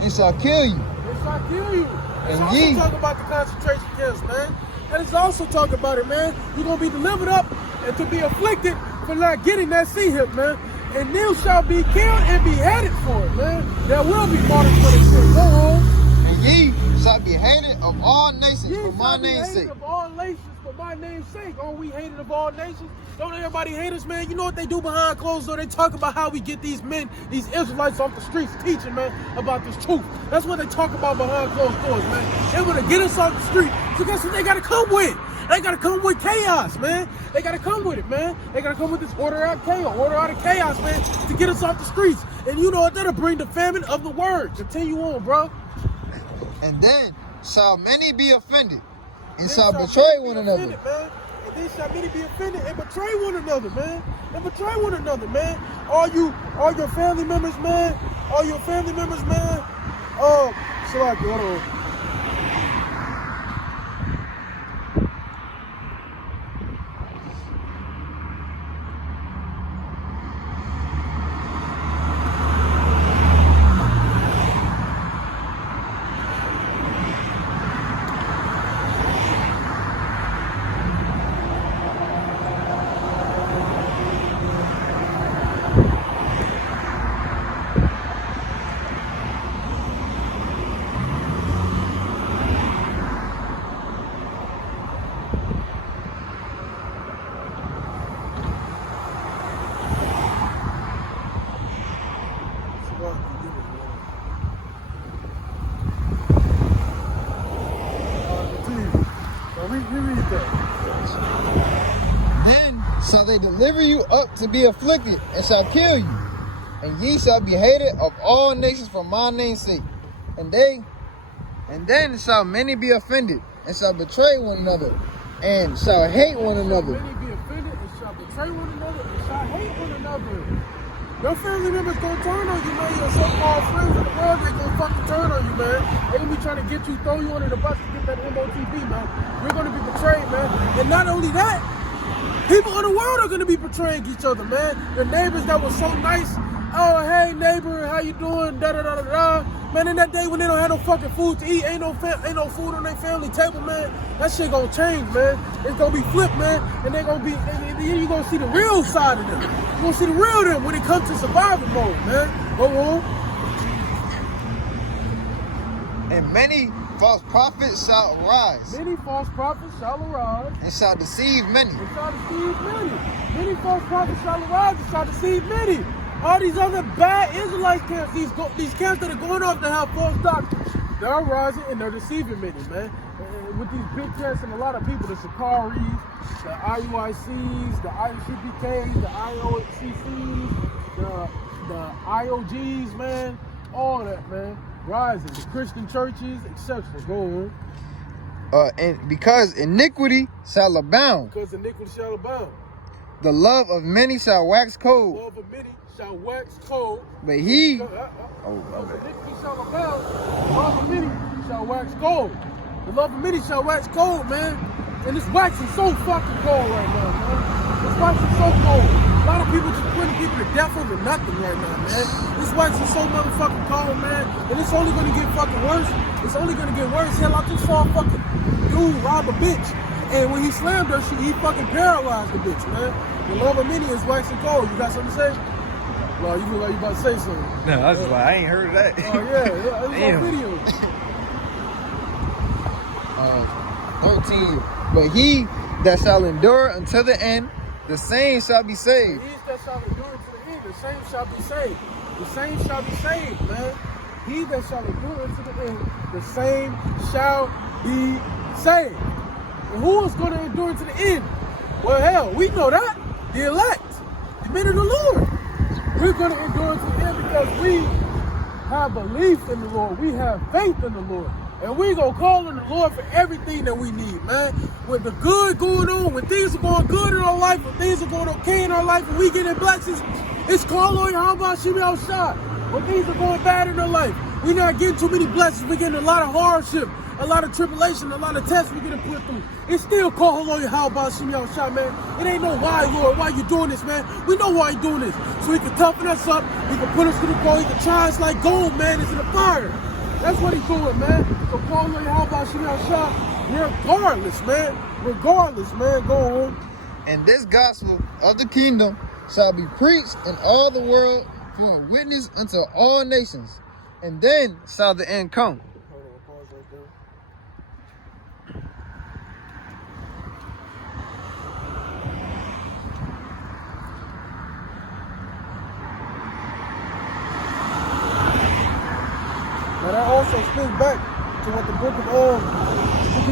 and shall kill you. Then shall kill you. It's And also ye- talking about the concentration camps, man. And it's also talking about it, man. You're gonna be delivered up and to be afflicted for not getting that sea hip, man. And you shall be killed and beheaded for it, man. There will be martyrs for this shit. Go on. And ye shall be hated of all nations Ye for my shall be name's hated sake. of all nations for my name's sake. Are we hated of all nations? Don't everybody hate us, man? You know what they do behind closed doors? They talk about how we get these men, these Israelites off the streets teaching, man, about this truth. That's what they talk about behind closed doors, man. They want to get us off the street. So guess what they got to come with? They got to come with chaos, man. They got to come with it, man. They got to come with this order out of chaos, man, to get us off the streets. And you know what? That'll bring the famine of the word. Continue on, bro. And then shall many be offended, and Then shall shall betray many be one another. offended, man. And then shall many be offended and betray one another, man. And betray one another, man. All your family members, man. All your family members, man. So like, hold on. Read that. Then shall they deliver you up to be afflicted, and shall kill you. And ye shall be hated of all nations for my name's sake. And then shall many be offended, and shall betray one another, and shall hate one another. Many be offended and shall betray one another and shall hate one another. Your family members gonna turn on you, man. Your so-called friends in the world, they gonna fucking turn on you, man. They gonna be trying to get you, throw you under the bus to get that MOTB, man. You're gonna be betrayed, man. And not only that, people in the world are gonna be betraying each other, man. The neighbors that was so nice, oh hey neighbor, how you doing? Da da da da da. Man, in that day when they don't have no fucking food to eat, ain't no food on their family table, man. That shit gonna change, man. It's gonna be flipped, man. And they gonna be, then you gonna see the real side of them. You gonna see the real them when it comes to survival mode, man. Go on. And many false prophets shall arise, Many false prophets shall arise. and shall deceive many. And shall deceive many. Many false prophets shall arise and shall deceive many. All these other bad Israelite camps, these camps that are going off to have false doctrines, they're rising and they're deceiving many, man. And with these big camps and a lot of people, the Shikaris, the IUICs, the ICPKs, the IOCCs, the IOGs, man, all that, man, rising. The Christian churches, etc. Go on. And because iniquity shall abound, Because iniquity shall abound. the love of many shall wax cold. Love of many shall wax cold. But he, Iniquity shall abound. The love of many shall wax cold. The love of many shall wax cold, man. And it's waxing so fucking cold right now, man. It's waxing so cold. A lot of people just putting people to death over nothing right now, man. It's waxing so motherfucking cold, man. And it's only gonna get fucking worse. It's only gonna get worse. Hell, I just saw a fucking dude rob a bitch. And when he slammed her, he fucking paralyzed the bitch, man. The love of many is waxing cold. You got something to say? Well, you look like you about to say something. No, I was just like, I ain't heard of that. Oh yeah, it's on video. 13. But he that shall endure until the end, the same shall be saved. He that shall endure to the end, the same shall be saved. The same shall be saved, man. He that shall endure to the end, the same shall be saved. And who is going to endure to the end? Well, hell, we know that. The elect, the men of the Lord. We're going to endure to the end because we have belief in the Lord. We have faith in the Lord. And we going to call on the Lord for everything that we need, man. With the good going on, when things are going good in our life, when things are going okay in our life, and we getting blessings, it's call on Yahweh Shemi Shah. When things are going bad in our life, We're not getting too many blessings. We're getting a lot of hardship, a lot of tribulation, a lot of tests we're getting put through. It's still called Hallelujah, how about Shimei Shah, man? It ain't no why, Lord, why you doing this, man? We know why you doing this. So he can toughen us up, he can put us to the goal, he can try us like gold, man, it's in the fire. That's what he's doing, man. So call Hallelujah, how about Shimei Shah? Regardless, man. Regardless, man. Go on. And this gospel of the kingdom shall be preached in all the world for a witness unto all nations, and then shall the end come. Hold on, pause right there. Now that also spins back to what the book of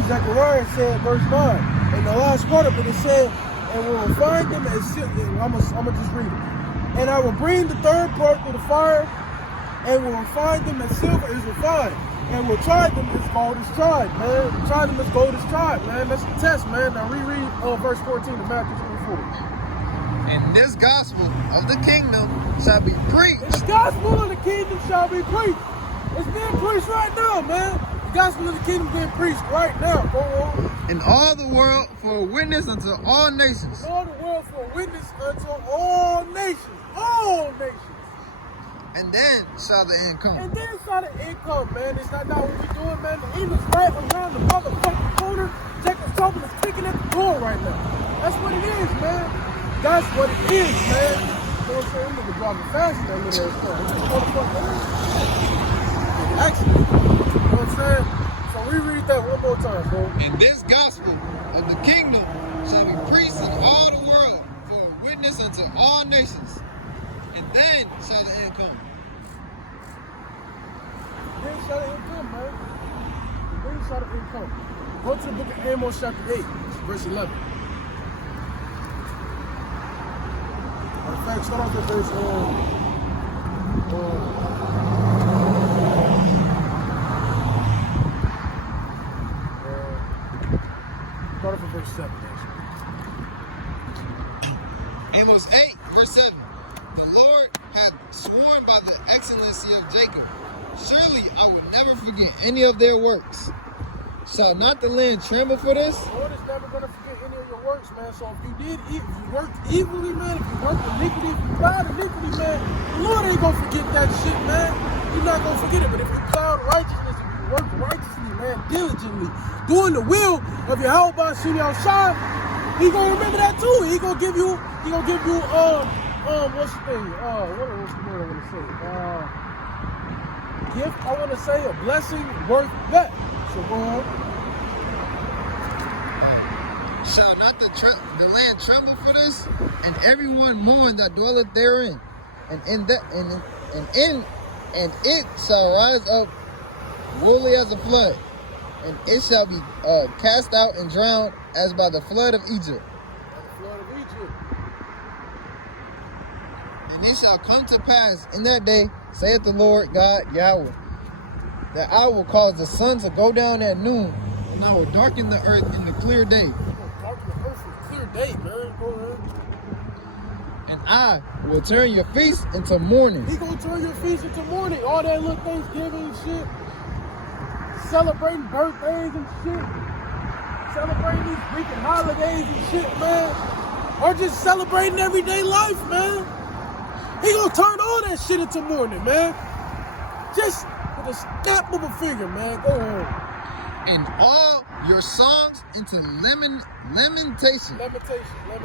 Zechariah said, verse 9. In the last part of it, it said, and we will find them as silver. I'm gonna just read it. And I will bring the third part through the fire, and we will find them as silver is refined. And we'll try them as gold is tried, man. We'll try them as gold is tried, man. That's the test, man. Now reread verse 14 of Matthew 24. And this gospel of the kingdom shall be preached. And the gospel of the kingdom shall be preached. It's being preached right now, man. The gospel of the kingdom being preached right now. Go on. In all the world for a witness unto all nations. In all the world for a witness unto all nations. All nations. And then shall the end come. And then shall the end come, man. It's not what we're doing, man. The evil's right around the motherfucking corner. Jacob's talking is kicking at the door right now. That's what it is, man. That's what it is, man. You know what I'm saying? Nigga driving fast in that little ass car. Actually, you know what I'm saying? So reread that one more time, bro. And this gospel of the kingdom shall be preached in all the world for a witness unto all nations. And then shall the end come. Then shall the end come, man. Then shall the end come. Go to the book of Amos chapter 8, verse 11. In fact, start off with verse start off with verse 7, actually. Amos 8, verse 7. The Lord hath sworn by the excellency of Jacob, surely I will never forget any of their works. Shall not the land tremble for this? The Lord is never going to forget any of your works, man. So if you did, if you worked evilly, man, if you worked iniquity, if you plowed iniquity, man, the Lord ain't going to forget that shit, man. You're not going to forget it. But if you plowed righteousness, if you worked righteously, man, diligently, doing the will of Yahweh Shimei Shah, he going to remember that too. He going to give you, what's the thing? What's the word I want to say? Gift, I want to say a blessing worth that. So go on. Shall not the land tremble for this? And everyone mourn that dwelleth therein. And it shall rise up woolly as a flood. And it shall be cast out and drowned as by the flood of Egypt. And it shall come to pass in that day, saith the Lord God Yahweh, that I will cause the sun to go down at noon, and I will darken the earth in the clear day. Darken the earth in the clear day, man. Go ahead. And I will turn your feast into mourning. He gonna turn your feast into mourning. All that little Thanksgiving and shit. Celebrating birthdays and shit. Celebrating these freaking holidays and shit, man. Or just celebrating everyday life, man. He gonna turn all that shit into mourning, man. Just with a snap of a finger, man. Go on. And all your songs into lamentation. Lamentation. Really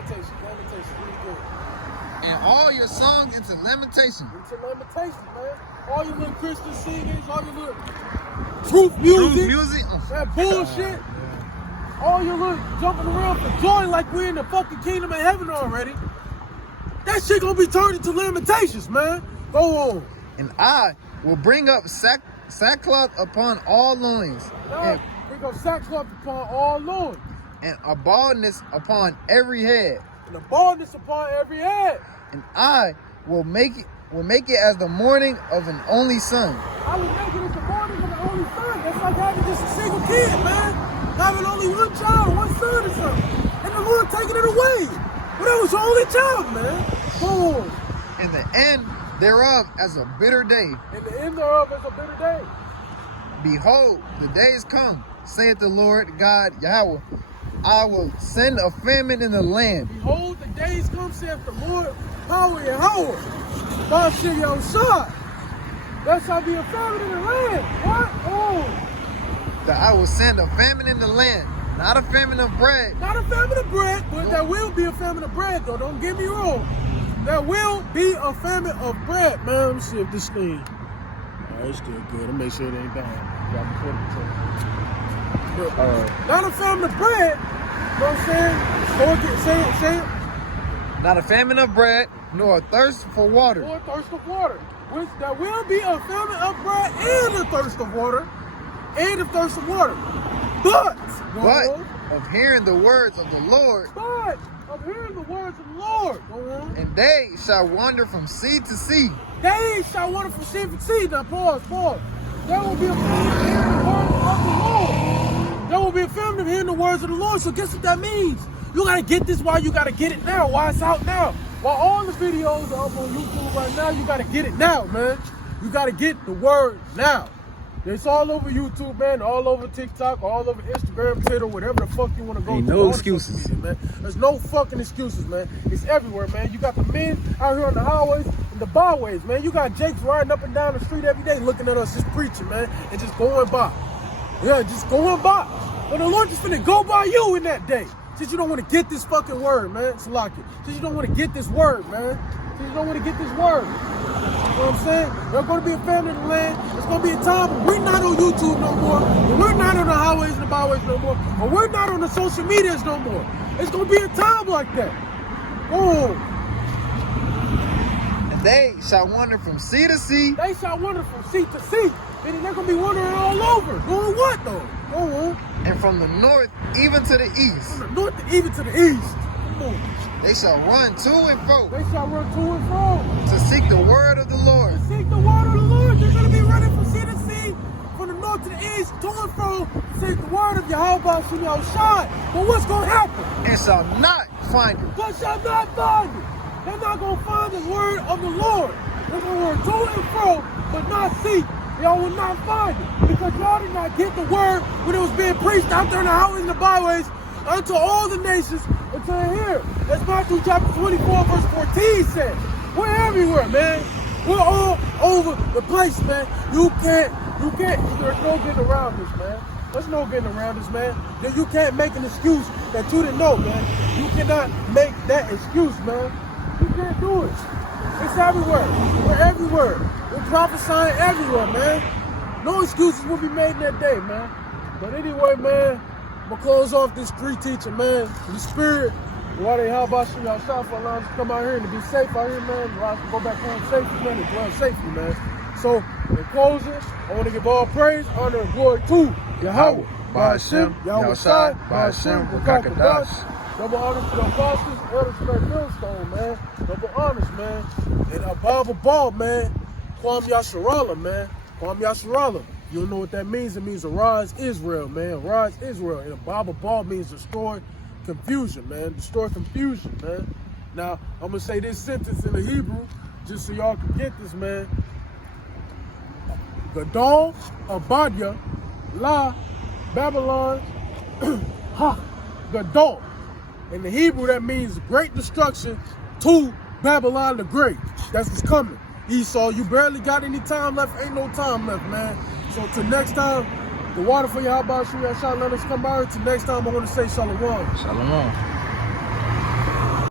good. And all your songs into lamentation. Into lamentation, man. All your little Christian singers, all your little truth music. That bullshit. All your little jumping around for joy like we're in the fucking kingdom of heaven already. That shit gonna be turned into lamentations, man. Go on. And I will bring up sackcloth upon all loins. Now, bring up sackcloth upon all loins. And a baldness upon every head. And a baldness upon every head. And I will make it as the mourning of an only son. I will make it as the mourning of an only son. That's like having just a single kid, man. Having only one child, one son or something. And the Lord taking it away. But that was your only child, man. Go on. And the end thereof as a bitter day. And the end thereof is a bitter day. Behold, the days come, saith the Lord God Yahweh. I will send a famine in the land. Behold, the days come, saith the Lord, power Yahweh. Bashir Yahushua. There shall be a famine in the land. What? Oh. That I will send a famine in the land, not a famine of bread. Not a famine of bread, but there will be a famine of bread, though. Don't get me wrong. There will be a famine of bread. Man, let me see if this thing. Oh, it's still good. Let me make sure it ain't down. Not a famine of bread. You know what I'm saying? Say it. Not a famine of bread, nor a thirst for water. Or a thirst of water. Which there will be a famine of bread and a thirst of water. And a thirst of water. But of hearing the words of the Lord. But of hearing the words of the Lord. Go on. And they shall wander from sea to sea. They shall wander from sea to sea. Now pause. There will be a famine of hearing the words of the Lord. There will be a famine of hearing the words of the Lord. So guess what that means? You gotta get this while you gotta get it now. While it's out now. While all the videos are up on YouTube right now, you gotta get it now, man. You gotta get the word now. It's all over YouTube, man. All over TikTok, all over Instagram, Twitter, whatever the fuck you want to go Ain't to. no excuses, media, man. There's no fucking excuses, man. It's everywhere, man. You got the men out here on the highways and the byways, man. You got Jakes riding up and down the street every day looking at us just preaching, man, and just going by. Yeah, just going by. But the Lord just finna go by you in that day. Since you don't want to get this fucking word, man. Salaki. Since you don't want to get this word, man. Since you don't want to get this word. You know what I'm saying? There's going to be a famine in the land. There's going to be a time when we're not on YouTube no more. When we're not on the highways and the byways no more. Or we're not on the social medias no more. It's going to be a time like that. Oh. And they shall wander from sea to sea. They shall wander from sea to sea. And they're going to be wandering all over. Going what, though? Go on. And from the north even to the east. From the north to even to the east. Come on. They shall run to and fro. They shall run to and fro. To seek the word of the Lord. To seek the word of the Lord. They're going to be running from sea to sea. From the north to the east. To and fro. To seek the word of Yahweh Bashim Yahushua. But what's going to happen? And shall not find it. But shall not find it. They're not going to find the word of the Lord. They're going to run to and fro. But not seek. Y'all will not find it. Because y'all did not get the word when it was being preached out there in the highways and the byways unto all the nations until here. That's Matthew chapter 24, verse 14 says. We're everywhere, man. We're all over the place, man. You can't, there's no getting around this, man. There's no getting around this, man. You can't make an excuse that you didn't know, man. You cannot make that excuse, man. You can't do it. It's everywhere. We're everywhere. We're prophesying everywhere, man. No excuses will be made in that day, man. But anyway, man, I'm going to close off this free teaching, man. The spirit, why they how about you y'all shot for allowing us to come out here and to be safe out here, man. Allow us to go back home safely, man, and dwell safely, man. So, in closing, I want to give all praise, honor, and glory to Yahweh. Ba'ashem, Yahushua, Ba'ashem, Wakakadash. Double honors to the apostles, elders to that millstone, man. Double honors, man. And above all, man, Kwam Yasharallah, man. Kwam Yasharallah. You don't know what that means? It means arise Israel, man. Arise Israel. And above all means destroy confusion, man. Destroy confusion, man. Now, I'm going to say this sentence in the Hebrew, just so y'all can get this, man. Gadol, Abadia, La, Babylon, Ha, Gadol. In the Hebrew, that means great destruction to Babylon the Great. That's what's coming. Esau, you barely got any time left. Ain't no time left, man. So till next time, the water for you, how about you? Let us come by. Till next time, I want to say shalom. Shalom.